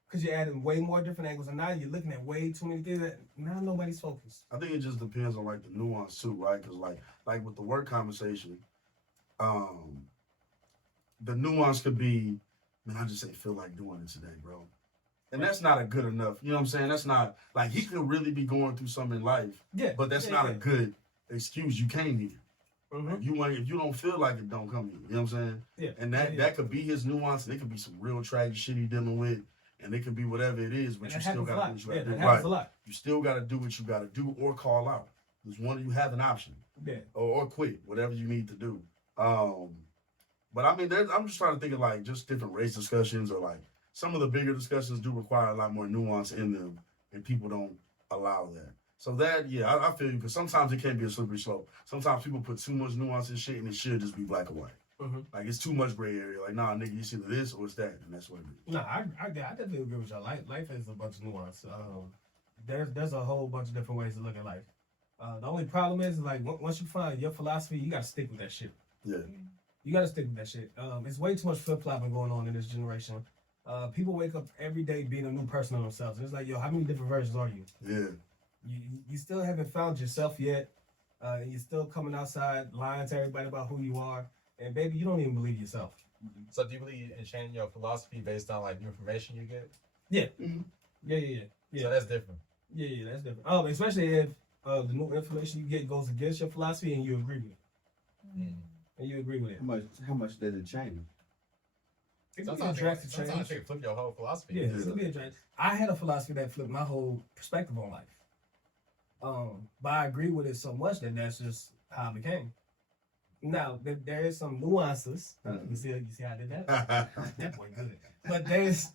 Because you're adding way more different angles, and now you're looking at way too many things that now nobody's focused. I think it just depends on like the nuance too, right? Because like with the work conversation, the nuance could be, man, I just ain't feel like doing it today, bro. And that's not a good enough. You know what I'm saying? That's not like he could really be going through something in life. Yeah. But that's not a good excuse. You came here. If you don't feel like it, don't come here. You know what I'm saying? Yeah. And that could be his nuance, and it could be some real tragic shit he dealing with, and it could be whatever it is, but you still gotta do what you gotta do. Happens a lot. You still gotta do what you gotta do or call out. There's one you have an option. Yeah. Or quit, whatever you need to do. But I mean, I'm just trying to think of like just different race discussions, or like some of the bigger discussions do require a lot more nuance in them, and people don't allow that. So that, yeah, I feel you, because sometimes it can be a slippery slope. Sometimes people put too much nuance in shit, and it should just be black and white. Like, it's too much gray area. Like, nah, nigga, it's either this or it's that, and that's what it is. No, I definitely agree with y'all. Life has a bunch of nuance. There's a whole bunch of different ways to look at life. The only problem is, like, once you find your philosophy, you gotta stick with that shit. Yeah. You gotta stick with that shit. It's way too much flip-flopping going on in this generation. People wake up every day being a new person on themselves. It's like, yo, how many different versions are you? Yeah. You still haven't found yourself yet. You're still coming outside lying to everybody about who you are. And baby, you don't even believe yourself. So do you believe in changing your philosophy based on like new information you get? Yeah. Yeah. So that's different. Yeah, that's different. Especially if the new information you get goes against your philosophy and you agree with it. And you agree with it. How much does it change? Sometimes it can flip your whole philosophy. Yeah, it'll be a drastic. I had a philosophy that flipped my whole perspective on life. But I agree with it so much that that's just how it became. Now, there is some nuances. You see how I did that? That boy good. But there's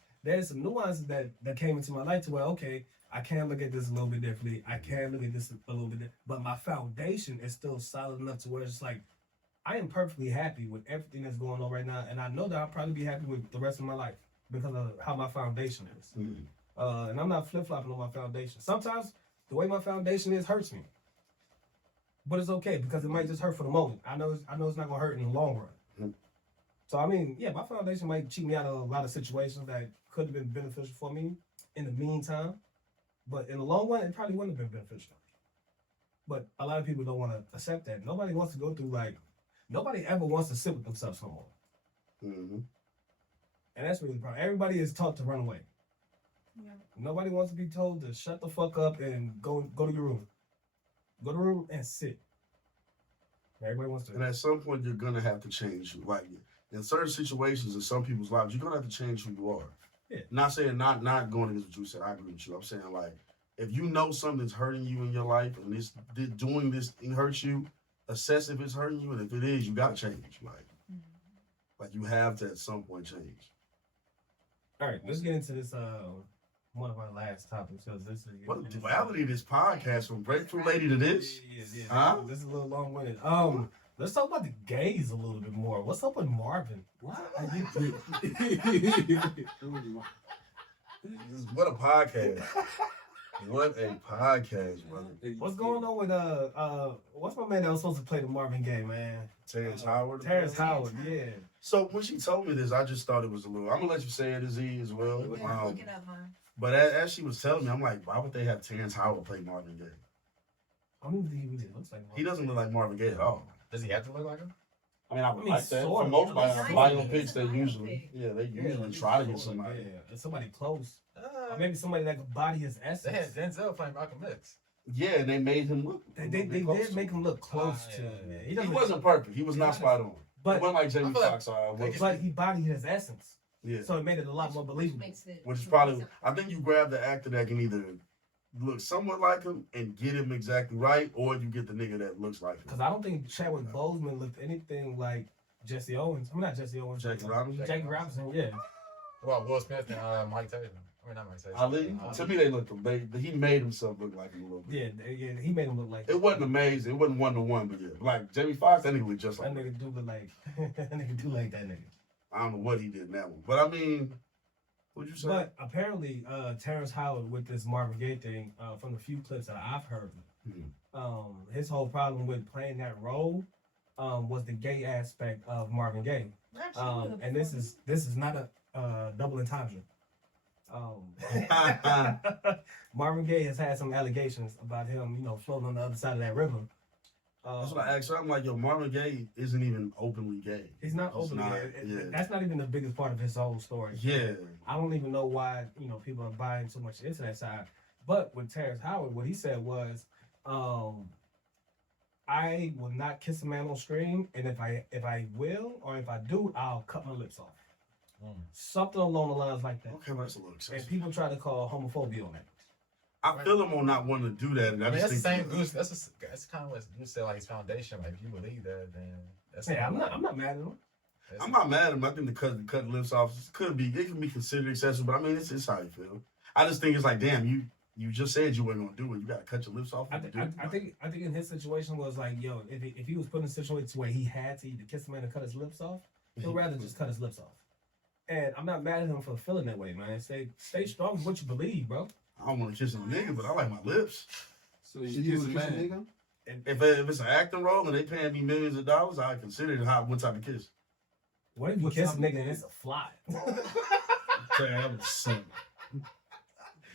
some nuances that came into my life to where, okay, I can look at this a little bit differently. I can look at this a little bit different. But my foundation is still solid enough to where it's like, I am perfectly happy with everything that's going on right now. And I know that I'll probably be happy with the rest of my life because of how my foundation is. And I'm not flip-flopping on my foundation. Sometimes the way my foundation is hurts me. But it's okay because it might just hurt for the moment. I know it's not gonna hurt in the long run. So I mean, yeah, my foundation might cheat me out of a lot of situations that could have been beneficial for me in the meantime. But in the long run, it probably wouldn't have been beneficial. But a lot of people don't want to accept that. Nobody wants to go through nobody ever wants to sit with themselves no more. And that's really the problem. Everybody is taught to run away. Yeah. Nobody wants to be told to shut the fuck up and go to your room. Go to the room and sit. Everybody wants to. And at some point, you're gonna have to change. Like in certain situations in some people's lives, you're gonna have to change who you are. Yeah. Not saying not going against what you said. I agree with you. I'm saying like if you know something's hurting you in your life and doing this thing hurts you, assess if it's hurting you, and if it is, you gotta change. Like you have to at some point change. All right, let's get into this. One of our last topics because this is What the duality of this podcast from Grapefruit Lady to this? Yeah. Huh? This is a little long-winded. Let's talk about the gays a little bit more. What's up with Marvin? What a podcast. What a podcast, brother. What's going on with what's my man that was supposed to play the Marvin Gaye, man? Terrence Howard. Terrence Howard, yeah. So when she told me this, I just thought it was a little. I'm gonna let you say it as E as well. Look it up, man. But as she was telling me, I'm like, why would they have Terrence Howard play Marvin Gaye? I don't even think he really looks like Marvin. He doesn't look like Marvin Gaye at all. Does he have to look like him? I mean, I would like that. sort For of. most Nice. biopics, they It's a usually, biopic. they usually try to get somebody. Yeah, it's somebody close. Or maybe somebody that could body his They had essence. Denzel playing Malcolm X. Yeah, and they made him look. They did make him look close to. yeah. Yeah. He doesn't- wasn't perfect. He was not spot on. But He wasn't like Jamie I feel like- Foxx. but he bodied his essence, Yeah, so it made it a lot more believable. Makes it- which is probably. I think you grab the actor that can either look somewhat like him and get him exactly right, or you get the nigga that looks like him. Because I don't think Chadwick Boseman looked anything like Jesse Owens. I mean, not Jesse Owens. Jackie Robinson? Jackie Robinson, yeah. Well, Will Smith and Mike Tyson. I mean, not Mike Tyson. Ali, to me, they looked. He made himself look like him a little bit. Yeah, he made him look like It wasn't amazing. It wasn't 1-to-1, but yeah, like Jamie Foxx, that nigga looked just like that him. nigga do look like that nigga do like that nigga. I don't know what he did in that one, but I mean, what'd you say? But apparently, Terrence Howard with this Marvin Gaye thing, from the few clips that I've heard, his whole problem with playing that role was the gay aspect of Marvin Gaye. And this is not a double entendre. Marvin Gaye has had some allegations about him, floating on the other side of that river. That's what I asked her. I'm like, yo, Marvin Gaye isn't even openly gay. He's not openly gay. That's not even the biggest part of his whole story. Yeah. I don't even know why, people are buying so much into that side. But with Terrence Howard, what he said was, I will not kiss a man on screen, and if I will, or if I do, I'll cut my lips off. Something along the lines like that. Okay, that's a little And excessive. people try to call homophobia on that. I feel him on not wanting to do that. And I I mean, just that's the think same Goose. That's kind of what Goose said, like his foundation. Like, if you believe that, then that's. Yeah, I'm not mad at him. I'm not mad at him. I think the cut lips off it can be considered excessive, but I mean, it's how you feel. I just think it's like, damn, you just said you weren't gonna do it. You gotta cut your lips off. I think in his situation was like, yo, if he was put in a situation where he had to either kiss a man or cut his lips off, he'd rather just cut his lips off. And I'm not mad at him for feeling that way, man. Stay strong with what you believe, bro. I don't want to kiss a nigga, but I like my lips. So Should you you kiss a kiss a man. nigga? If it's an acting role and they paying me millions of dollars, I consider it what type of kiss. What if you kiss a nigga and it's a fly? Damn, son.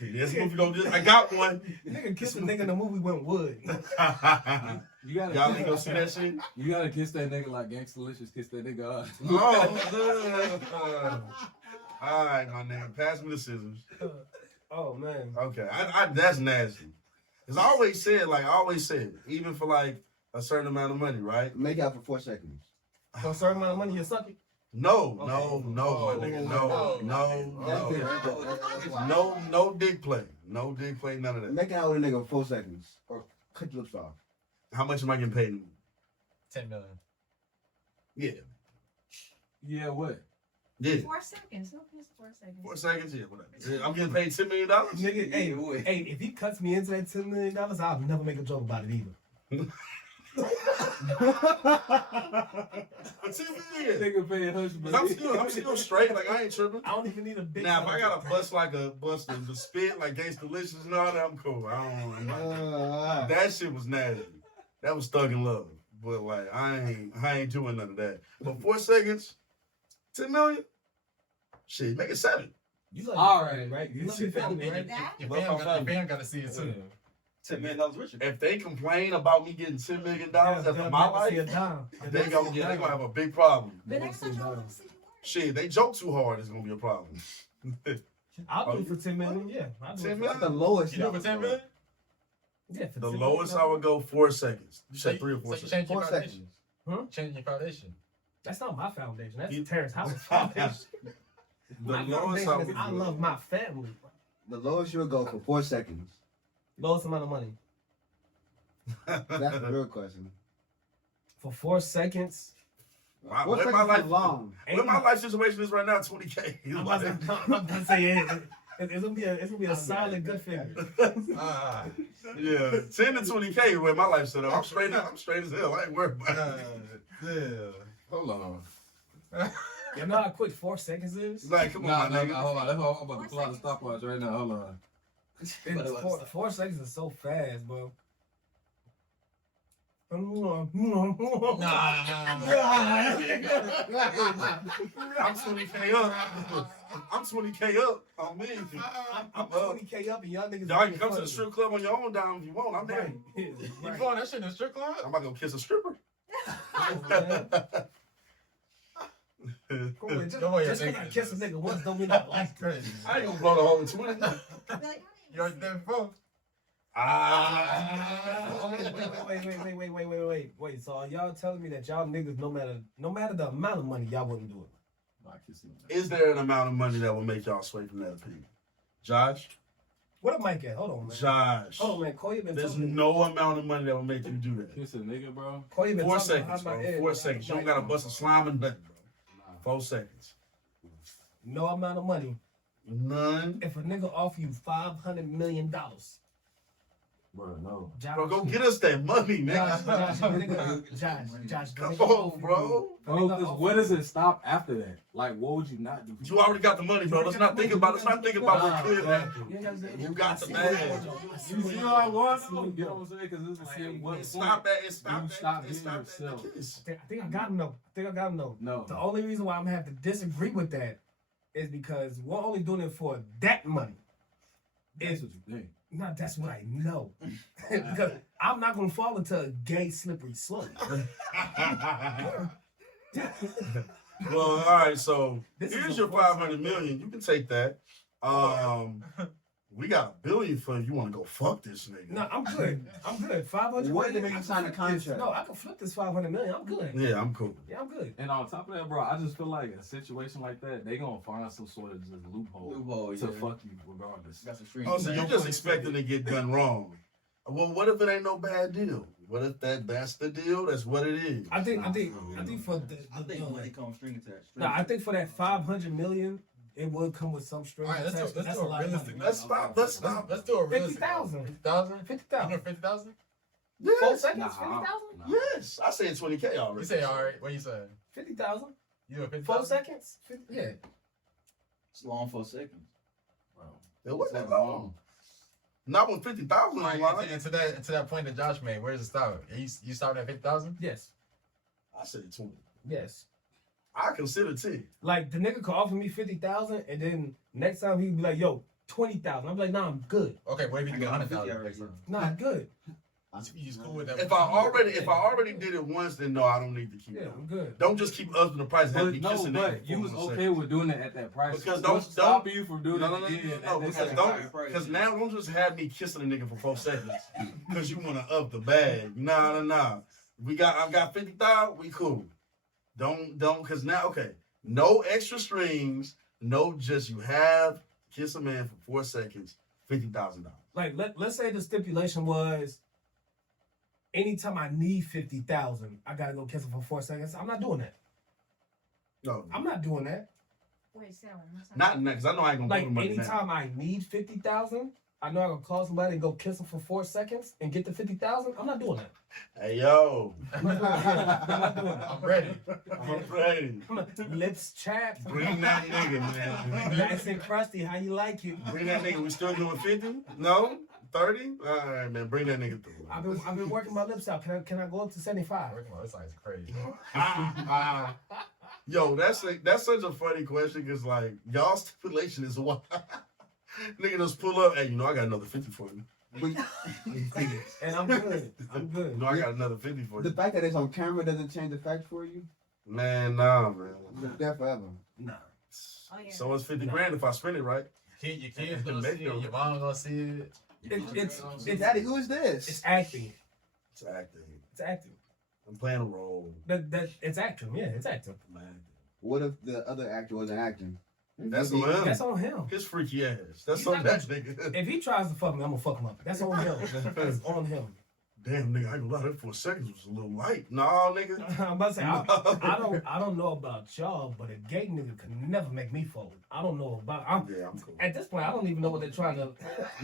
This movie gonna I got one. Nigga kiss a nigga in the movie went wood. You gotta Y'all ain't gonna see that shit? You gotta kiss that nigga like Gangstalicious kiss that nigga up. Oh, all right, my nigga. Pass me the scissors. Oh man. Okay, I that's nasty. Cause I always said, even for like a certain amount of money, right? Make out for 4 seconds. For a certain amount of money, you suck it. No, my nigga, no dick play, none of that. Make out with a nigga for 4 seconds. Or cut your lips off. How much am I getting paid? $10 million. Yeah, Yeah, what? yeah. 4 seconds. Who gets 4 seconds? 4 seconds, yeah, whatever. Yeah, I'm getting paid $10 million. Nigga, hey, if he cuts me into that $10 million, I'll never make a joke about it either. For $10 million. Nigga paying husband. I'm still straight. Like I ain't tripping. I don't even need a big. Now, if I gotta bust the spit like Gangstalicious and all that, I'm cool. I'm not. That shit was nasty. That was Thug in Love. But like I ain't doing none of that. But 4 seconds, $10 million. Shit, make it 7. You love All your right. family, right? You love your family, right? Your fam got to see it too. $10 million richer. If they complain about me getting $10 million after my life, they gonna have a big problem. But that's not your own situation. Shit, they joke too hard, it's gonna be a problem. I'll do it for $10 million. Yeah, I'll do 10 it. million? The lowest. You do it for $10 million? Yeah, for The $10 lowest million. I would go 4 seconds. You said 3 or 4 So you seconds. change your 4 foundation. seconds. Change your foundation. That's not my foundation. That's You- Terrence Howard's foundation. The My lowest foundation I is would I love my family. The lowest you would go for 4 seconds. Lowest amount of money. That's the real question. For 4 seconds. What's Where my life long? Where my life situation is right now, 20K. I'm about to say it's gonna be a solid good figure. Yeah, 10 to 20K where my life's set up. I'm straight as hell. I ain't worried about it. Hold on. You know how quick 4 seconds is? Like, come on, my nigga. Hold on. I'm about to pull out the stopwatch right now. Hold on. It's 4 seconds is so fast, bro. I'm 20K up. I'm 20K up on me. I'm 20K up and y'all niggas. Y'all can come to the strip club on your own dime if you want. I'm there. You going that shit in the strip club? I'm not gonna kiss a stripper. Come on, just because I kiss a nigga once don't mean I like her. I ain't gonna blow the whole 20. You already there before? Wait. So are y'all telling me that y'all niggas, no matter the amount of money, y'all wouldn't do it? Is there an amount of money that will make y'all sway from that opinion? Josh? What up, Mike at? Hold on, man. Josh. Hold on, man. Koya been There's talking. no amount of money that will make you do that. Kiss a nigga, bro. Koya been 4 talking seconds, about bro. my 4 seconds. You don't gotta bust a slime and nothing, bro. 4 seconds. No amount of money. None. If a nigga offer you $500 million, Bro, no. Josh, Bro, go get us that money, man. Josh, Come on, bro. Bro, because where does it stop after that? Like, what would you not do? You already got the money, bro. Let's not think about what clear that. You got the bag. You see what I want? You know what I'm saying? Because it's like, what Stop that. It's you stop stop that. being It's stop yourself. that. I think I got him though. No. The only reason why I'm gonna have to disagree with that is because we're only doing it for that money. That's what you think. No, that's what I know. Because I'm not gonna fall into a gay slippery slope. Well, all right. So This is here's a your force 500 million. You can take that. We got $1 billion for if you want to go fuck this nigga. No, I'm good. 500 What million. if you sign a contract? No, I can flip this 500 million. I'm good. Yeah, I'm cool. Yeah, I'm good. And on top of that, bro, I just feel like a situation like that, they gonna find some sort of just loophole to fuck you regardless. Got some strings. Oh, so you're just expecting to get done wrong. Well, what if it ain't no bad deal? What if that's the deal? That's what it is. I think for I think money comes string attached. no, I think for that 500 million, it would come with some strings. All right, let's do That's a a lot of realistic. money. Let's stop. Let's do a realistic. 50,000. 50,000? 50,000. 50,000? 4 Yes. seconds. Nah. 50,000. Yes. I said 20K already. You say all right. What you say? 50,000. You do 4 50,000? seconds. Yeah. It's long 4 seconds. It wasn't that long. Not with 50,000 All on right, line. and to that point that Josh made, where does it start? You starting at 50,000? Yes. I said 20. Yes. I consider 10. Like the nigga could offer me 50,000, and then next time he'd be like, "Yo, 20,000." I'm like, "Nah, I'm good. Okay, what if you I get got 100,000 50 next time? Nah, I'm good. You just cool with that? If I already did it once, then no, I don't need to keep Yeah, it. I'm good." Don't just keep upping the price and have But me no, kissing but it. you was okay with doing it at that price. Because What's stopping you from doing it again? Because now don't just have me kissing a nigga for 4 seconds because you want to up the bag. No. I've got 50,000. We cool. Don't because now no extra strings. No, just you have kiss a man for 4 seconds, $50,000. Like let's say the stipulation was, anytime I need 50,000, I gotta go kiss her for 4 seconds. I'm not doing that. No, I'm not doing that. Wait, say that one more time. not next. I know I ain't gonna Like put the money anytime I need 50,000, I know I can call somebody and go kiss them for 4 seconds and get the 50,000. I'm not doing that. Hey yo, I'm not doing that. I'm not doing that. I'm ready. I'm ready. Lips chapped. Bring that nigga, man. Nice and crusty. How you like it? Bring that nigga. We still doing 50? No, 30? All right, man. Bring that nigga through. I've been working my lips out. Can I go up to 75? This is crazy. Yo, that's such a funny question because like y'all stipulation is wild. Nigga just pull up. Hey, I got another 50 for you. And I'm good. I'm good. I got another 50 for The you. fact that it's on camera doesn't change the fact for you. Man, nah, man. It's there forever. Nah. Oh, yeah. So it's 50 grand if I spend it right. Your kids gonna see it. Your mom gonna see it. It's Daddy, who is this? It's acting. It's acting. It's acting. I'm playing a role. It's acting. Yeah, it's acting. I'm acting. What if the other actor wasn't acting? That's on him. That's on him. His freaky ass. That's He's on not that nigga. If he tries to fuck me, I'm gonna fuck him up. That's on him. That's on him. damn, nigga, I ain't gonna lie, that 4 seconds was a little light. No, nigga. I'm about to say, I don't know about y'all, but a gay nigga could never make me fold. I don't know about. I'm cool. At this point, I don't even know what they're trying to.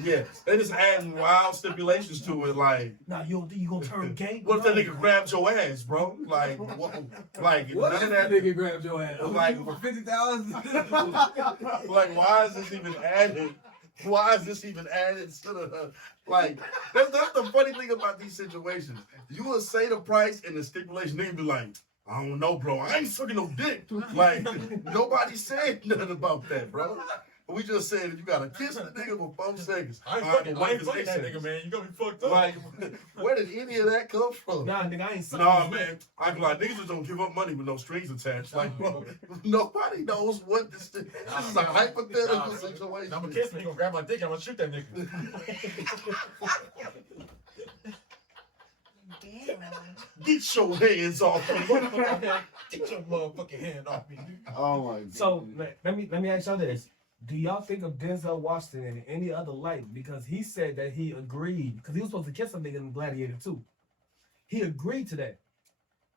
Yeah, they just adding wild stipulations to it, like. Nah, you gonna turn gay? What if that nigga grabbed your ass, bro? Like, what none of that nigga grabbed your ass? Like for 50,000. Like, why is this even added? Why is this even added instead of like? That's the funny thing about these situations. You will say the price and the stipulation, nigga be like, I don't know, bro. I ain't sucking no dick. Like, nobody said nothing about that, bro. We just said you gotta kiss the nigga for 4 seconds. I ain't fucking that nigga, man. You gonna be fucked up. Like, where did any of that come from? Nah, nigga, I ain't sucking. Nah, man. I can like niggas just don't give up money with no strings attached. Like, bro, nobody knows what this is. This is a hypothetical situation. I'm gonna kiss me. He gonna grab my dick. I'm gonna shoot that nigga. Get your hands off me. Get your motherfucking hand off me. Oh my God. So let me ask y'all this: do y'all think of Denzel Washington in any other light? Because he said that he agreed because he was supposed to kiss a nigga in Gladiator 2. He agreed to that.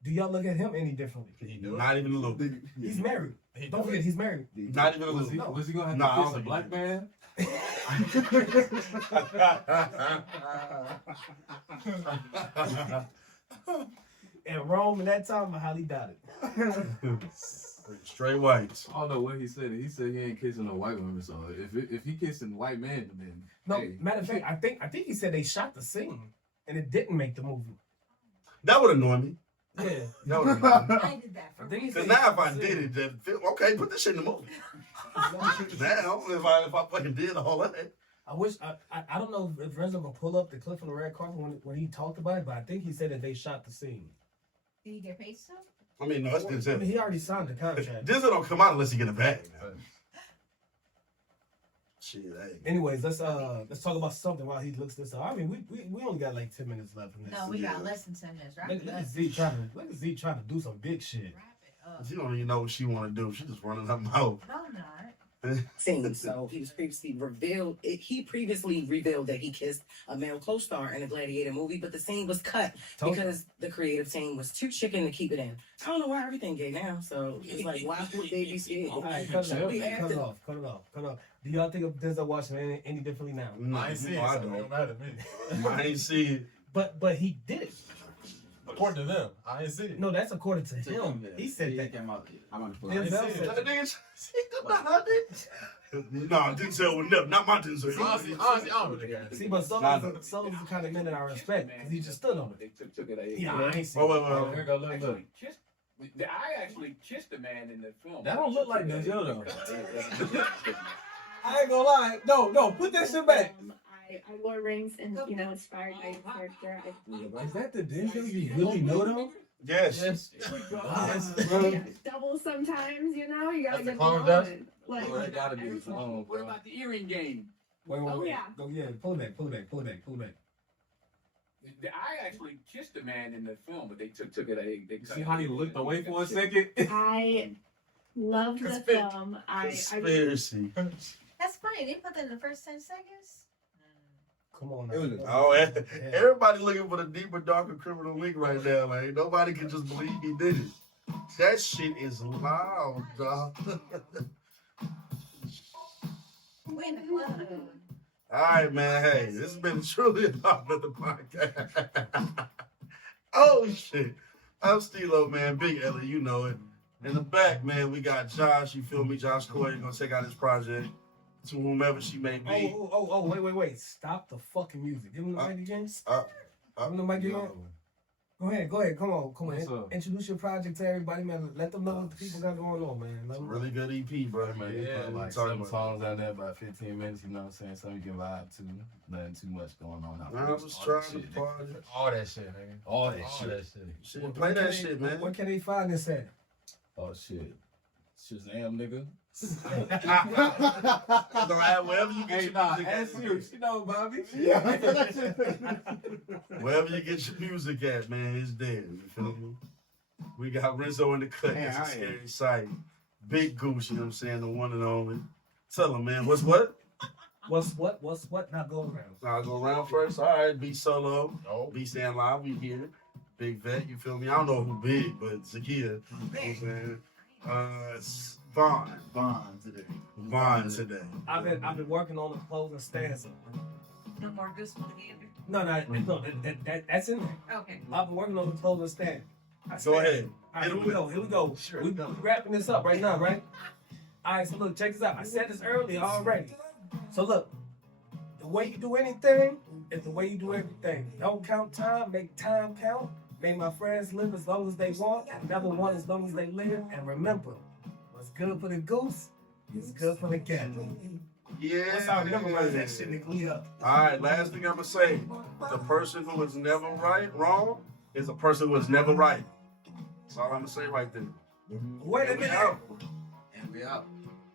Do y'all look at him any differently? Not even a little bit. He's married. Don't forget, he's married. Not even a little bit. Was he gonna have to kiss a black man? And Rome in that time, I highly doubt it. Straight whites. I don't know what he said. He said he ain't kissing no white woman. So if he kissing white man, then No, hey. matter of fact, I think he said they shot the scene and it didn't make the movie. That would annoy me. Yeah. That would annoy me. I did that for Because now if I did it, then okay, put this shit in the movie. Now if I fucking did all that. I wish I don't know if Renzo can pull up the clip from the red carpet when he talked about it, but I think he said that they shot the scene. Did he get paid still? I mean, no, that's I mean, Denzel. he already signed the contract. Denzel don't come out unless he get a bag. Shit, hey. Anyways, let's talk about something while he looks this up. I mean, we only got like 10 minutes left in this. No, we got less than 10 minutes, right? Look at Z trying to do some big shit. Wrap it up. She don't even know what she want to do. She just running her mouth. No, I'm not. Scene. So he was previously revealed. He previously revealed that he kissed a male co-star in a Gladiator movie, but the scene was cut because the creative team was too chicken to keep it in. I don't know why everything gay now. So it's like, why would they be scared? All right, cut it off. Do y'all think of Denzel Washington any differently now? No, I ain't see it, I so it don't. don't matter to me. I ain't see it. But he did it. According to them, I ain't see it. No, that's according to him. He said that. Came out. I'm on the Denzel floor. said That that. nigga, no, Denzel would never. Not my Denzel. Honestly, I don't really care. See, but some of the kind of men that I respect, because he just stood on it. Yeah, I ain't seen Oh, it. wait. Here go, look. I actually kissed a man in the film. That don't look like Denzel though. I ain't gonna lie. No, put that shit back. I wore rings and, inspired by the character. Is that the Denzel you really know though? Yes. Double sometimes, you gotta That's the get clone the dust? moment. Like, Oh, that gotta be his own, What bro. about the earring game? Wait. Oh, yeah. Go, yeah, pull it back. I actually kissed a man in the film, but they took it. They cut See it. how he looked away for a second? I loved the film. Conspiracy. That's funny. They put that in the first 10 seconds. Come on now. It was Oh, everybody looking for the deeper, darker criminal link right now. Like nobody can just believe he did it. That shit is loud, dog. We in the club. All right, man. Hey, this has been truly enough of the podcast. Oh shit! I'm Steelo, man. Big Ellie, you know it. In the back, man, we got Josh. You feel me? Josh Corey gonna check out his project. To whomever she may be. Oh, wait. Stop the fucking music. Give him the mic again. Give him the mic again. Go ahead. Come on. What's up? Introduce your project to everybody, man. Let them know what the people got going on, man. Let them know. Really good EP, bro, man. Yeah, Like, like talking 7 about- songs out there, about 15 minutes, you know what I'm saying? Something you can vibe to. Nothing too much going on out Nah, there. I'm just All trying that to shit, party. All that shit, nigga. All that shit. Shit, play that shit, man. Where can they find this at? Oh shit. Shazam, nigga. Wherever you get your music ask at. you. You know, Bobby. Wherever you get your music at, man, it's there. You feel me? We got Renzo in the cut. Man, It's a I scary am. sight. Big Goose, you know what I'm saying? The one and only. Tell him, man. What's what? What's what? Not go around. So I'll go around first. All right, be solo. No. Be SayLuv. We here. Big Vette, you feel me? I don't know who big, but Zakia. You know what I'm saying? Vaughn today. I've been working on the closing stanza. No more Goose for the gander. No, that's in there. Okay. I've been working on the closing stanza. Go ahead. All right, here we go. Sure. We wrapping this up right now, right? All right, so look, check this out. I said this earlier already. So look, the way you do anything is the way you do everything. Don't count time, make time count. Make my friends live as long as they want, and never want as long as they live. And remember, what's good for the goose is good for the cat. Yeah. That's how I memorize that shit, nigga. All right, last thing I'm going to say. The person who is never wrong is a person who is never right. That's all I'm going to say right there. Wait a minute. And we out.